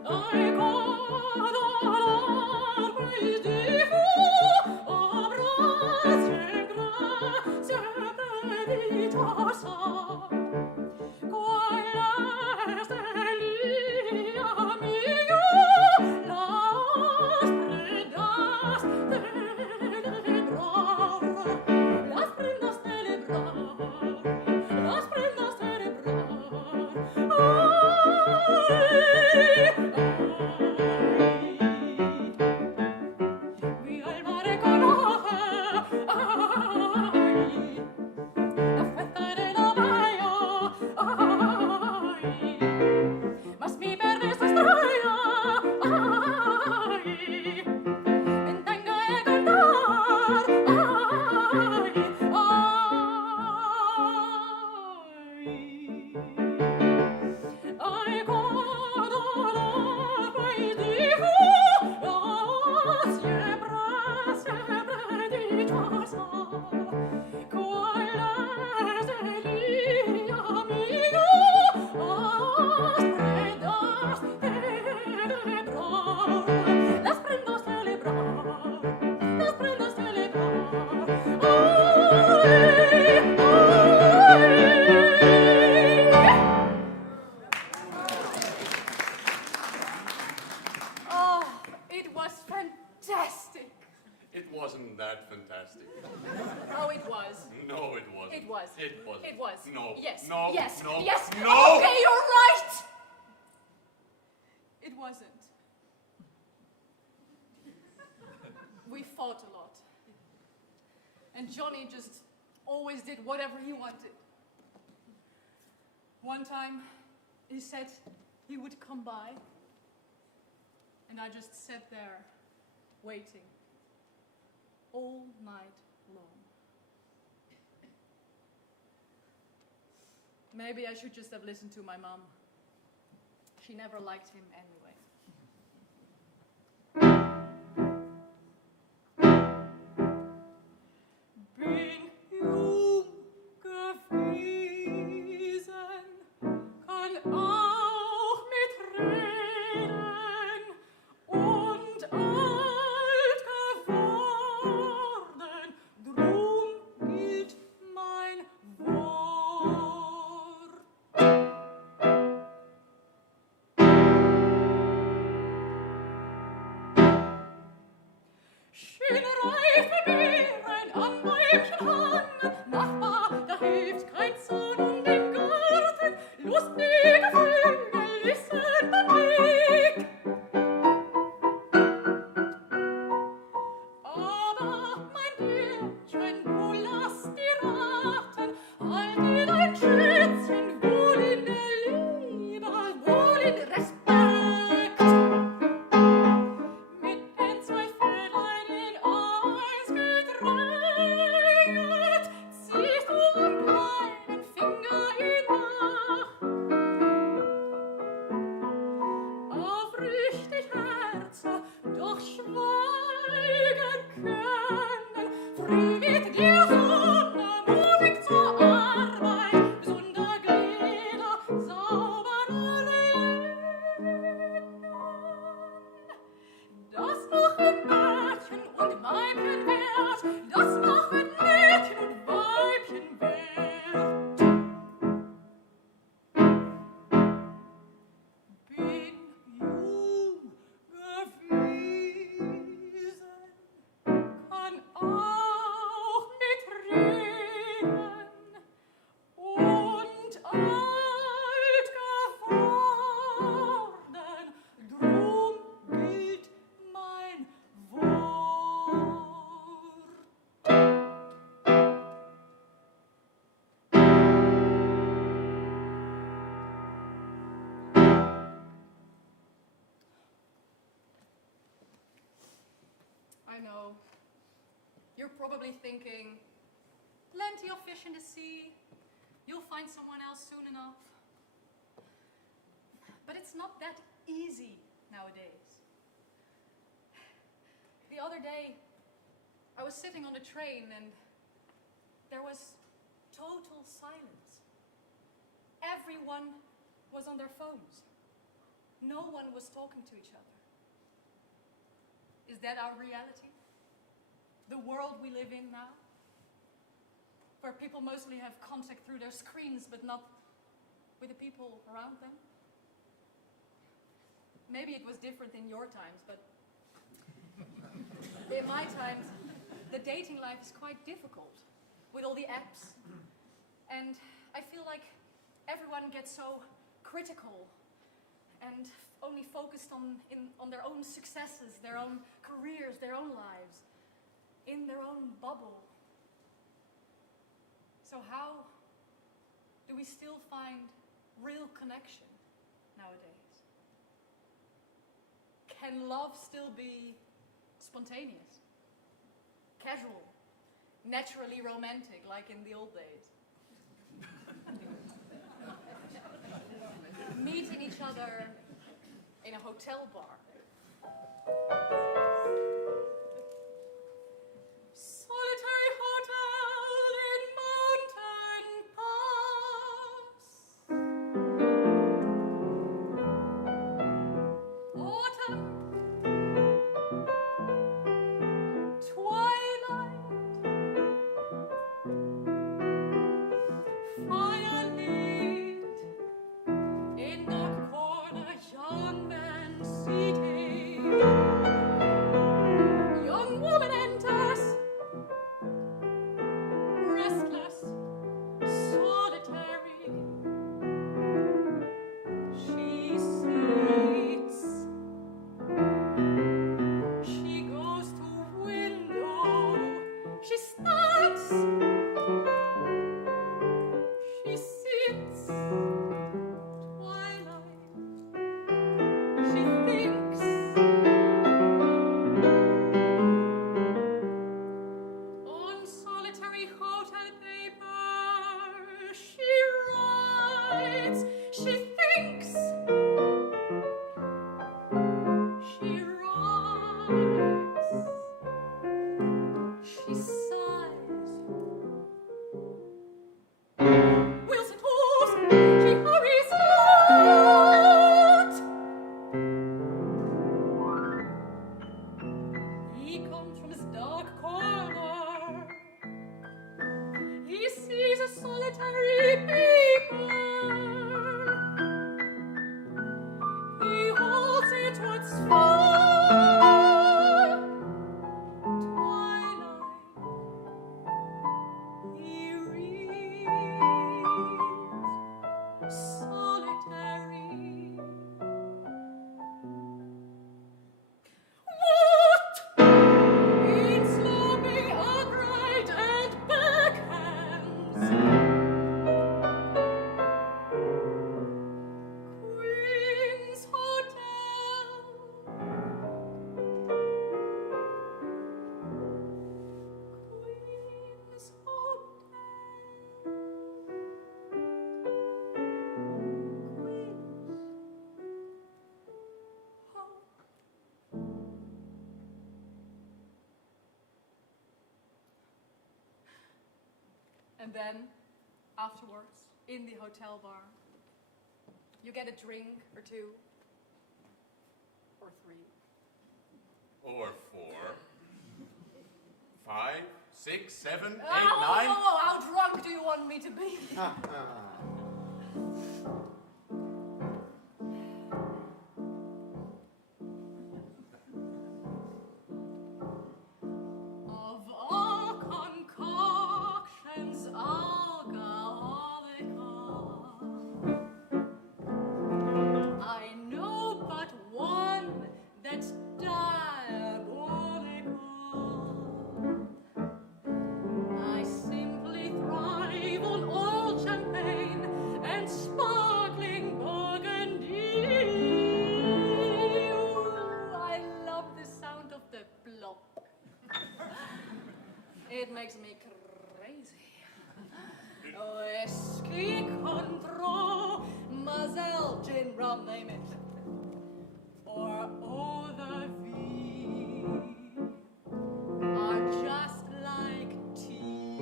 ay, cuando largo y dijo, habrá siempre, siempre dichosa. ¿Cuál es el día mío? Las prendas celebrar, las prendas celebrar, las prendas celebrar. Mi alma reconoce, ay, la fuerza de la bahía, ay, mas mi verde se estrella, ay, en tanga de cantar, ay, ay, cuando largo y dijo, siempre, siempre dichosa. ¿Cuál es el día mío? Las prendas celebrar, las prendas celebrar, Oh, it was fantastic. It wasn't that fantastic. Oh, it was. No, it wasn't. It was. It wasn't. It was. No. Yes. No. Yes. No. Yes. No. Okay, you're right. It wasn't. We fought a lot. And Johnny just always did whatever he wanted. One time, he said he would come by. And I just sat there, waiting. All night long. Maybe I should just have listened to my mom. She never liked him anyway. Bin jung gefiel I know. You're probably thinking, plenty of fish in the sea. You'll find someone else soon enough. But it's not that easy nowadays. The other day, I was sitting on the train and there was total silence. Everyone was on their phones. No one was talking to each other. Is that our reality? The world we live in now? Where people mostly have contact through their screens, but not with the people around them? Maybe it was different in your times, but in my times, the dating life is quite difficult with all the apps. And I feel like everyone gets so critical and only focused on their own successes, their own careers, their own lives, in their own bubble. So how do we still find real connection nowadays? Can love still be spontaneous, casual, naturally romantic, like in the old days? Meeting each other in a hotel bar. Solitary hotel in mountain pass. Autumn. Twilight. Firelit. In dark corner, young man seated. Young woman enters, restless, solitary. She sits. She goes to window. She starts. She sits. Twilight. She thinks. On solitary hotel paper, she writes. She thinks. She writes. She sighs. Wheels and tools. She hurries out. He comes from his dark corner. He sees a solitary paper. He holds it towards fire. Twilight. He reads. Solitary. What? In sloping upright and backhands. Queen's Hotel. Queen's Hotel. And then, afterwards, in the hotel bar, you get a drink or two, or three. Or 4, 5, 6, 7, 8, 9. Oh, how drunk do you want me to be? Of all concoctions alcoholical, I know but one that's diabolical. I simply thrive on old champagne and sparkling rum, name it. Or eau de vie are just like tea.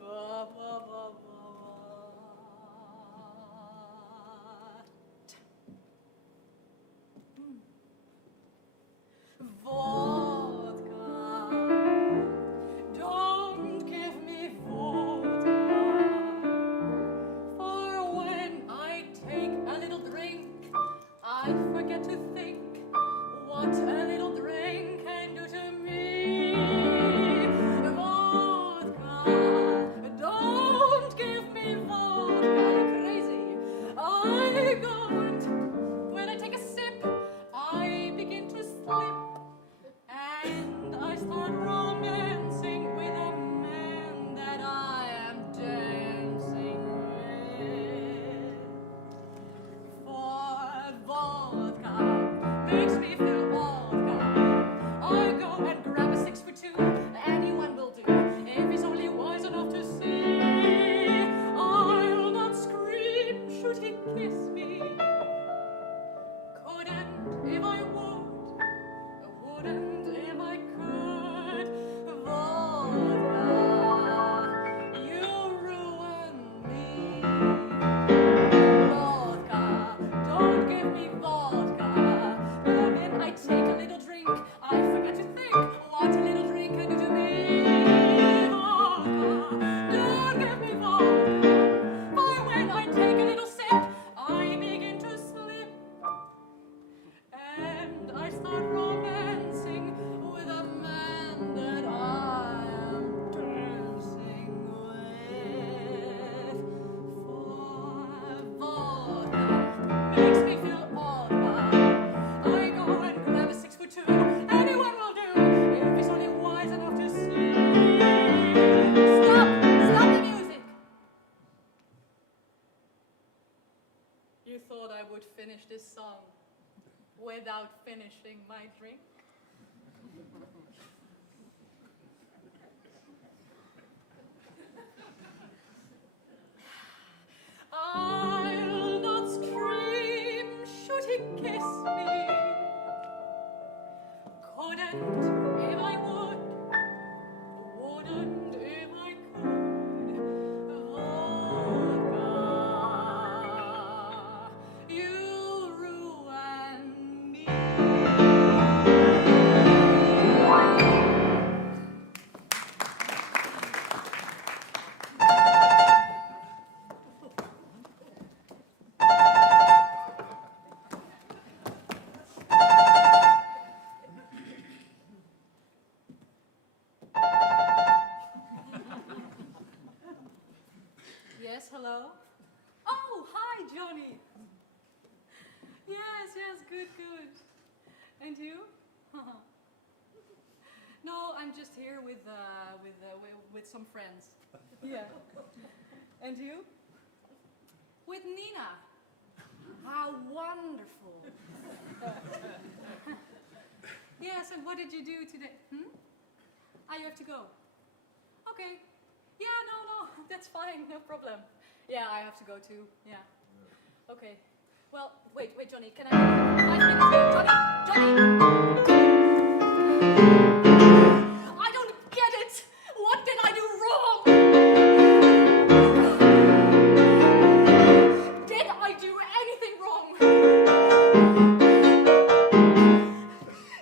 Ba, ba, ba, ba. Vodka. Don't give me vodka. For when I take a little drink, I forget to think what a little drink can do to me. Vodka. Don't give me vodka. You're crazy. I go and when I take a sip, I begin to slip. And I start romancing with a man that I am dancing with. For vodka makes me feel vodka. I go and grab a 6 for 2. Anyone will do if he's only wise enough to see. I'll not scream should he kiss me. Couldn't if I would. Wouldn't if I could. Vodka, you ruin me. Vodka, don't give me vodka. When I take a little drink, I forget to think what a little drink can do to me. Vodka, don't give me vodka. For when I take a little sip, I begin to slip. And I start romancing with a man that I am dancing with. For vodka makes me feel vodka. I go and grab a 6 for 2. Anyone will do if he's only wise enough to see. Stop the music. You thought I would finish this song without finishing my drink? I'll not scream should he kiss me. Couldn't if I would. Wouldn't if I could. Vodka, you ruin me. Yes, hello? Oh, hi, Johnny. Yes, good. And you? No, I'm just here with some friends. Yeah. And you? With Nina. How wonderful. Yes, and what did you do today? Ah, you have to go. Okay. Yeah, no, that's fine, no problem. Yeah, I have to go too. Yeah. Okay. Well, wait, Johnny, can I have 5 minutes? Johnny! I don't get it! What did I do wrong? Did I do anything wrong?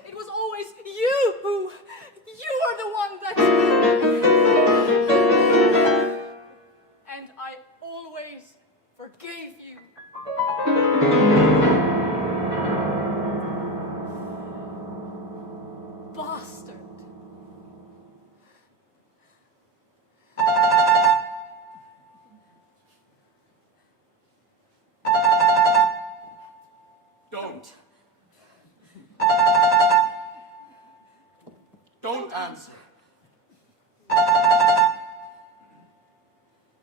It was always you were the one that... And I always forgave you. Bastard. Don't answer.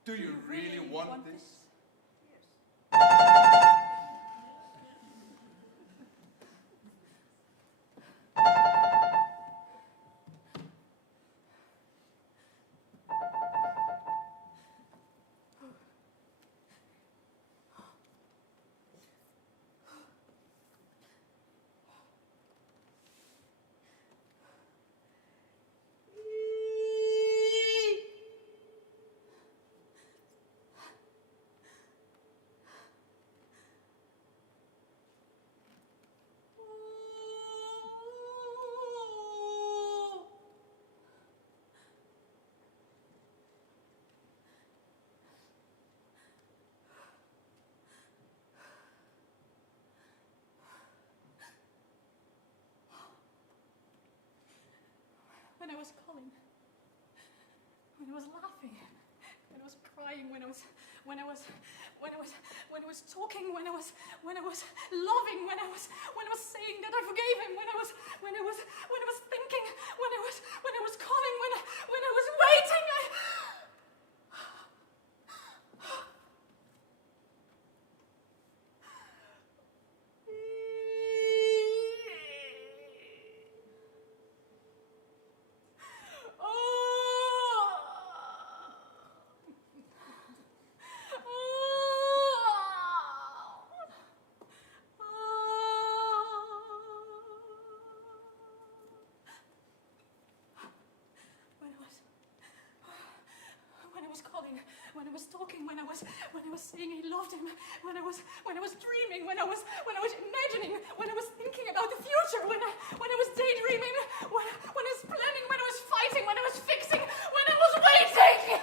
Do you really want this? when I was calling, when I was laughing, when I was crying, when I was talking, when I was loving, when I was saying that I forgave him, when I was thinking, when I was calling, when I was waiting. When I was talking, when I was saying I loved him, when I was dreaming, when I was imagining, when I was thinking about the future, when I was daydreaming, when I was planning, when I was fighting, when I was fixing, when I was waiting.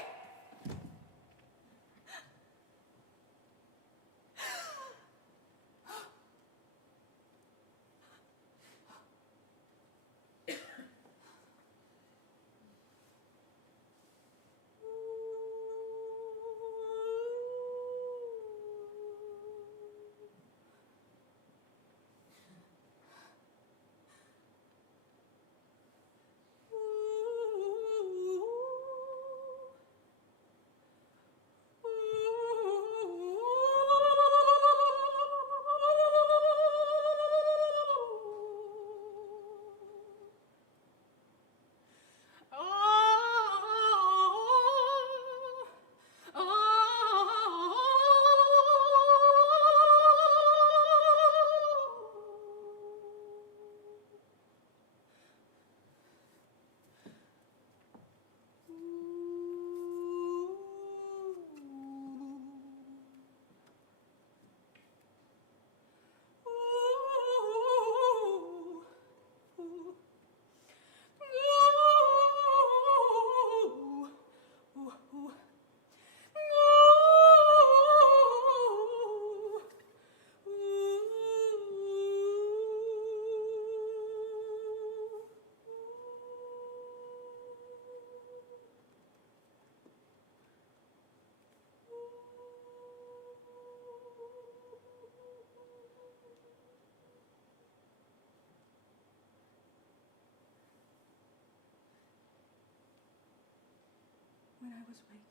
When I was waiting,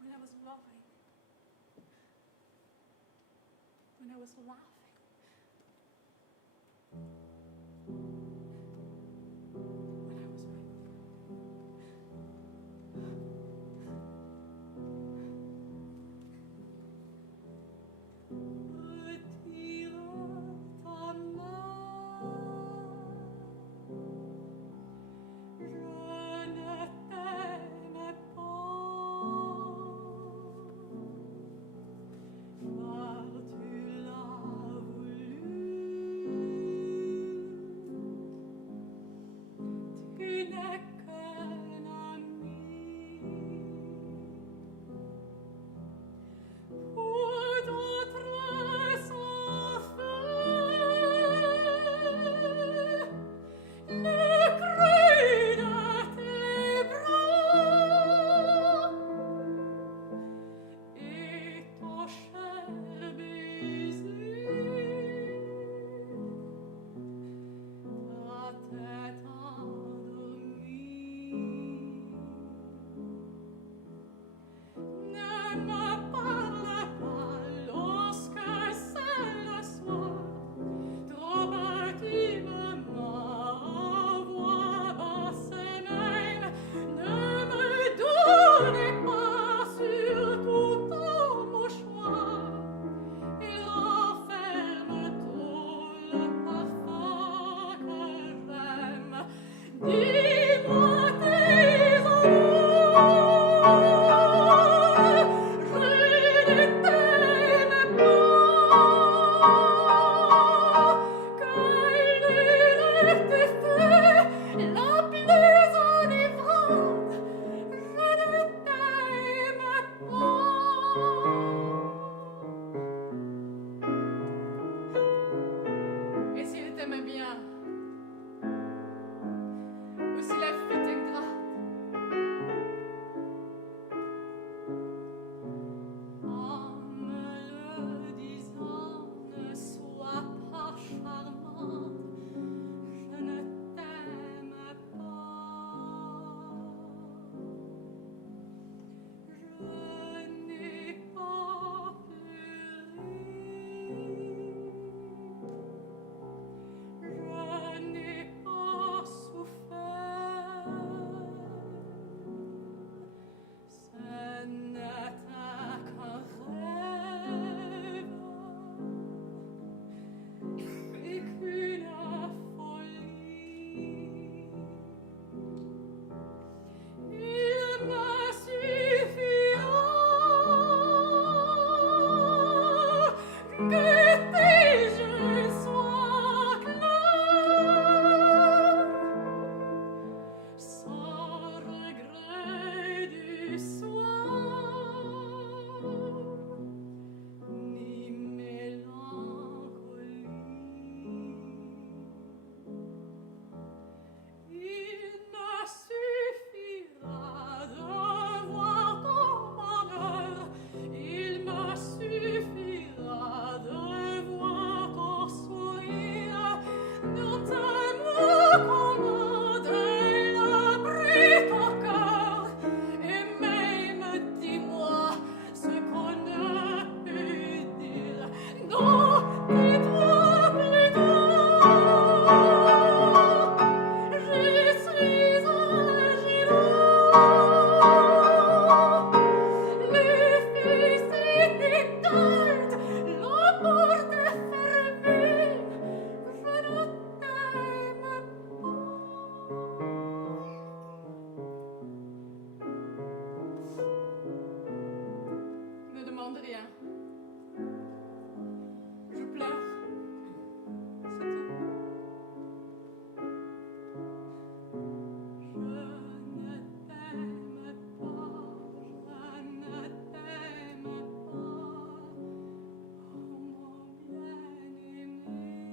when I was loving, when I was laughing. Car tu l'as demande rien. Je pleure. C'est tout. Je ne t'aime pas, je ne t'aime pas, oh mon bien-aimé.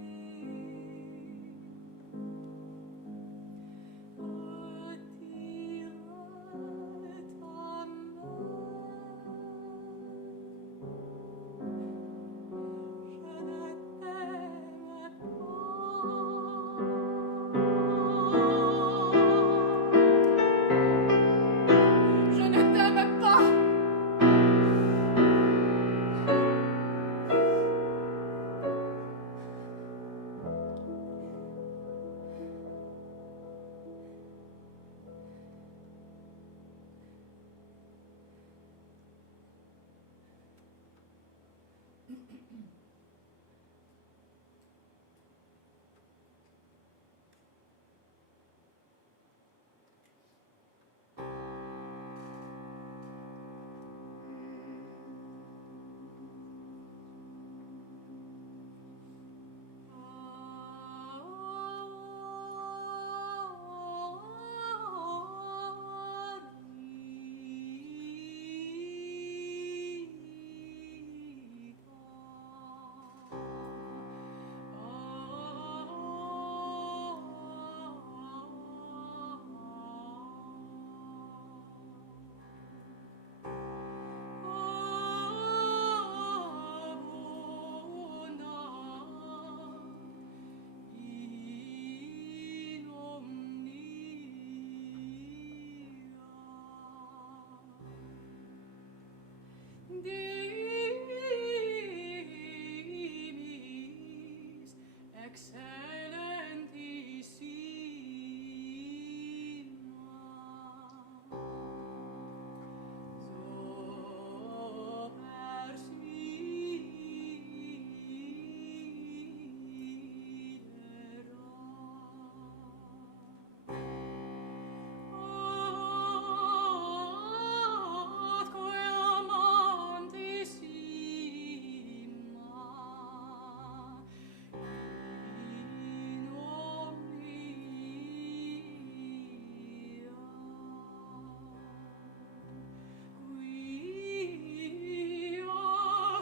Retire ta Je ne t'aime pas. Dimis excellentissima,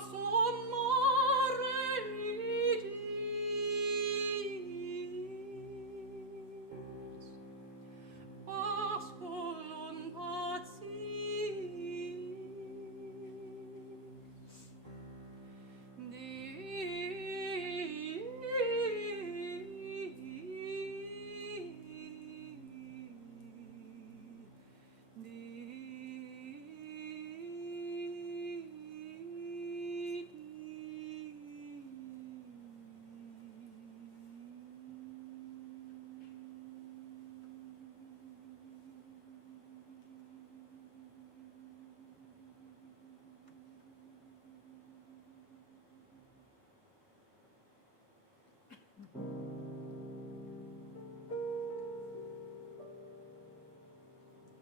so Apollon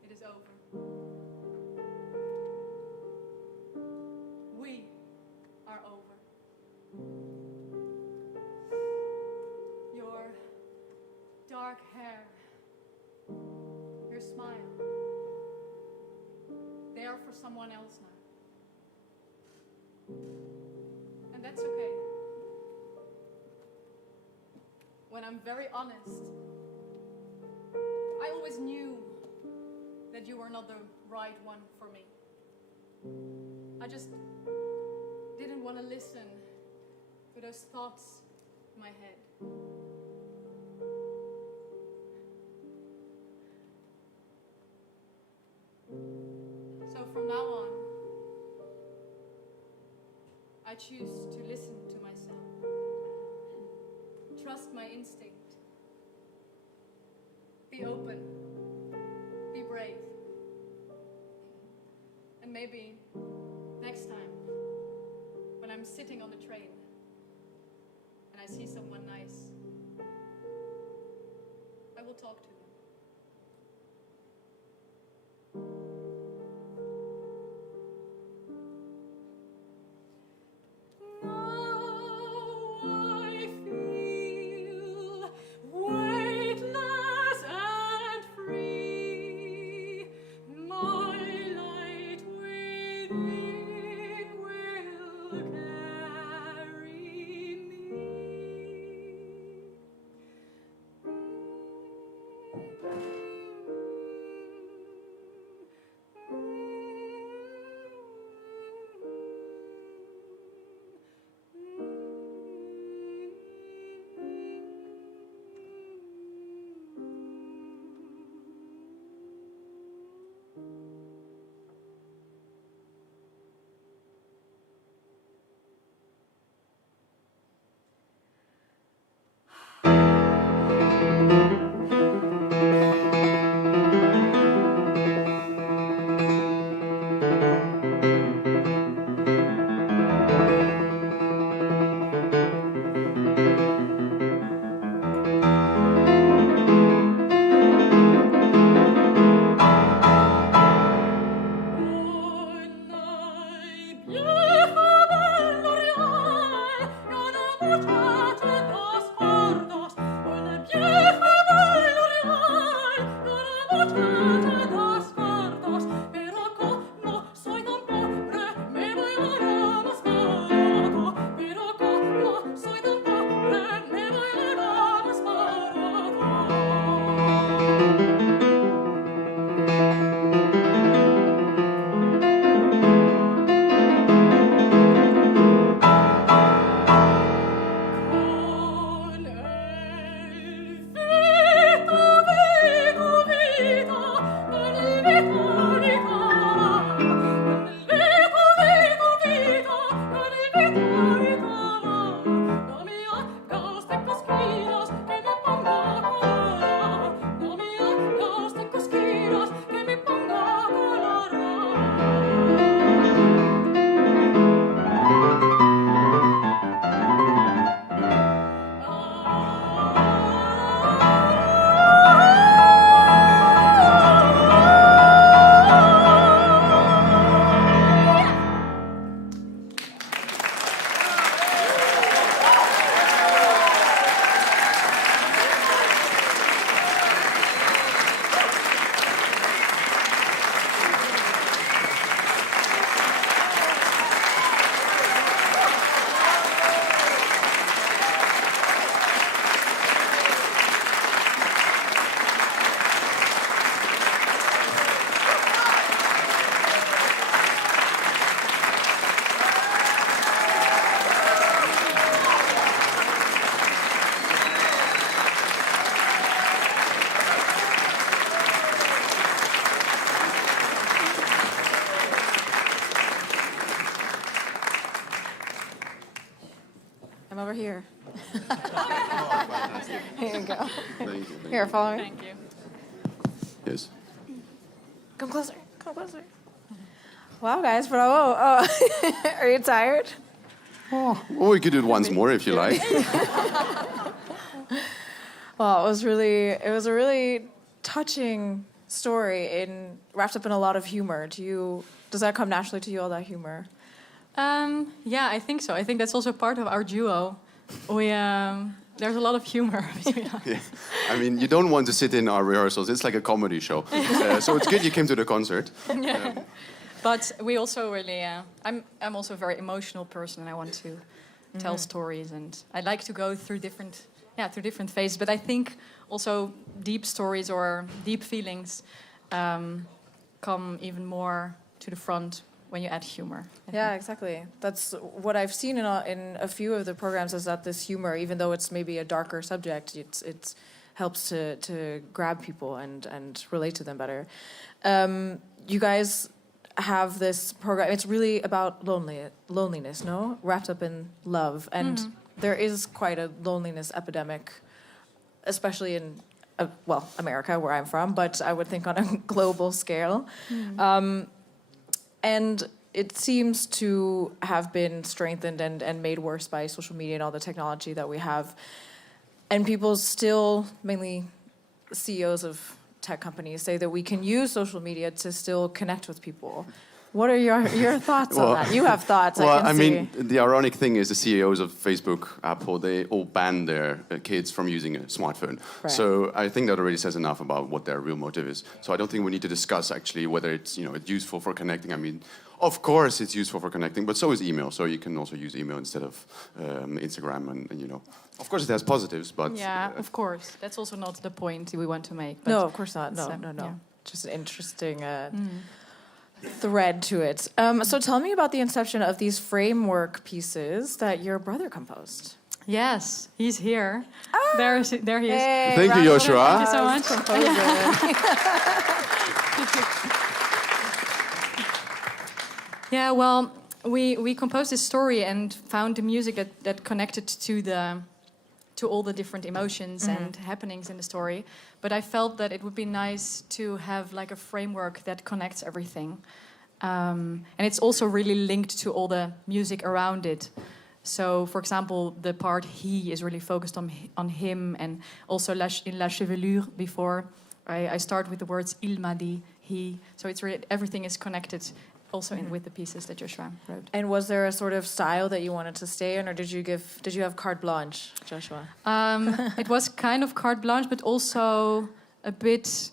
It is over. We are over. Your dark hair, your smile, they are for someone else now. And that's okay. When I'm very honest, I always knew that you were not the right one for me. I just didn't want to listen to those thoughts in my head. So from now on, I choose to listen to myself. Trust my instinct. Be open. Be brave. And maybe next time, when I'm sitting on the train and I see someone nice, I will talk to them. I'm over here. Here you go. Thank you. Here, follow me. Thank you. Yes. Come closer. Come closer. Wow, guys, bravo. Oh. Are you tired? Oh, well, we could do it once more if you like. Well, it was a really touching story wrapped up in a lot of humor. Does that come naturally to you, all that humor? Yeah, I think so. I think that's also part of our duo. There's a lot of humor between us. Yeah. I mean, you don't want to sit in our rehearsals. It's like a comedy show. So it's good you came to the concert. Yeah. But we also really... I'm also a very emotional person, and I want to tell stories, and I like to go through different phases. But I think also deep stories or deep feelings come even more to the front when you add humor. Yeah, exactly. That's what I've seen in a few of the programs, is that this humor, even though it's maybe a darker subject, it helps to grab people and relate to them better. You guys have this program. It's really about loneliness, no? Wrapped up in love. And there is quite a loneliness epidemic, especially in, America, where I'm from, but I would think on a global scale. And it seems to have been strengthened and made worse by social media and all the technology that we have. And people still, mainly CEOs of tech companies, say that we can use social media to still connect with people. What are your thoughts on that? You have thoughts, Well, I mean, the ironic thing is the CEOs of Facebook, Apple, they all banned their kids from using a smartphone. Right. So I think that already says enough about what their real motive is. So I don't think we need to discuss actually whether it's it's useful for connecting. I mean, of course it's useful for connecting, but so is email. So you can also use email instead of Instagram, and of course it has positives, but Yeah, of course. That's also not the point we want to make. But no, of course not. No. yeah. Just an interesting thread to it. So tell me about the inception of these framework pieces that your brother composed. Yes, he's here. There he is. Hey, Thank you, Joshua. Thank you so much. Yeah, well, we composed this story and found the music that connected to all the different emotions and happenings in the story. But I felt that it would be nice to have like a framework that connects everything. And it's also really linked to all the music around it. So, for example, the part he is really focused on him, and also in La Chevelure before, I start with the words il m'a dit, he. So it's really, everything is connected also with the pieces that Joshua wrote. And was there a sort of style that you wanted to stay in, or did you have carte blanche, Joshua? It was kind of carte blanche, but also a bit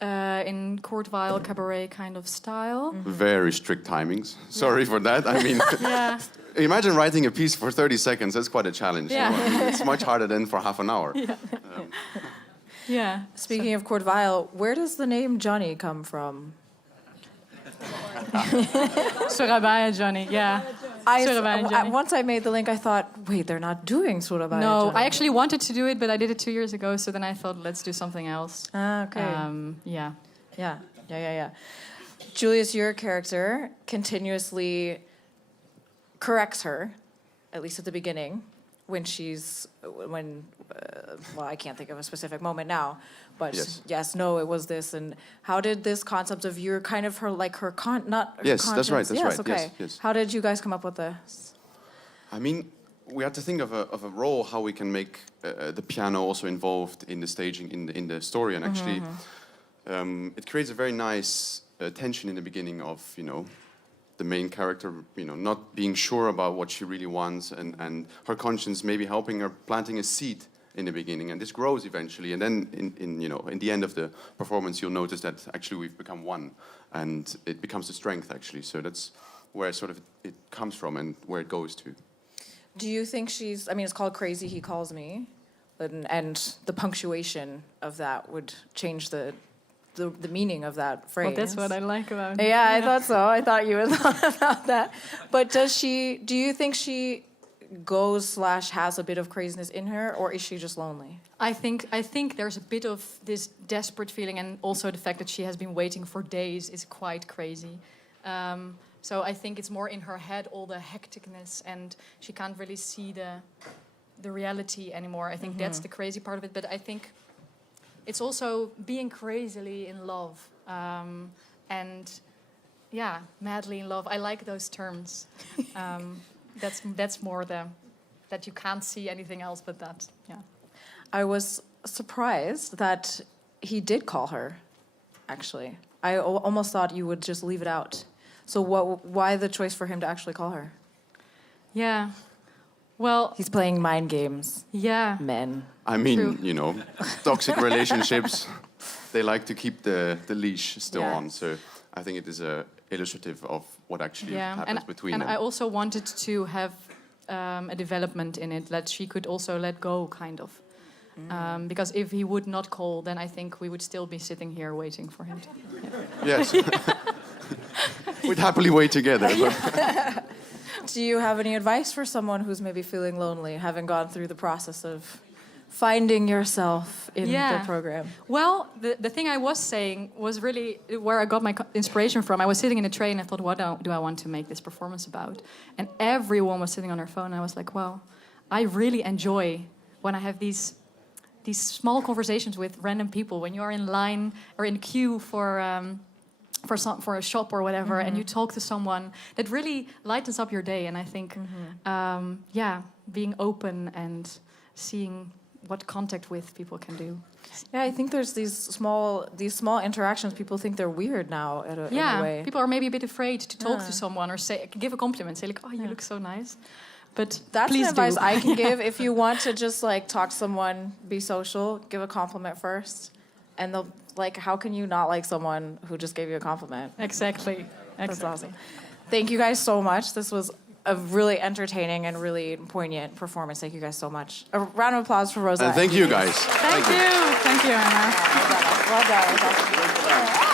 in Courteville cabaret kind of style. Very strict timings. Sorry for that. I mean, Yeah. imagine writing a piece for 30 seconds. That's quite a challenge. Yeah. So, I mean, it's much harder than for half an hour. Yeah. Speaking of Courteville, where does the name Johnny come from? Surabaya Johnny, yeah. Surabaya Johnny. Once I made the link, I thought, wait, they're not doing Surabaya No, Johnny. I actually wanted to do it, but I did it 2 years ago, so then I thought, let's do something else. Ah, okay. Yeah. Yeah. Julius, your character continuously corrects her, at least at the beginning, when I can't think of a specific moment now, but Yes. no, it was this. And how did this concept of your kind of her, like her Yes, that's right, yes, right, okay. yes. How did you guys come up with this? I mean, we had to think of a role, how we can make the piano also involved in the staging, in the story. And actually, it creates a very nice tension in the beginning of, the main character, not being sure about what she really wants, and her conscience maybe helping her planting a seed in the beginning, and this grows eventually, and then in the end of the performance, you'll notice that actually we've become one, and it becomes a strength actually. So that's where sort of it comes from and where it goes to. Do you think it's called Crazy He Calls Me, and the punctuation of that would change the meaning of that phrase. Well, that's what I like about it. Yeah, I thought so. I thought you would thought about that. But do you think she goes/has a bit of craziness in her, or is she just lonely? I think there's a bit of this desperate feeling, and also the fact that she has been waiting for days is quite crazy. So I think it's more in her head, all the hecticness, and she can't really see the reality anymore. I think that's the crazy part of it. But I think it's also being crazily in love, and madly in love. I like those terms. That's more that you can't see anything else but that. Yeah. I was surprised that he did call her. Actually, I almost thought you would just leave it out. So why the choice for him to actually call her? Yeah. Well, he's playing mind games. Yeah. Men. I mean, toxic relationships, they like to keep the leash still on. So I think it is illustrative of what actually happens between them. And I also wanted to have a development in it, that she could also let go, kind of. Because if he would not call, then I think we would still be sitting here waiting for him to. Yeah. Yes. We'd happily wait together. But Do you have any advice for someone who's maybe feeling lonely, having gone through the process of finding yourself in the program? Well, the thing I was saying was really where I got my inspiration from. I was sitting in a train and I thought, what do I want to make this performance about? And everyone was sitting on their phone. And I was like, well, I really enjoy when I have these small conversations with random people, when you're in line or in queue for a shop or whatever, and you talk to someone that really lightens up your day. And I think, being open and seeing what contact with people can do. Yeah, I think there's these small interactions. People think they're weird now in a way. People are maybe a bit afraid to talk to someone or give a compliment, say like, "Oh, you look so nice." But that's please an advice do. I can give. If you want to just like talk to someone, be social, give a compliment first, and they'll like. How can you not like someone who just gave you a compliment? Exactly. That's awesome. Thank you guys so much. This was a really entertaining and really poignant performance. Thank you guys so much. A round of applause for Roza. And thank you guys. Thank you. Thank you, Anna. Well done.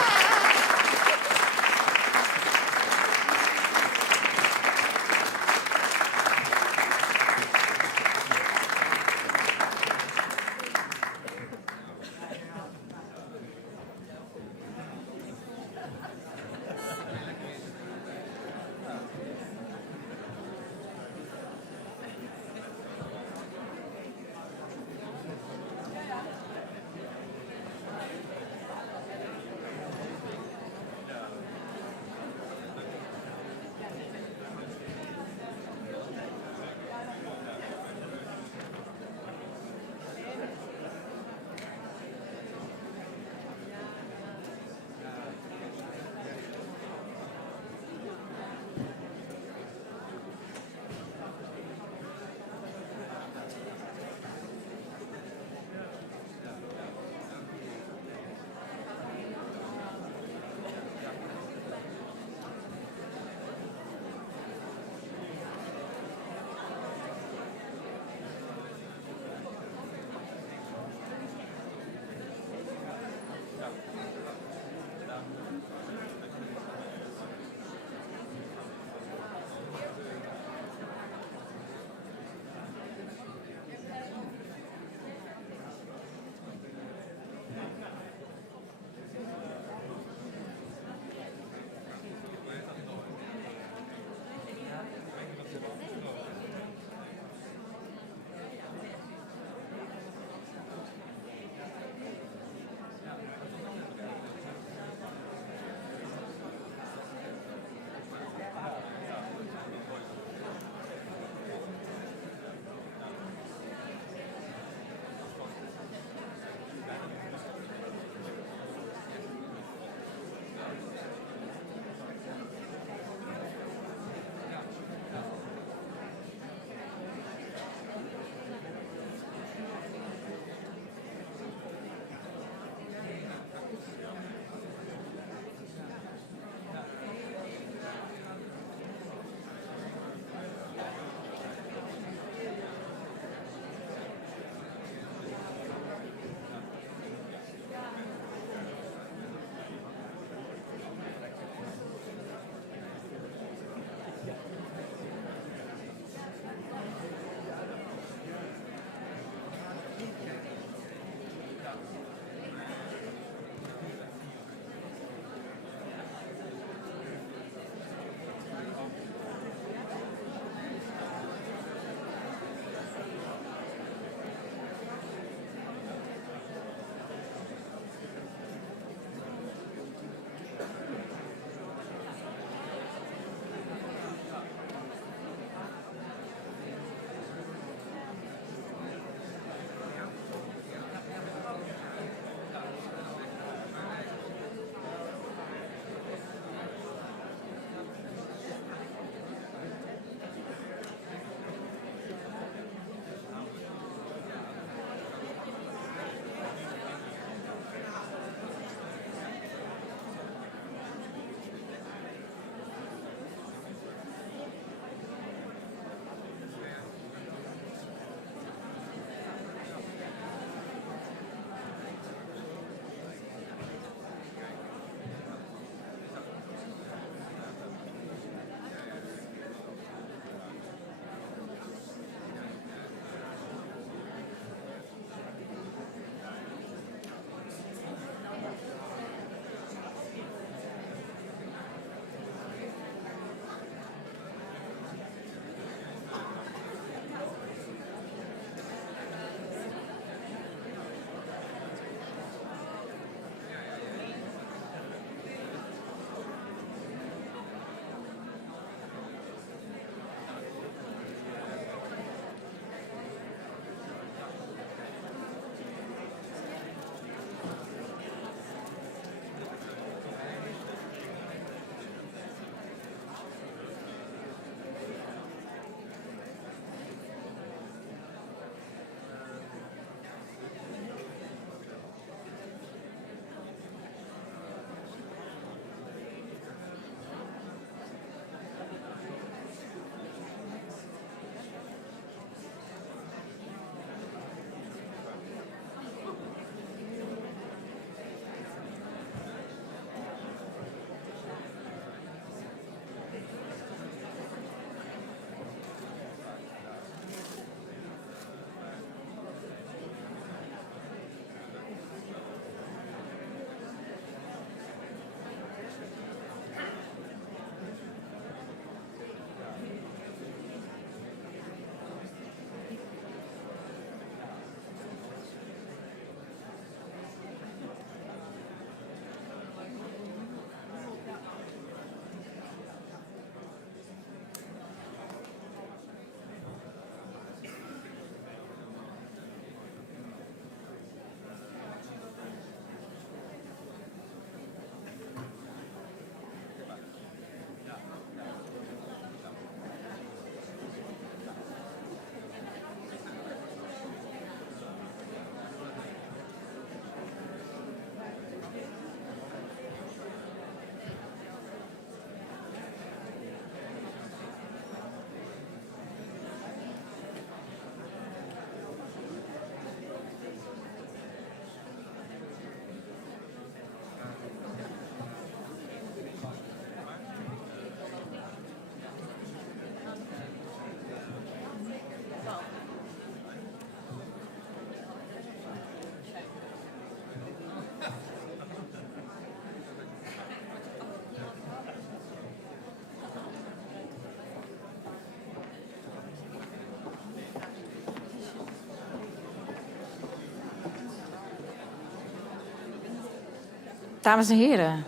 Dames en heren.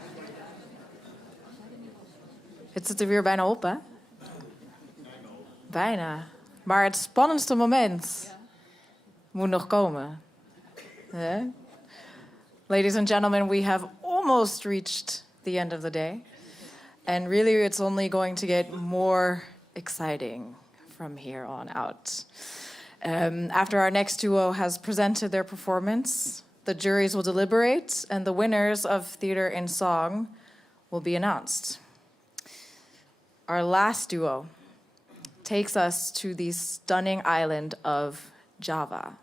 Het zit er weer bijna op, hè? Bijna. Maar het spannendste moment moet nog komen. Hè? Ladies and gentlemen, we have almost reached the end of the day. And really, it's only going to get more exciting from here on out. After our next duo has presented their performance, the juries will deliberate, and the winners of Theater in Song will be announced. Our last duo takes us to the stunning island of Java.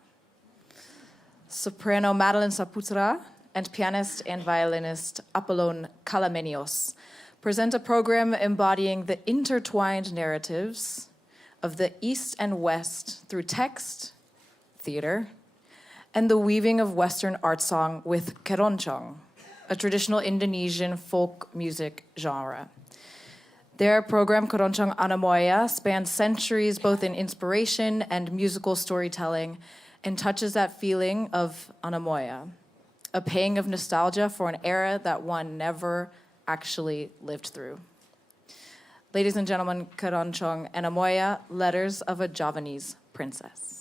Soprano Madeline Saputra and pianist and violinist Apollon Kalamenios present a program embodying the intertwined narratives of the East and West through text, theater, and the weaving of Western art song with Keroncong, a traditional Indonesian folk music genre. Their program, Keroncong Anemoia, spans centuries both in inspiration and musical storytelling and touches that feeling of Anemoia, a pang of nostalgia for an era that one never actually lived through. Ladies and gentlemen, Keroncong Anemoia, Letters of a Javanese Princess.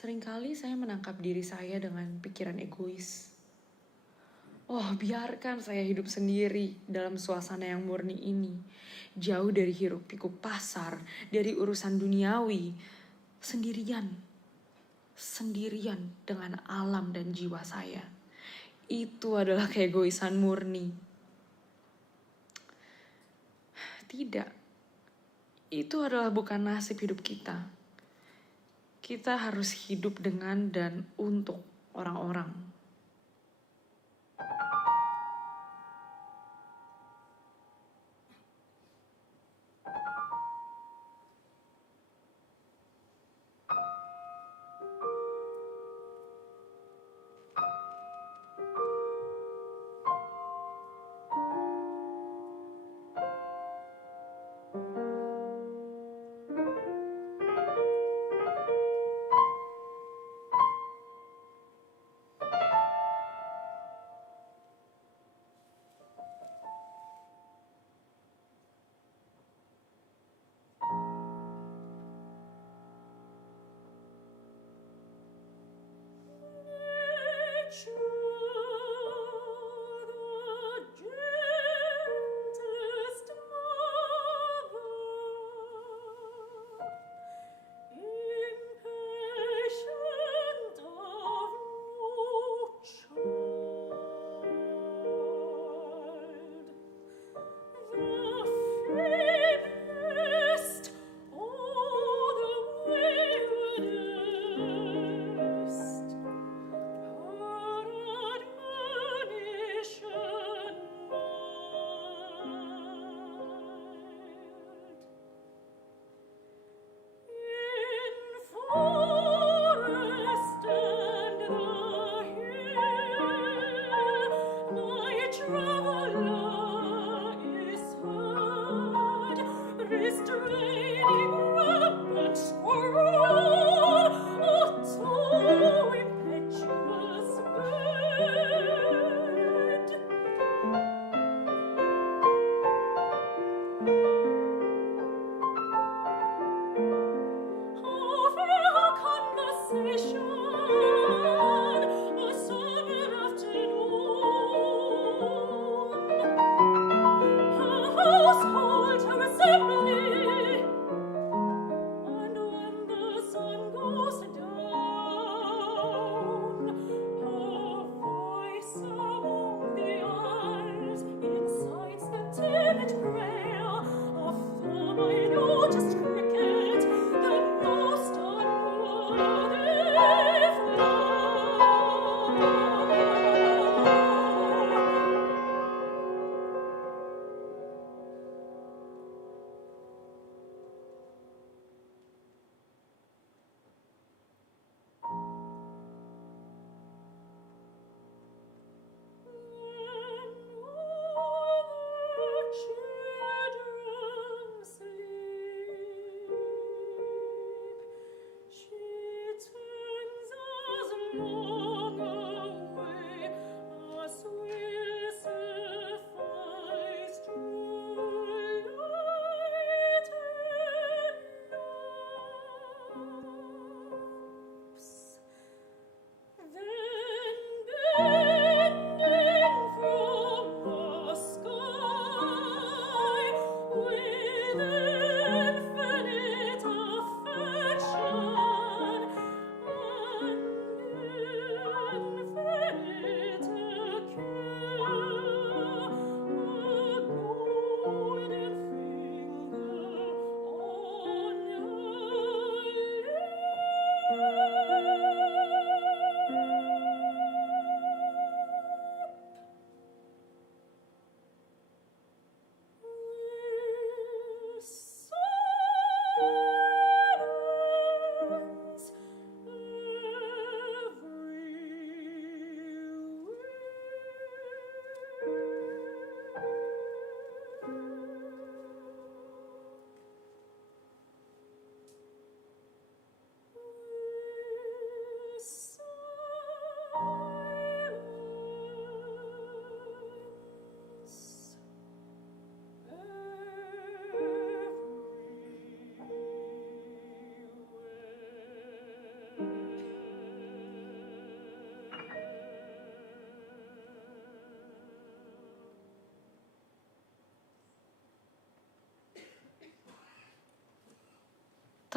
Seringkali saya menangkap diri saya dengan pikiran egois. Oh, biarkan saya hidup sendiri dalam suasana yang murni ini. Jauh dari hiruk pikuk pasar, dari urusan duniawi. Sendirian dengan alam dan jiwa saya. Itu adalah keegoisan murni. Tidak. Itu adalah bukan nasib hidup kita. Kita harus hidup dengan dan untuk orang-orang.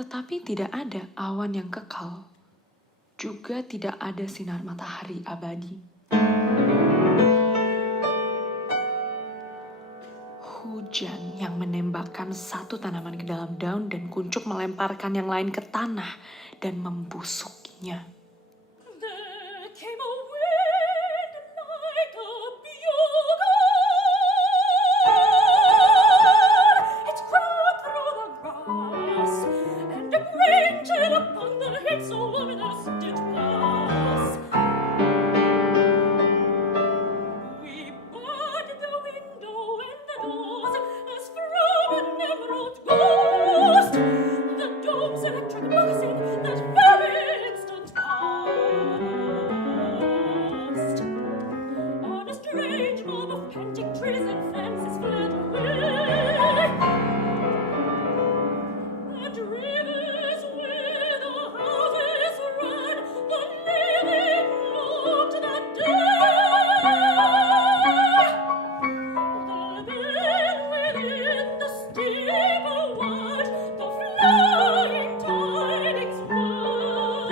Tetapi tidak ada awan yang kekal, juga tidak ada sinar matahari abadi. Hujan yang menembakkan satu tanaman ke dalam daun dan kuncup melemparkan yang lain ke tanah dan membusuknya. There came a wind like a bugle. It crept through the grass, and a branch upon the hill so ominous did pass. We barred the window and the doors as from an emerald ghost. The dome's electric magazine that very instant passed. On a strange mob of panting trees and fences fled away, and rivers where the houses ran, the living looked that day. The bell within the steeple wide, the flying tidings word.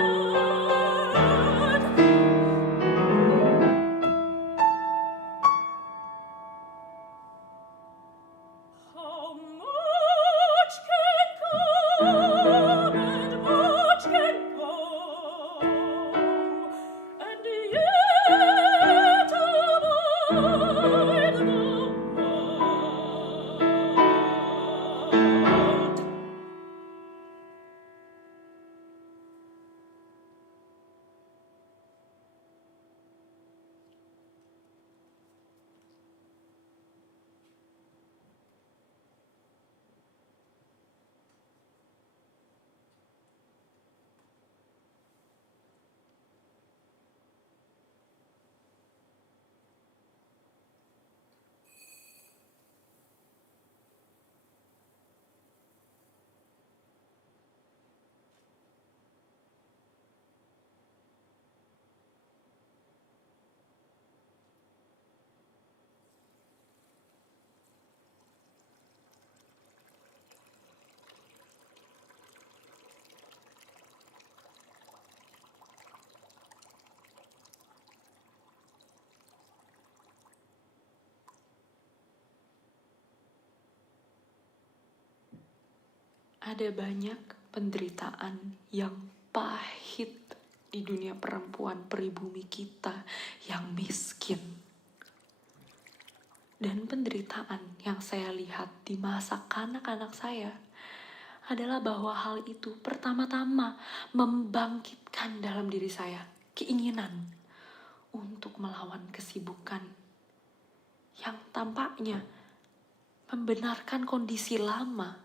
How much can come and much can go, and yet abide the word. Ada banyak penderitaan yang pahit di dunia perempuan pribumi kita yang miskin. Dan penderitaan yang saya lihat di masa kanak-kanak saya adalah bahwa hal itu pertama-tama membangkitkan dalam diri saya keinginan untuk melawan kesibukan yang tampaknya membenarkan kondisi lama.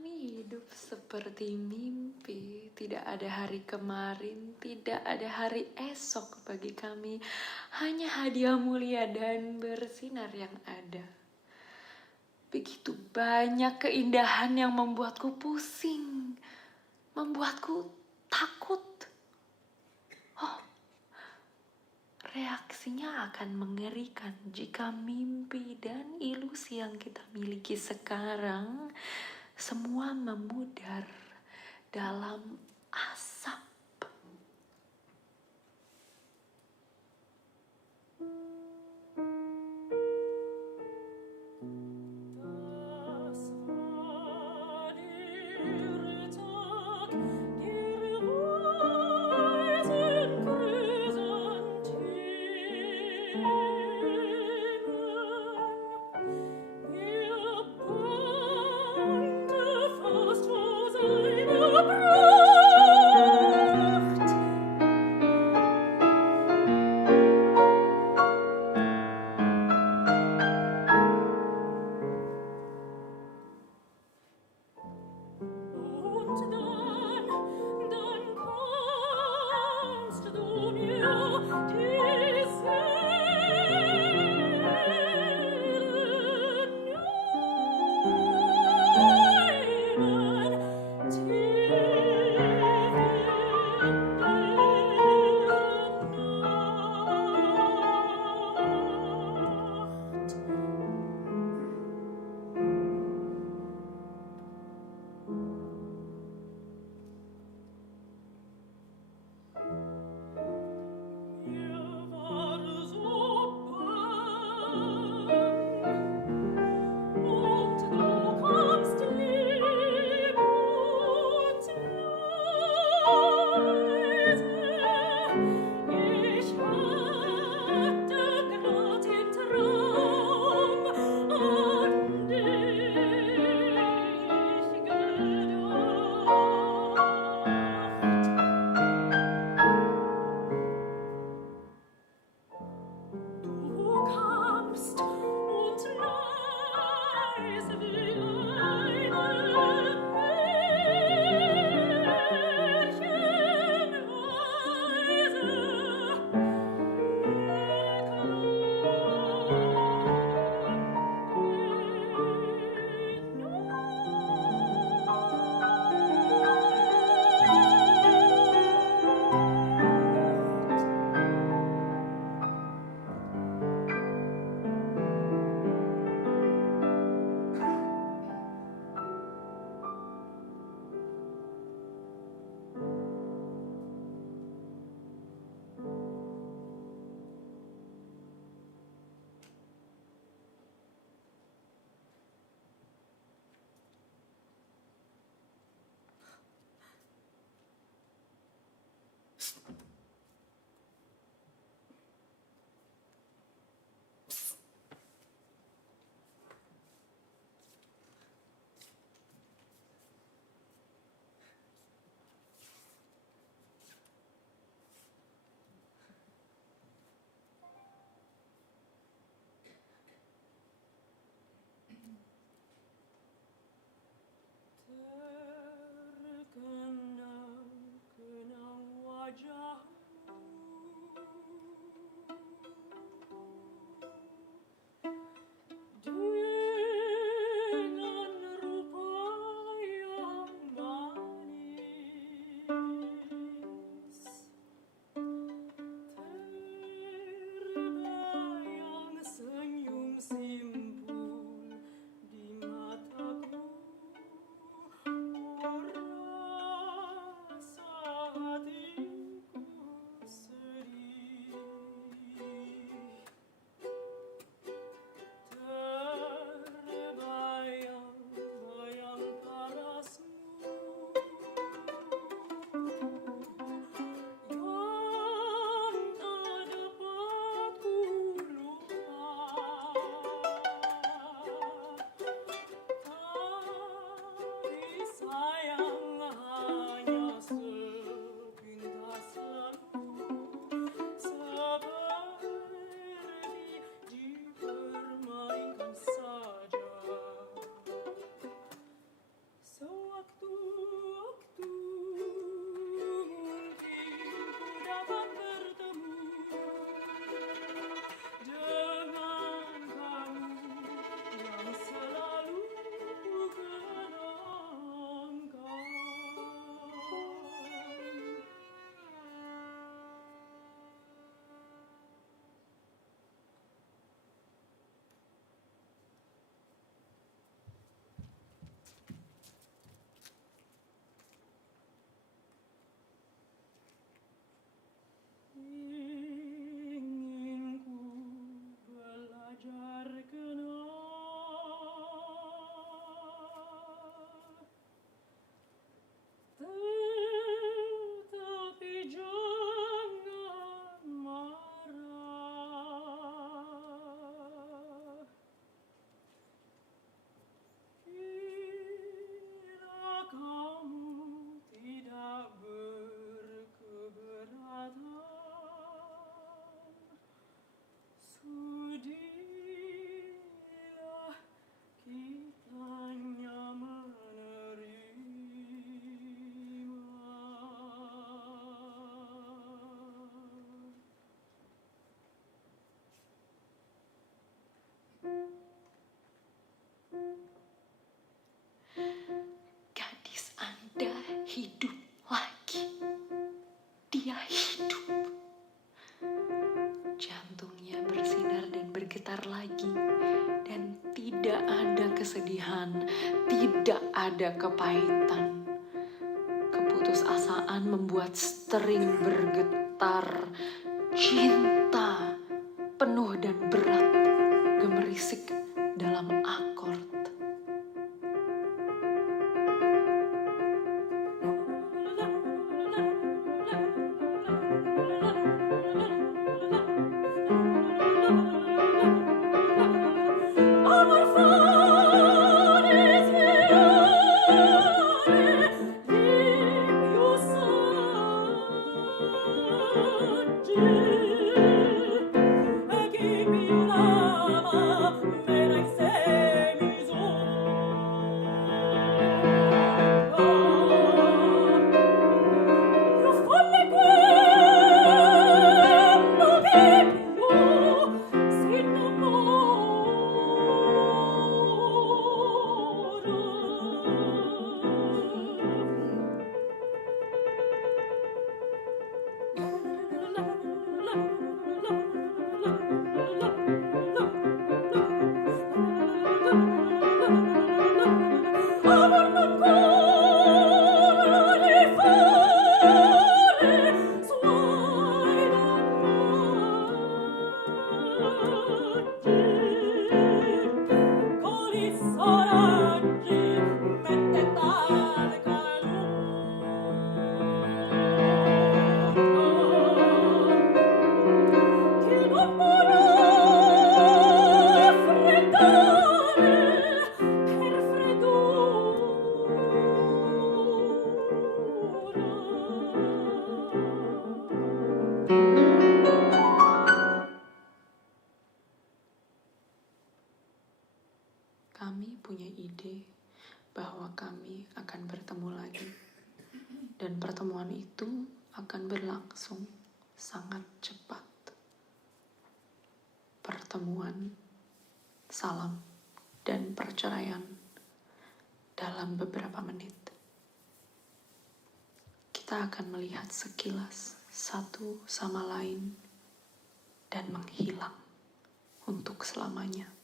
Kami hidup seperti mimpi. Tidak ada hari kemarin, tidak ada hari esok bagi kami. Hanya hadiah mulia dan bersinar yang ada. Begitu banyak keindahan yang membuatku pusing, membuatku takut. Oh, reaksinya akan mengerikan jika mimpi dan ilusi yang kita miliki sekarang semua memudar dalam asap. sebentar lagi. Dan tidak ada kesedihan, tidak ada kepahitan. Keputusasaan membuat string bergetar. Cinta penuh dan berat gemerisik dalam akord. Kami punya ide bahwa kami akan bertemu lagi. Dan pertemuan itu akan berlangsung sangat cepat. Pertemuan, salam, dan perceraian dalam beberapa menit. Kita akan melihat sekilas satu sama lain dan menghilang untuk selamanya.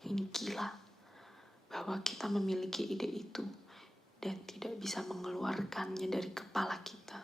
Ini gila bahwa kita memiliki ide itu dan tidak bisa mengeluarkannya dari kepala kita.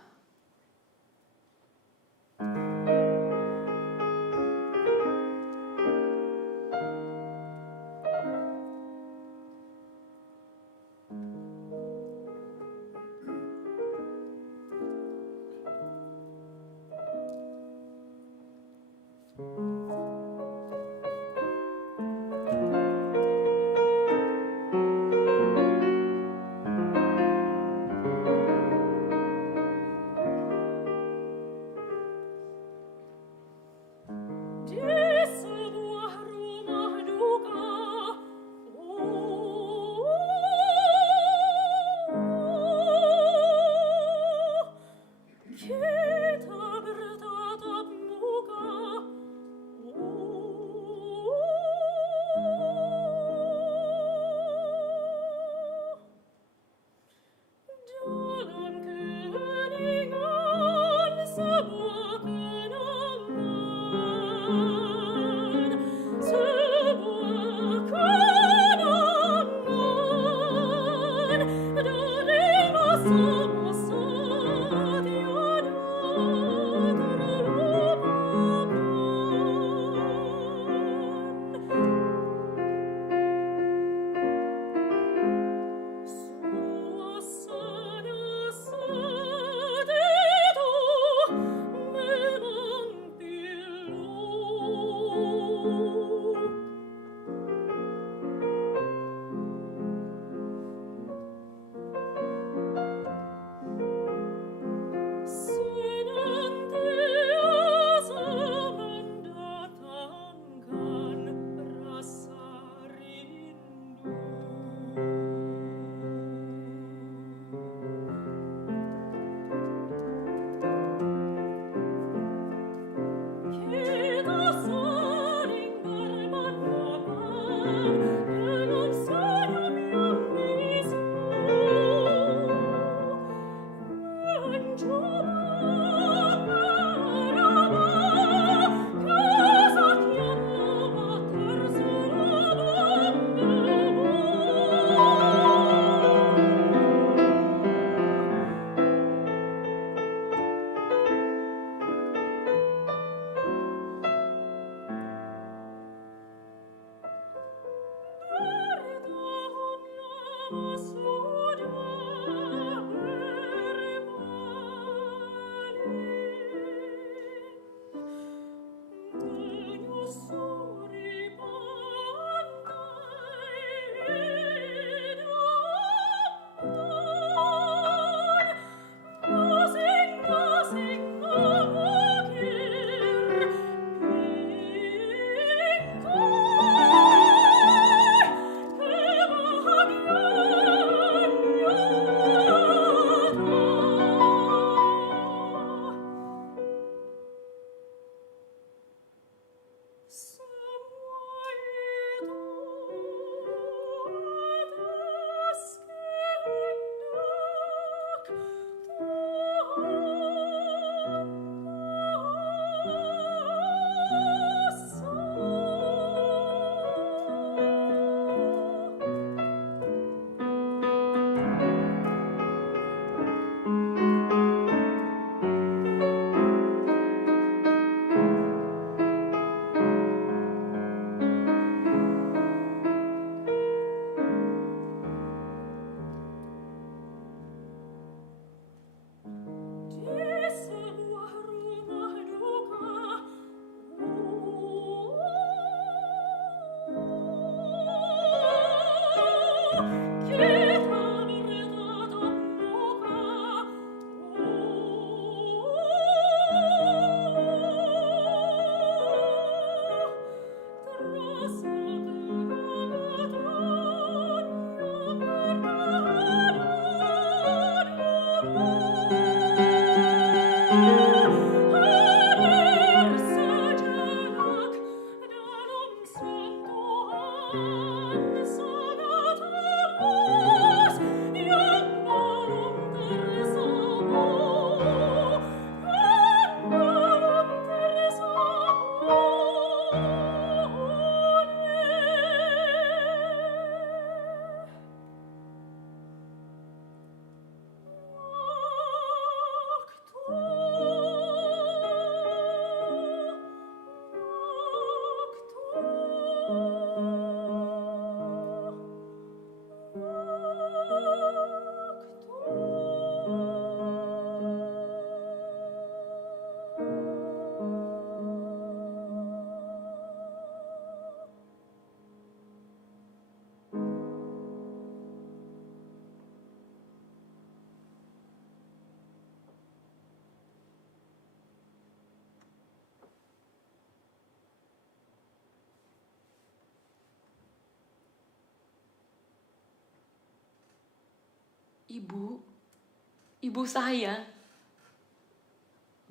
Ibu saya,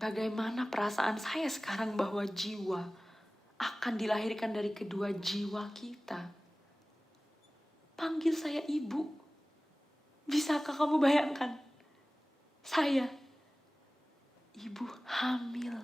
bagaimana perasaan saya sekarang bahwa jiwa akan dilahirkan dari kedua jiwa kita? Panggil saya ibu. Bisakah kamu bayangkan? Saya, ibu hamil.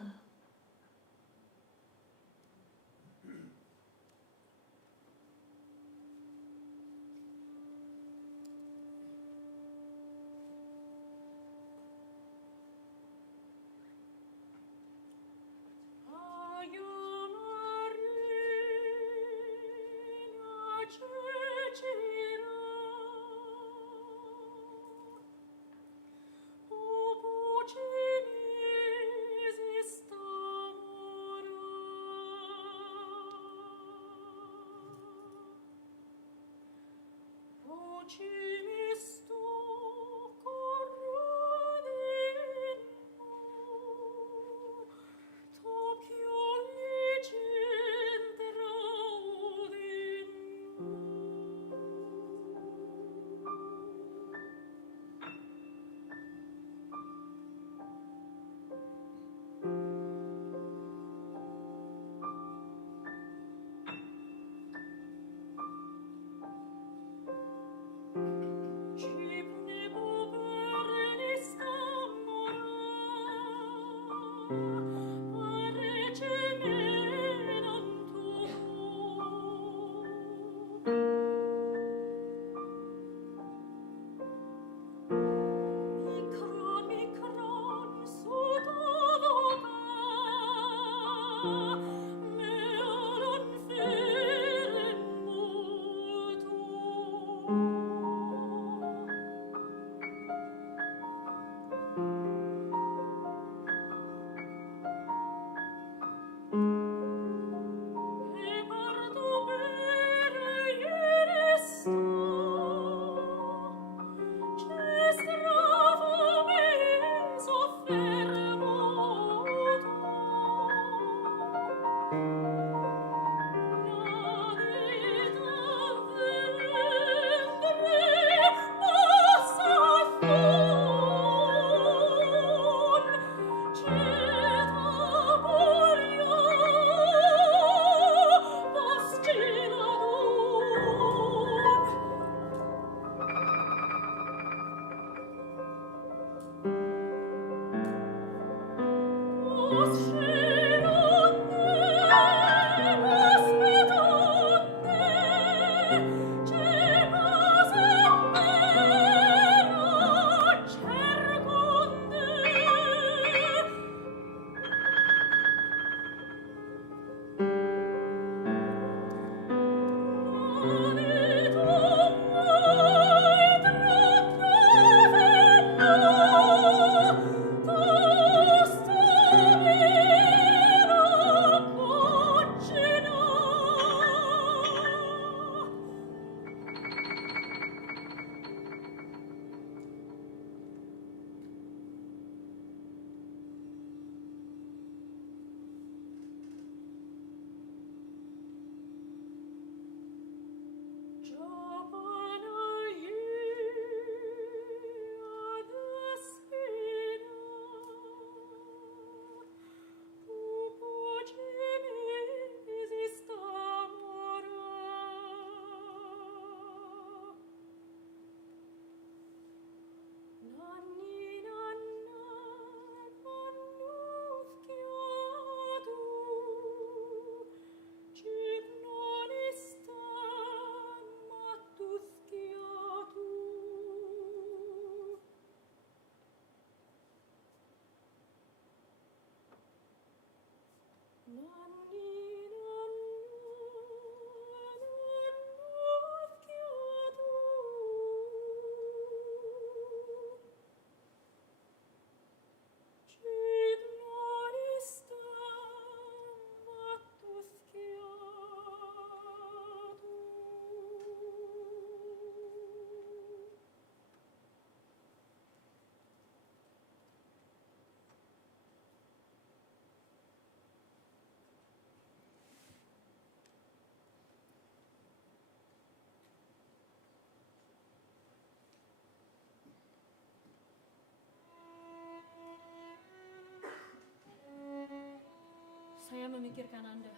memikirkan Anda.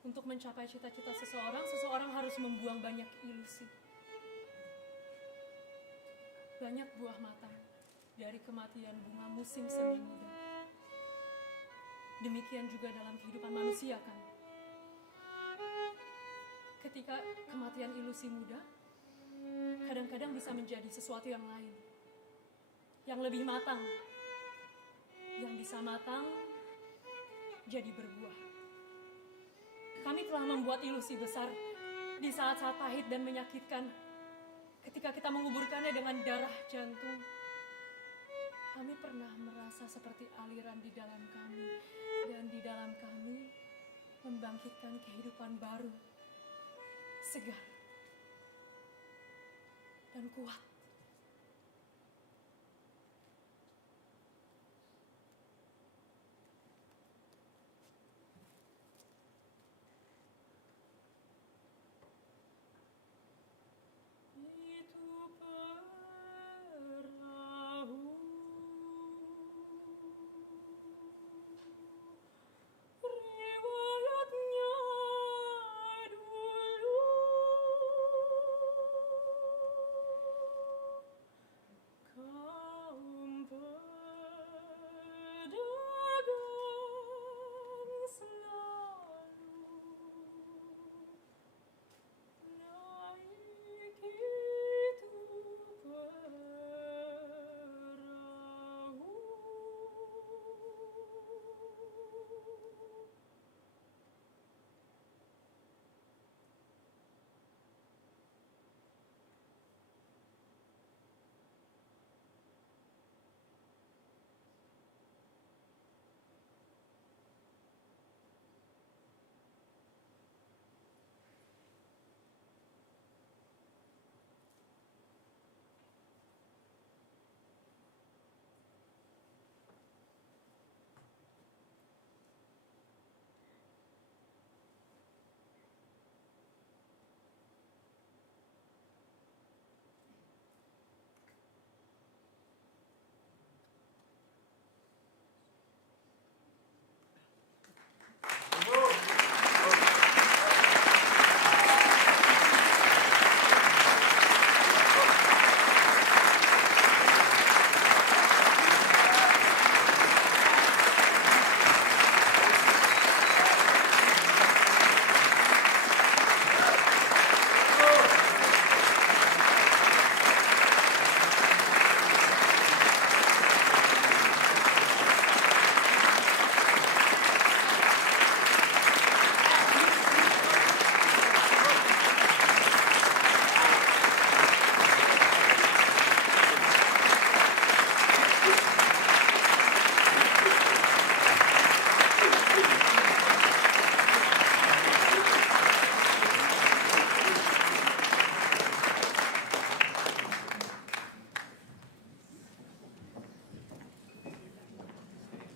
Untuk mencapai cita-cita seseorang harus membuang banyak ilusi. Banyak buah matang dari kematian bunga musim semi muda. Demikian juga dalam kehidupan manusia, kan? Ketika kematian ilusi muda, kadang-kadang bisa menjadi sesuatu yang lain. Yang lebih matang. Yang bisa matang, jadi berbuah. Kami telah membuat ilusi besar di saat-saat pahit dan menyakitkan. Ketika kita menguburkannya dengan darah jantung, kami pernah merasa seperti aliran di dalam kami. Dan di dalam kami membangkitkan kehidupan baru, segar, dan kuat.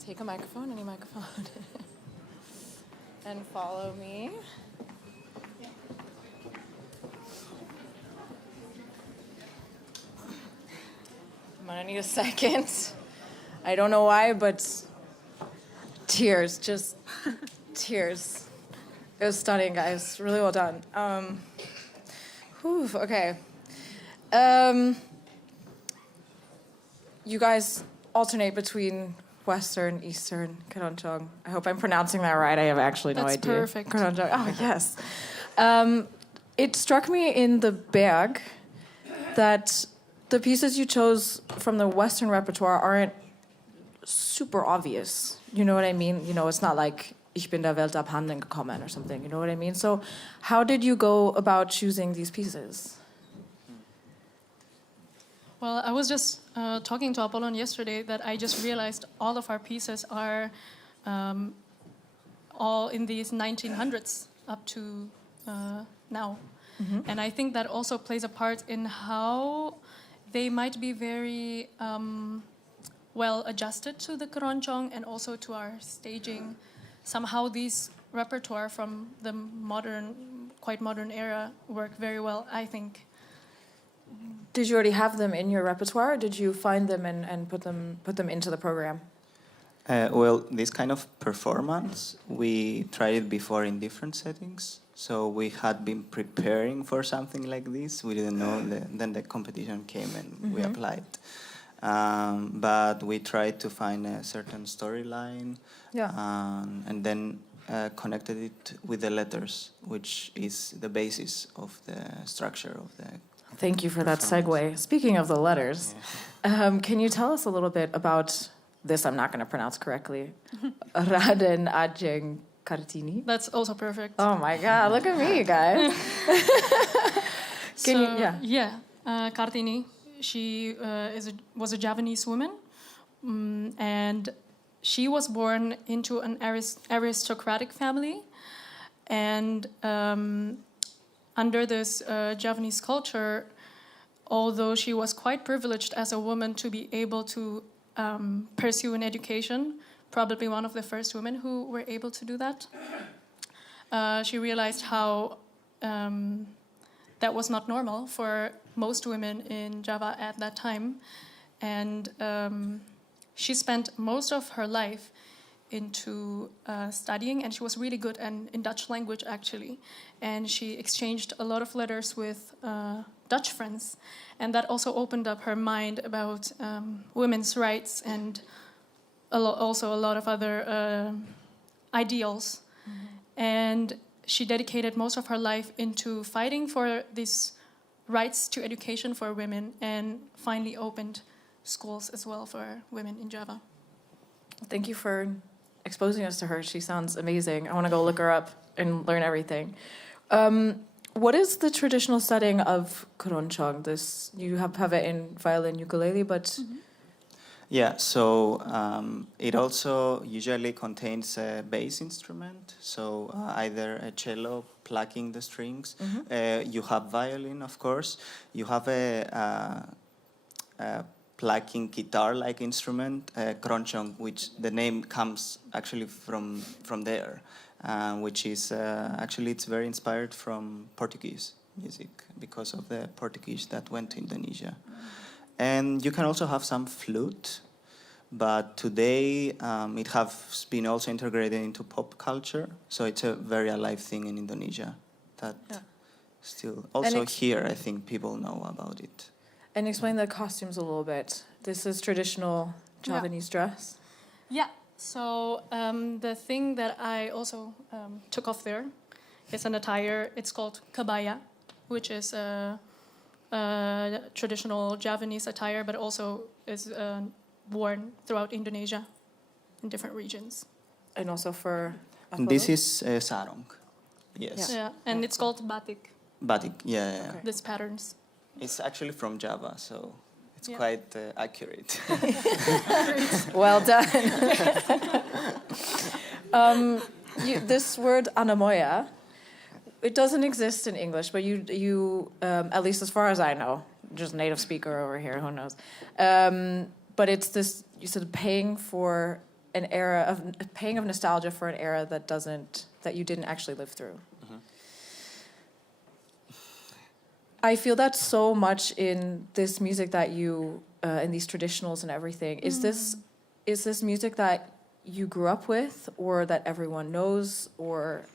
Take a microphone, any microphone, and follow me. I'm gonna need a second. I don't know why, but tears, just tears. It was stunning, guys. Really well done. Okay. You guys alternate between Western, Eastern, Keroncong. I hope I'm pronouncing that right. I have actually no idea. That's perfect. Keroncong. Oh, yes. It struck me in the Berg that the pieces you chose from the Western repertoire aren't super obvious. You know what I mean? You know, it's not like Ich bin der Welt abhanden gekommen or something. You know what I mean? So how did you go about choosing these pieces? Well, I was just talking to Apollon yesterday that I just realized all of our pieces are all in these 1900s up to now. Mm-hmm. And I think that also plays a part in how they might be very well adjusted to the Keroncong and also to our staging. Somehow these repertoire from the quite modern era work very well, I think. Did you already have them in your repertoire, or did you find them and put them into the program? Well, this kind of performance, we tried it before in different settings. So we had been preparing for something like this. We didn't know. Then the competition came and we applied. But we tried to find a certain storyline. Yeah. And then connected it with the letters, which is the basis of the structure of the. Thank you for that segue. Speaking of the letters, can you tell us a little bit about this? I'm not going to pronounce correctly. Raden Ajeng Kartini. That's also perfect. Oh my God! Look at me, guys. Kartini. She was a Javanese woman, and she was born into an aristocratic family, and under this Javanese culture, although she was quite privileged as a woman to be able to pursue an education, probably one of the first women who were able to do that, she realized how that was not normal for most women in Java at that time. And she spent most of her life into studying, and she was really good in Dutch language, actually. And she exchanged a lot of letters with Dutch friends. And that also opened up her mind about women's rights and also a lot of other ideals. And she dedicated most of her life into fighting for these rights to education for women, and finally opened schools as well for women in Java. Thank you for exposing us to her. She sounds amazing. I want to go look her up and learn everything. What is the traditional setting of Keroncong? This, you have it in violin, ukulele, but... Yeah, so it also usually contains a bass instrument, so either a cello plucking the strings. You have violin, of course. You have a plucking guitar-like instrument, Keroncong, which the name comes actually from there, which is actually it's very inspired from Portuguese music because of the Portuguese that went to Indonesia. And you can also have some flute, but today it has been also integrated into pop culture, so it's a very alive thing in Indonesia that still, also here, I think people know about it. And explain the costumes a little bit. This is traditional Javanese dress? Yeah, so the thing that I also took off there is an attire. It's called kabaya, which is a traditional Javanese attire, but also is worn throughout Indonesia in different regions. And also for Apollon? And this is sarong. Yes. Yeah, and it's called batik. Batik, yeah. Okay. These patterns. It's actually from Java, so it's quite accurate. Well done. This word Anemoia, it doesn't exist in English, but you at least as far as I know, just native speaker over here, who knows. But it's this, you said paying of nostalgia for an era that you didn't actually live through. I feel that so much in this music that you, in these traditionals and everything. Is this music that you grew up with, or that everyone knows, or?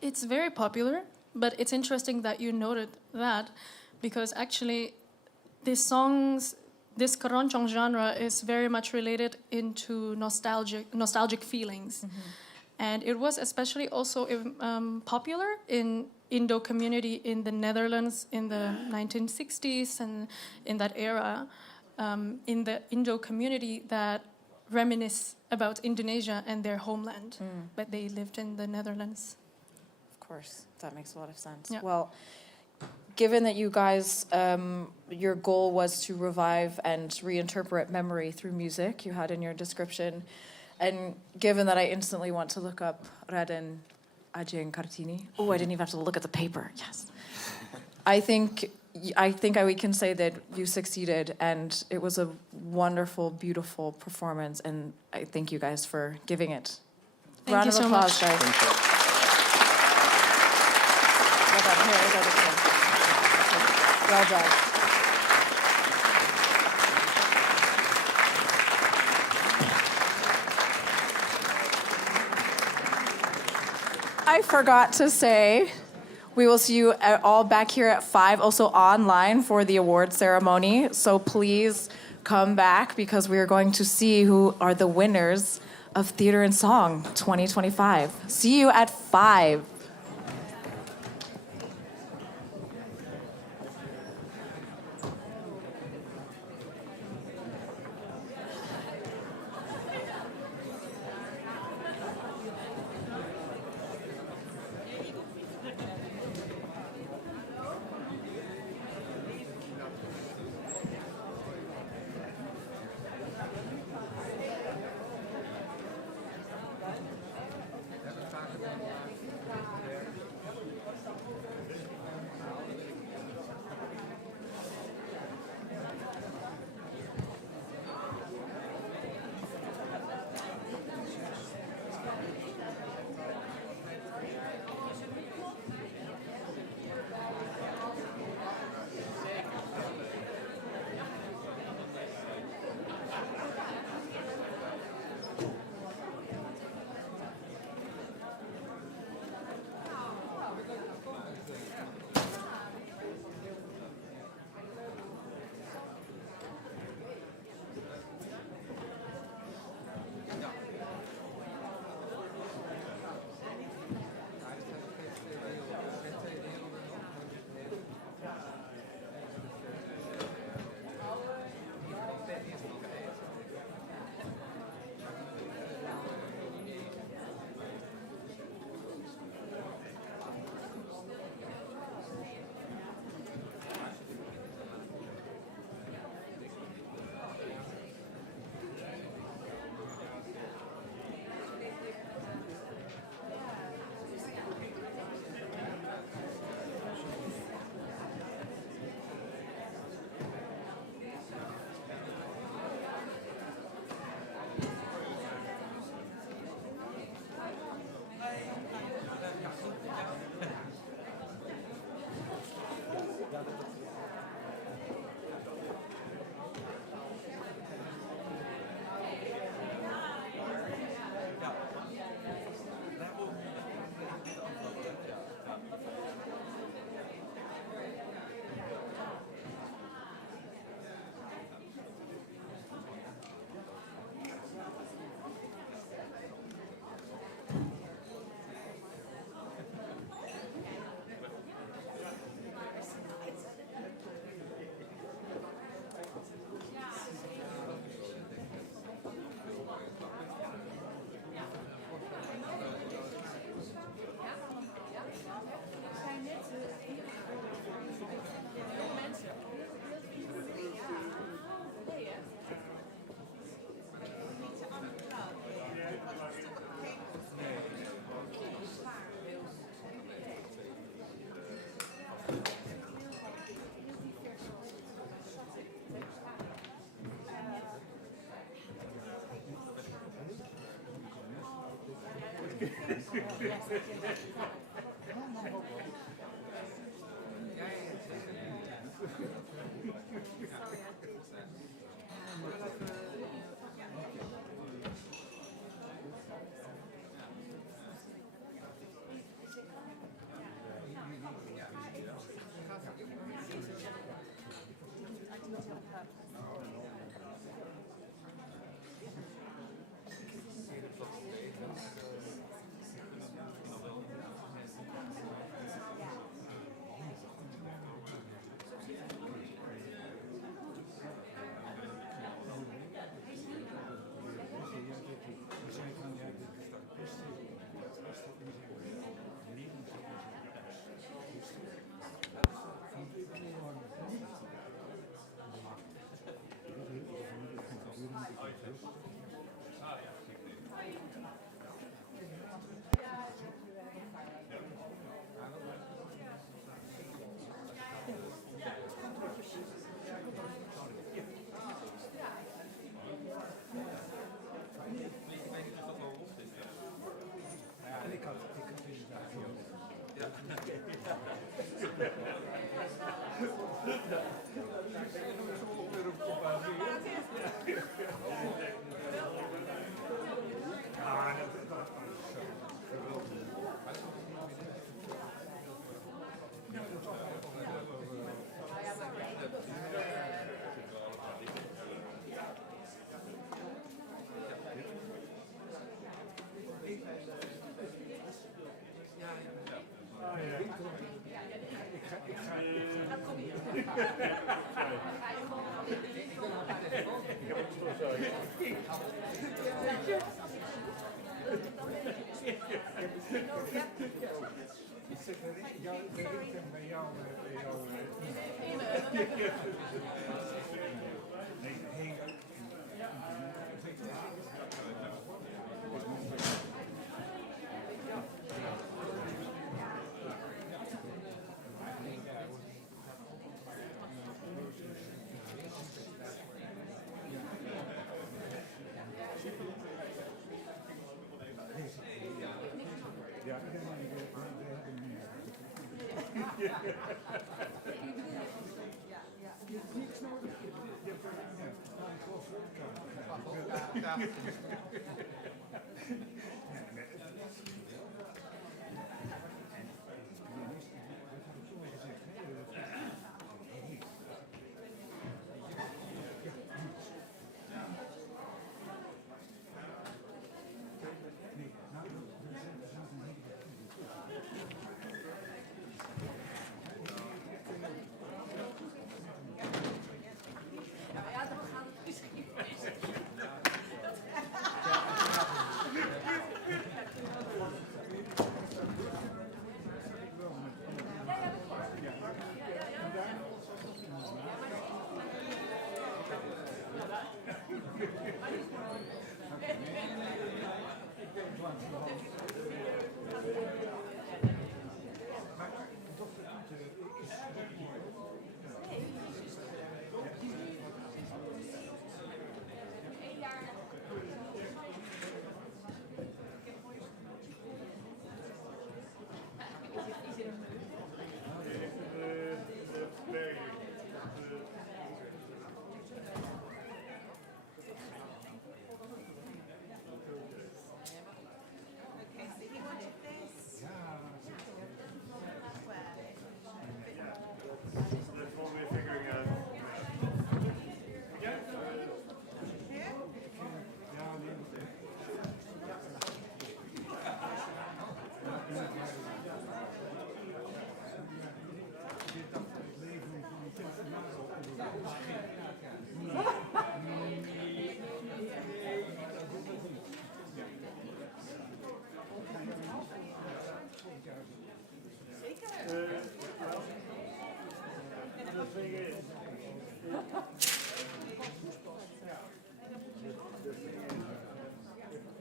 It's very popular, but it's interesting that you noted that, because actually, this Keroncong genre is very much related into nostalgic feelings, and it was especially also popular in Indo community in the Netherlands in the 1960s, and in that era, in the Indo community that reminisce about Indonesia and their homeland, but they lived in the Netherlands. Of course, that makes a lot of sense. Yeah. Well, given that you guys, your goal was to revive and reinterpret memory through music, you had in your description, and given that I instantly want to look up Raden Ajeng Kartini. Oh, I didn't even have to look at the paper. Yes. I think we can say that you succeeded, and it was a wonderful, beautiful performance, and I thank you guys for giving it. Thank Round you of so applause, much. guys. Thank you. Well done. Here, I got this one. Well done. I forgot to say, we will see you all back here at 5, also online for the award ceremony. So please come back because we are going to see who are the winners of Theater and Song 2025. See you at 5.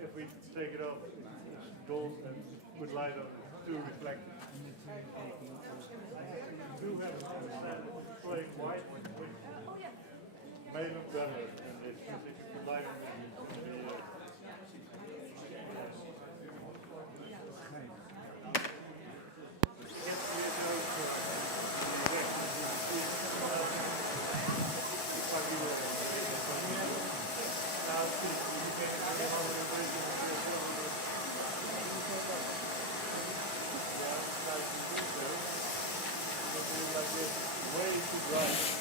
If we take it off gold and put light on it to reflect. Do have playing white may look better than this. If you put light on way too bright.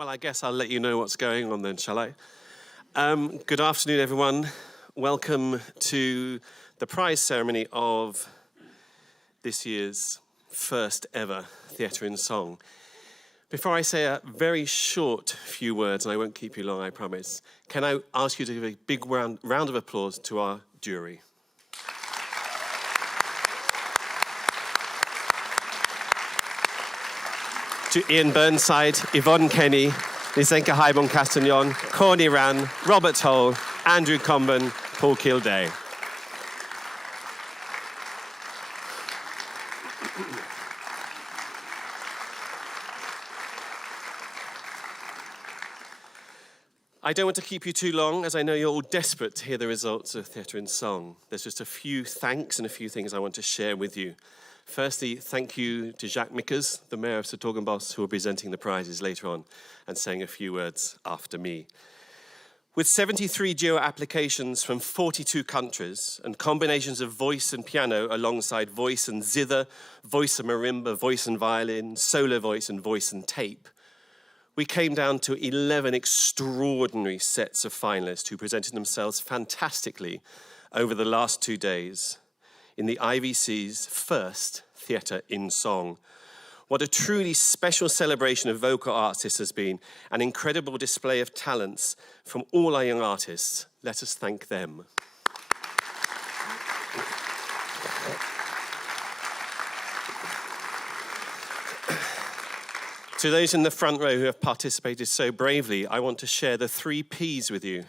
Well, I guess I'll let you know what's going on then, shall I? Good afternoon, everyone. Welcome to the prize ceremony of this year's first ever Theatre in Song. Before I say a very short few words, and I won't keep you long, I promise, can I ask you to give a big round of applause to our jury? To Ian Burnside, Yvonne Kenny, Lisenka Haibon-Castagnon, Corny Ran, Robert Toll, Andrew Comben, Paul Kilday. I don't want to keep you too long, as I know you're all desperate to hear the results of Theatre in Song. There's just a few thanks and a few things I want to share with you. Firstly, thank you to Jacques Mikkers, the Mayor of s-Hertogenbosch, who are presenting the prizes later on and saying a few words after me. With 73 geo applications from 42 countries and combinations of voice and piano alongside voice and zither, voice and marimba, voice and violin, solo voice and voice and tape, we came down to 11 extraordinary sets of finalists who presented themselves fantastically over the last 2 days in the IVC's first Theatre in Song. What a truly special celebration of vocal arts this has been, an incredible display of talents from all our young artists. Let us thank them. To those in the front row who have participated so bravely, I want to share the 3 Ps with you.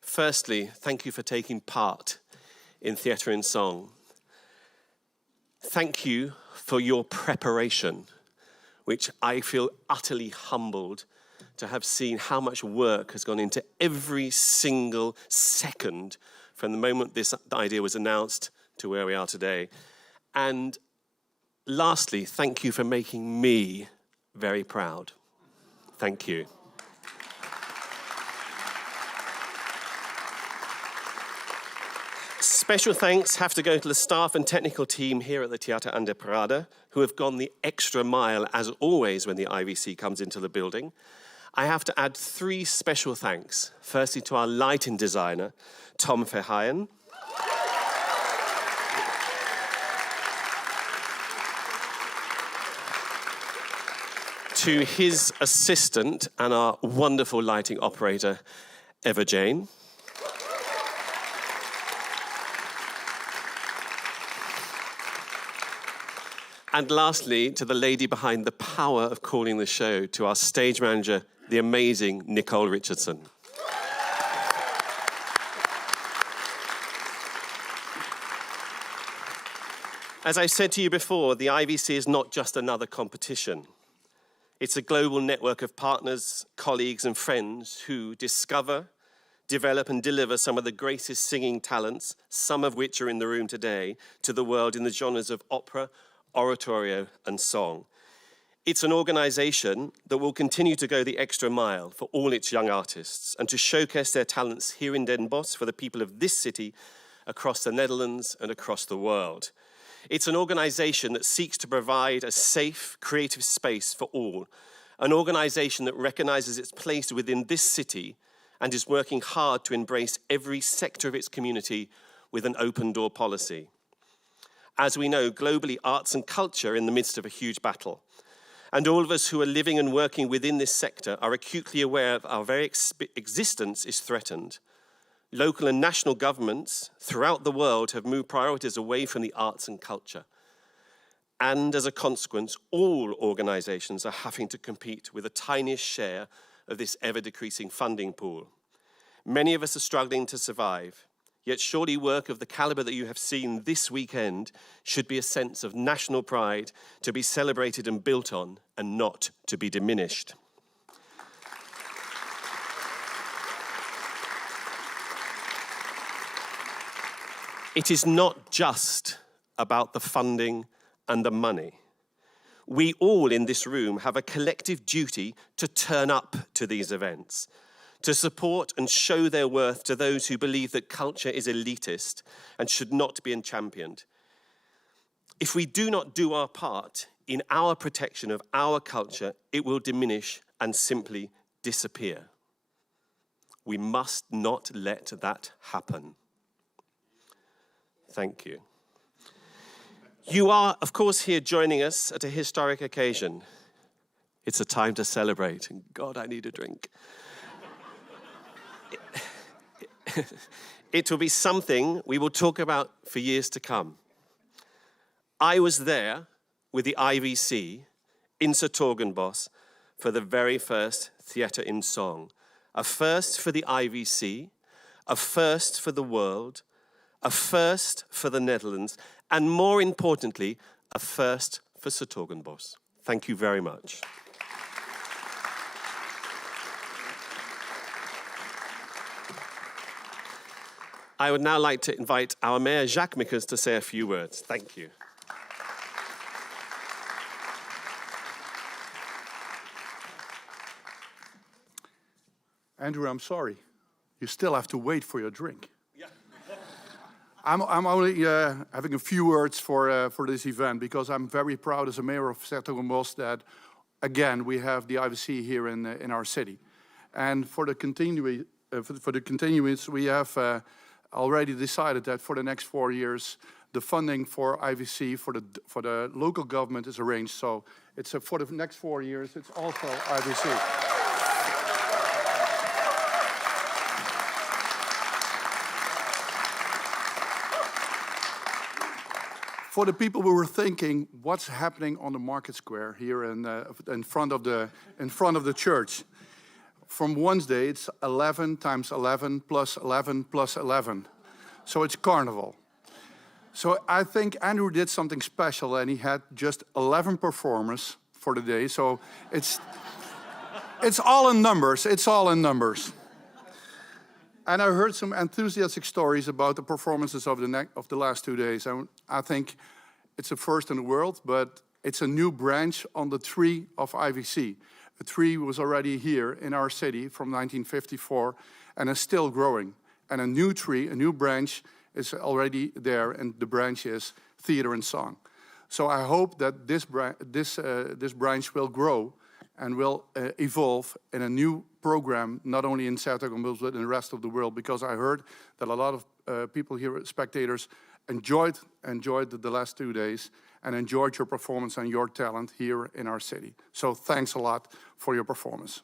Firstly, thank you for taking part in Theatre in Song. Thank you for your preparation, which I feel utterly humbled to have seen how much work has gone into every single second from the moment this idea was announced to where we are today. And lastly, thank you for making me very proud. Thank you. Special thanks have to go to the staff and technical team here at the Teatr an der Parade, who have gone the extra mile, as always, when the IVC comes into the building. I have to add 3 special thanks. Firstly, to our lighting designer, Tom Verheyen. To his assistant and our wonderful lighting operator, Eva Jane. And lastly, to the lady behind the power of calling the show, to our stage manager, the amazing Nicole Richardson. As I said to you before, the IVC is not just another competition. It's a global network of partners, colleagues, and friends who discover, develop, and deliver some of the greatest singing talents, some of which are in the room today, to the world in the genres of opera, oratorio, and song. It's an organization that will continue to go the extra mile for all its young artists and to showcase their talents here in Den Bosch for the people of this city, across the Netherlands, and across the world. It's an organization that seeks to provide a safe, creative space for all, an organization that recognizes its place within this city and is working hard to embrace every sector of its community with an open door policy. As we know, globally, arts and culture are in the midst of a huge battle. And all of us who are living and working within this sector are acutely aware of our very existence is threatened. Local and national governments throughout the world have moved priorities away from the arts and culture. And as a consequence, all organizations are having to compete with the tiniest share of this ever-decreasing funding pool. Many of us are struggling to survive. Yet surely work of the caliber that you have seen this weekend should be a sense of national pride to be celebrated and built on and not to be diminished. It is not just about the funding and the money. We all in this room have a collective duty to turn up to these events, to support and show their worth to those who believe that culture is elitist and should not be championed. If we do not do our part in our protection of our culture, it will diminish and simply disappear. We must not let that happen. Thank you. You are, of course, here joining us at a historic occasion. It's a time to celebrate, and God, I need a drink. It will be something we will talk about for years to come. I was there with the IVC in s-Hertogenbosch for the very first theatre in song. A first for the IVC, a first for the world, a first for the Netherlands, and more importantly, a first for s-Hertogenbosch. Thank you very much. I would now like to invite our Mayor, Jacques Mikkers, to say a few words. Thank you. Andrew, I'm sorry. You still have to wait for your drink. Yeah. I'm only having a few words for this event because I'm very proud as a mayor of s-Hertogenbosch that, again, we have the IVC here in our city. And for the continuance, we have already decided that for the next 4 years, the funding for IVC for the local government is arranged. So it's for the next 4 years, it's also IVC. For the people who were thinking, what's happening on the market square here in front of the church? From Wednesday, it's 11 times 11 plus 11 plus 11. So it's carnival. So I think Andrew did something special, and he had just 11 performers for the day. So it's all in numbers. It's all in numbers. And I heard some enthusiastic stories about the performances of the last 2 days. And I think it's a first in the world, but it's a new branch on the tree of IVC. The tree was already here in our city from 1954 and is still growing. And a new tree, a new branch is already there, and the branch is theater and song. So I hope that this branch will grow and will evolve in a new program, not only in s-Hertogenbosch, but in the rest of the world, because I heard that a lot of people here, spectators, enjoyed the last 2 days and enjoyed your performance and your talent here in our city. So thanks a lot for your performance.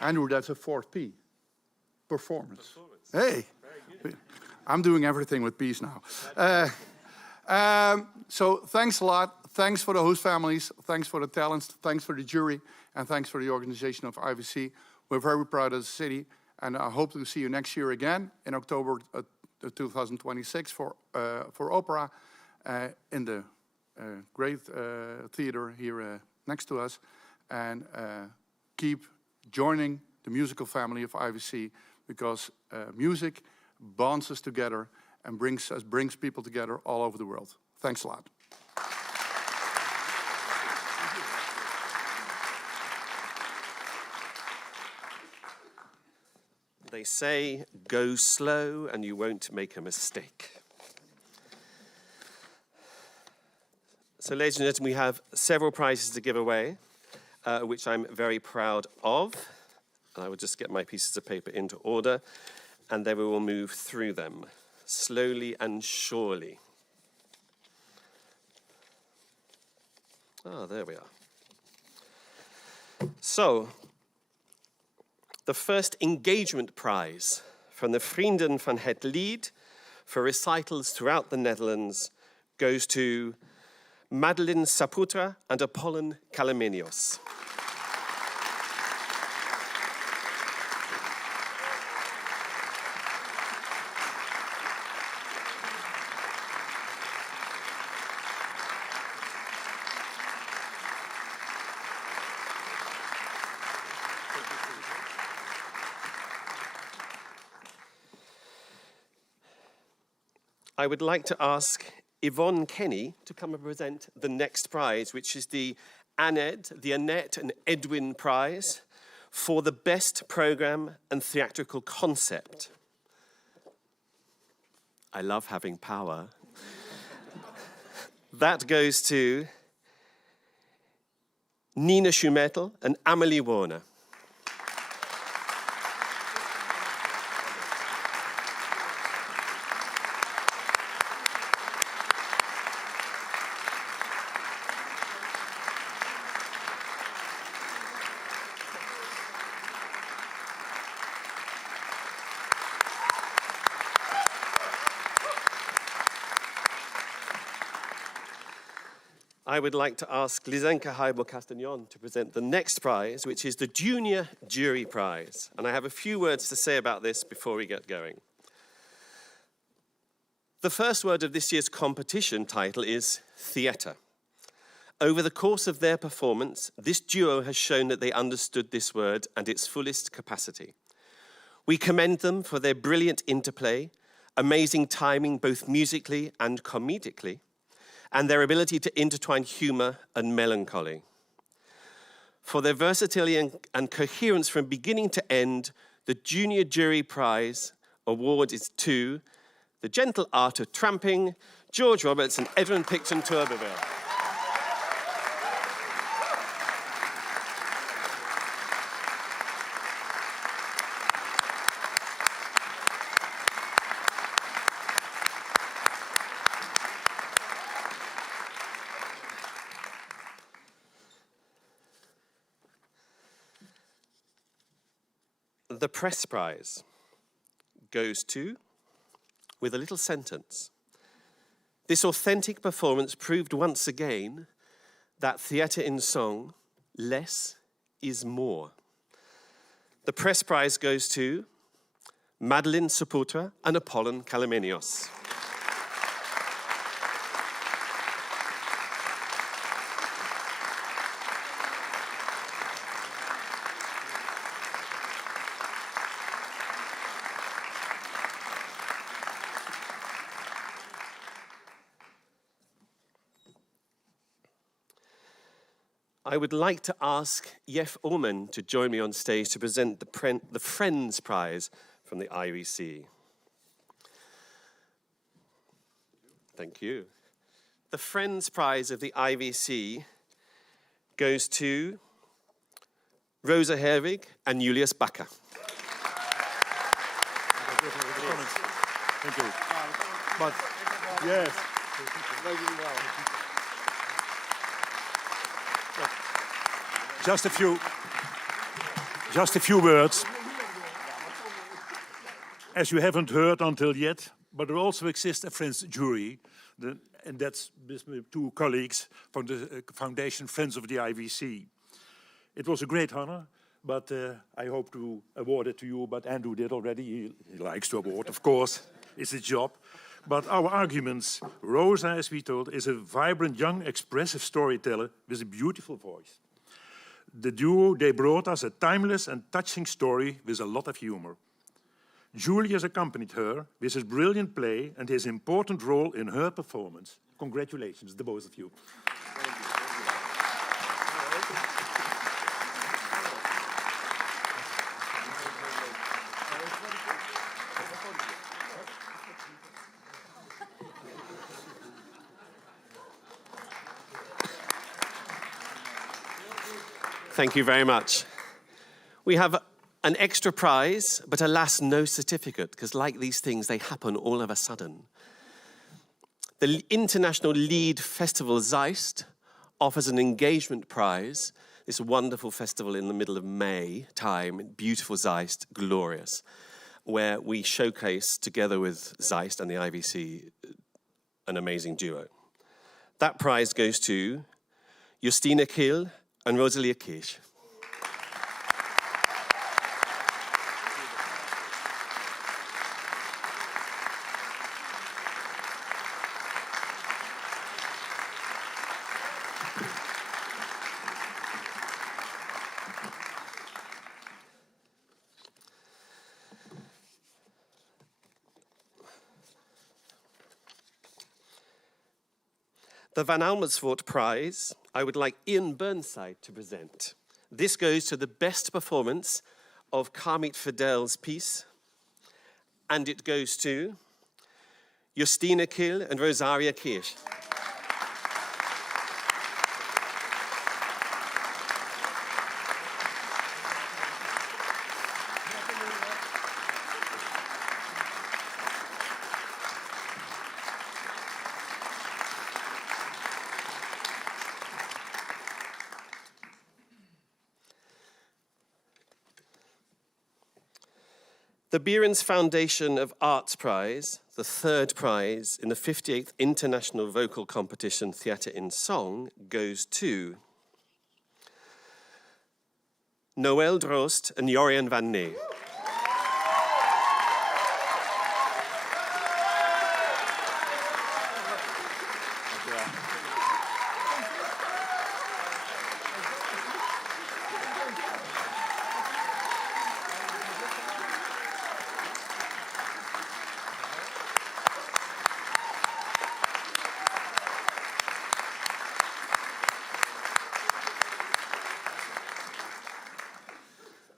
Andrew, that's a 4th P. Performance. Hey, I'm doing everything with P's now. So thanks a lot. Thanks for the host families. Thanks for the talents. Thanks for the jury. And thanks for the organization of IVC. We're very proud of the city. And I hope to see you next year again in October 2026 for opera in the great theater here next to us. And keep joining the musical family of IVC, because music bonds us together and brings people together all over the world. Thanks a lot. They say, go slow and you won't make a mistake. So, ladies and gentlemen, we have several prizes to give away, which I'm very proud of. And I will just get my pieces of paper into order, and then we will move through them slowly and surely. There we are. So, the first engagement prize from the Vrienden van het Lied for recitals throughout the Netherlands goes to Madeline Saputra and Apollon Kalamenios. I would like to ask Yvonne Kenny to come and present the next prize, which is the Annette and Edwin Prize For the best program and theatrical concept. I love having power. That goes to Nina Schumettel and Amelie Warner. I would like to ask Lizenka Heibo-Castagnon to present the next prize, which is the Junior Jury Prize. And I have a few words to say about this before we get going. The first word of this year's competition title is theatre. Over the course of their performance, this duo has shown that they understood this word and its fullest capacity. We commend them for their brilliant interplay, amazing timing both musically and comedically, and their ability to intertwine humour and melancholy. For their versatility and coherence from beginning to end, the Junior Jury Prize award is to The Gentle Art of Tramping, George Roberts and Edmund Picton Turbeville. The press prize goes to, with a little sentence, this authentic performance proved once again that theatre in song, less is more. The press prize goes to Madeline, Saputra and Apollon Kalamenios. I would like to ask Jeff Ullman to join me on stage to present the Friends Prize from the IVC. Thank you. The Friends Prize of the IVC goes to Roza Herwig and Julius Bakker. Thank you. But, yes. Just a few words. As you haven't heard until yet, but there also exists a Friends jury, and that's with two colleagues from the Foundation Friends of the IVC. It was a great honor, but I hope to award it to you, but Andrew did already. He likes to award, of course. It's his job. But our arguments, Roza, as we told, is a vibrant, young, expressive storyteller with a beautiful voice. The duo, they brought us a timeless and touching story with a lot of humor. Julius accompanied her with his brilliant play and his important role in her performance. Congratulations, the both of you. Thank you very much. We have an extra prize, but alas, no certificate, because like these things, they happen all of a sudden. The International Lead Festival Zeist offers an engagement prize, this wonderful festival in the middle of May time, beautiful Zeist, glorious, where we showcase together with Zeist and the IVC an amazing duo. That prize goes to Justyna Khil and Rozalia Kierc. The Van Almersfoort Prize, I would like Ian Burnside to present. This goes to the best performance of Carmit Fidel's piece, and it goes to Justyna Khil and Rozalia Kierc. The Behrens Foundation of Arts Prize, the third prize in the 58th International Vocal Competition Theatre in Song, goes to Noëlle Drost and Jorian van Nee.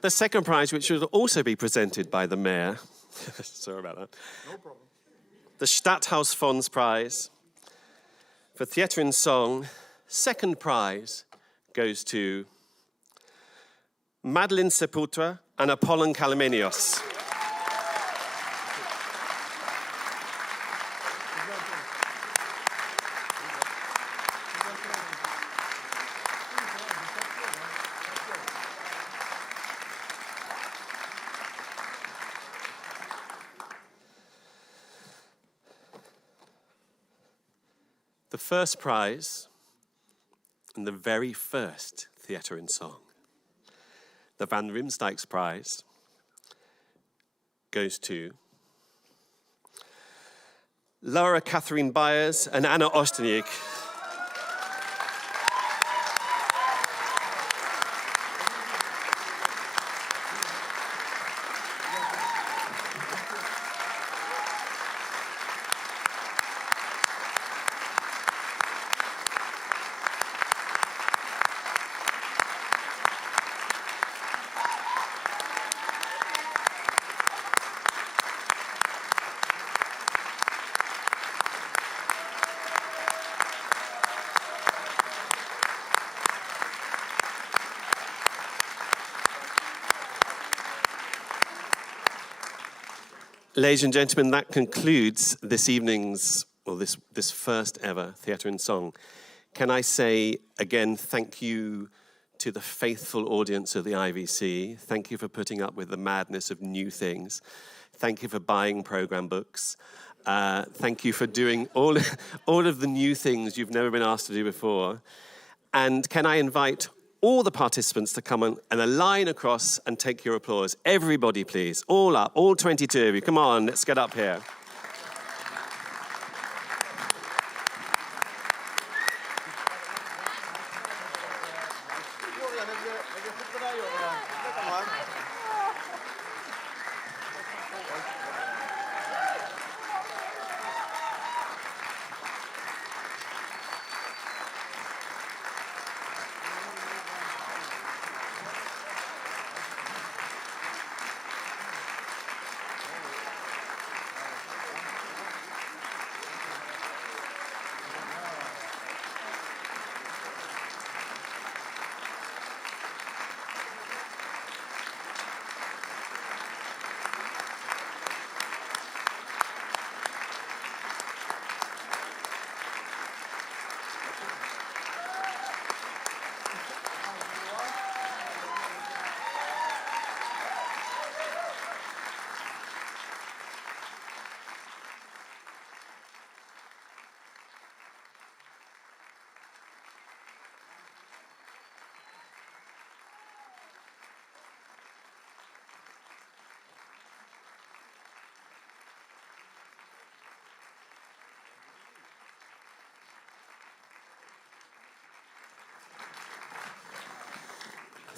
The second prize, which will also be presented by the mayor, sorry about that. No problem. The Stadthausfonds Prize for Theatre in Song. Second prize goes to Madeline Saputra and Apollon Kalamenios. The first prize, and the very first Theatre in Song, the Van Riemsdijk's Prize, goes to Laura Catherine Byers and Anna Osteniek. Ladies and gentlemen, that concludes this evening's, well, this first ever Theatre in Song. Can I say again, thank you to the faithful audience of the IVC. Thank you for putting up with the madness of new things. Thank you for buying program books. Thank you for doing all of the new things you've never been asked to do before. And can I invite all the participants to come on and a line across and take your applause. Everybody, please. All up, all 22 of you. Come on, let's get up here.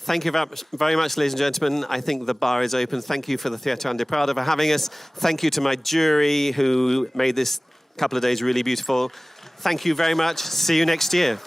Thank you very much, ladies and gentlemen. I think the bar is open. Thank you for the Theatre de Prada for having us. Thank you to my jury who made this couple of days really beautiful. Thank you very much. See you next year.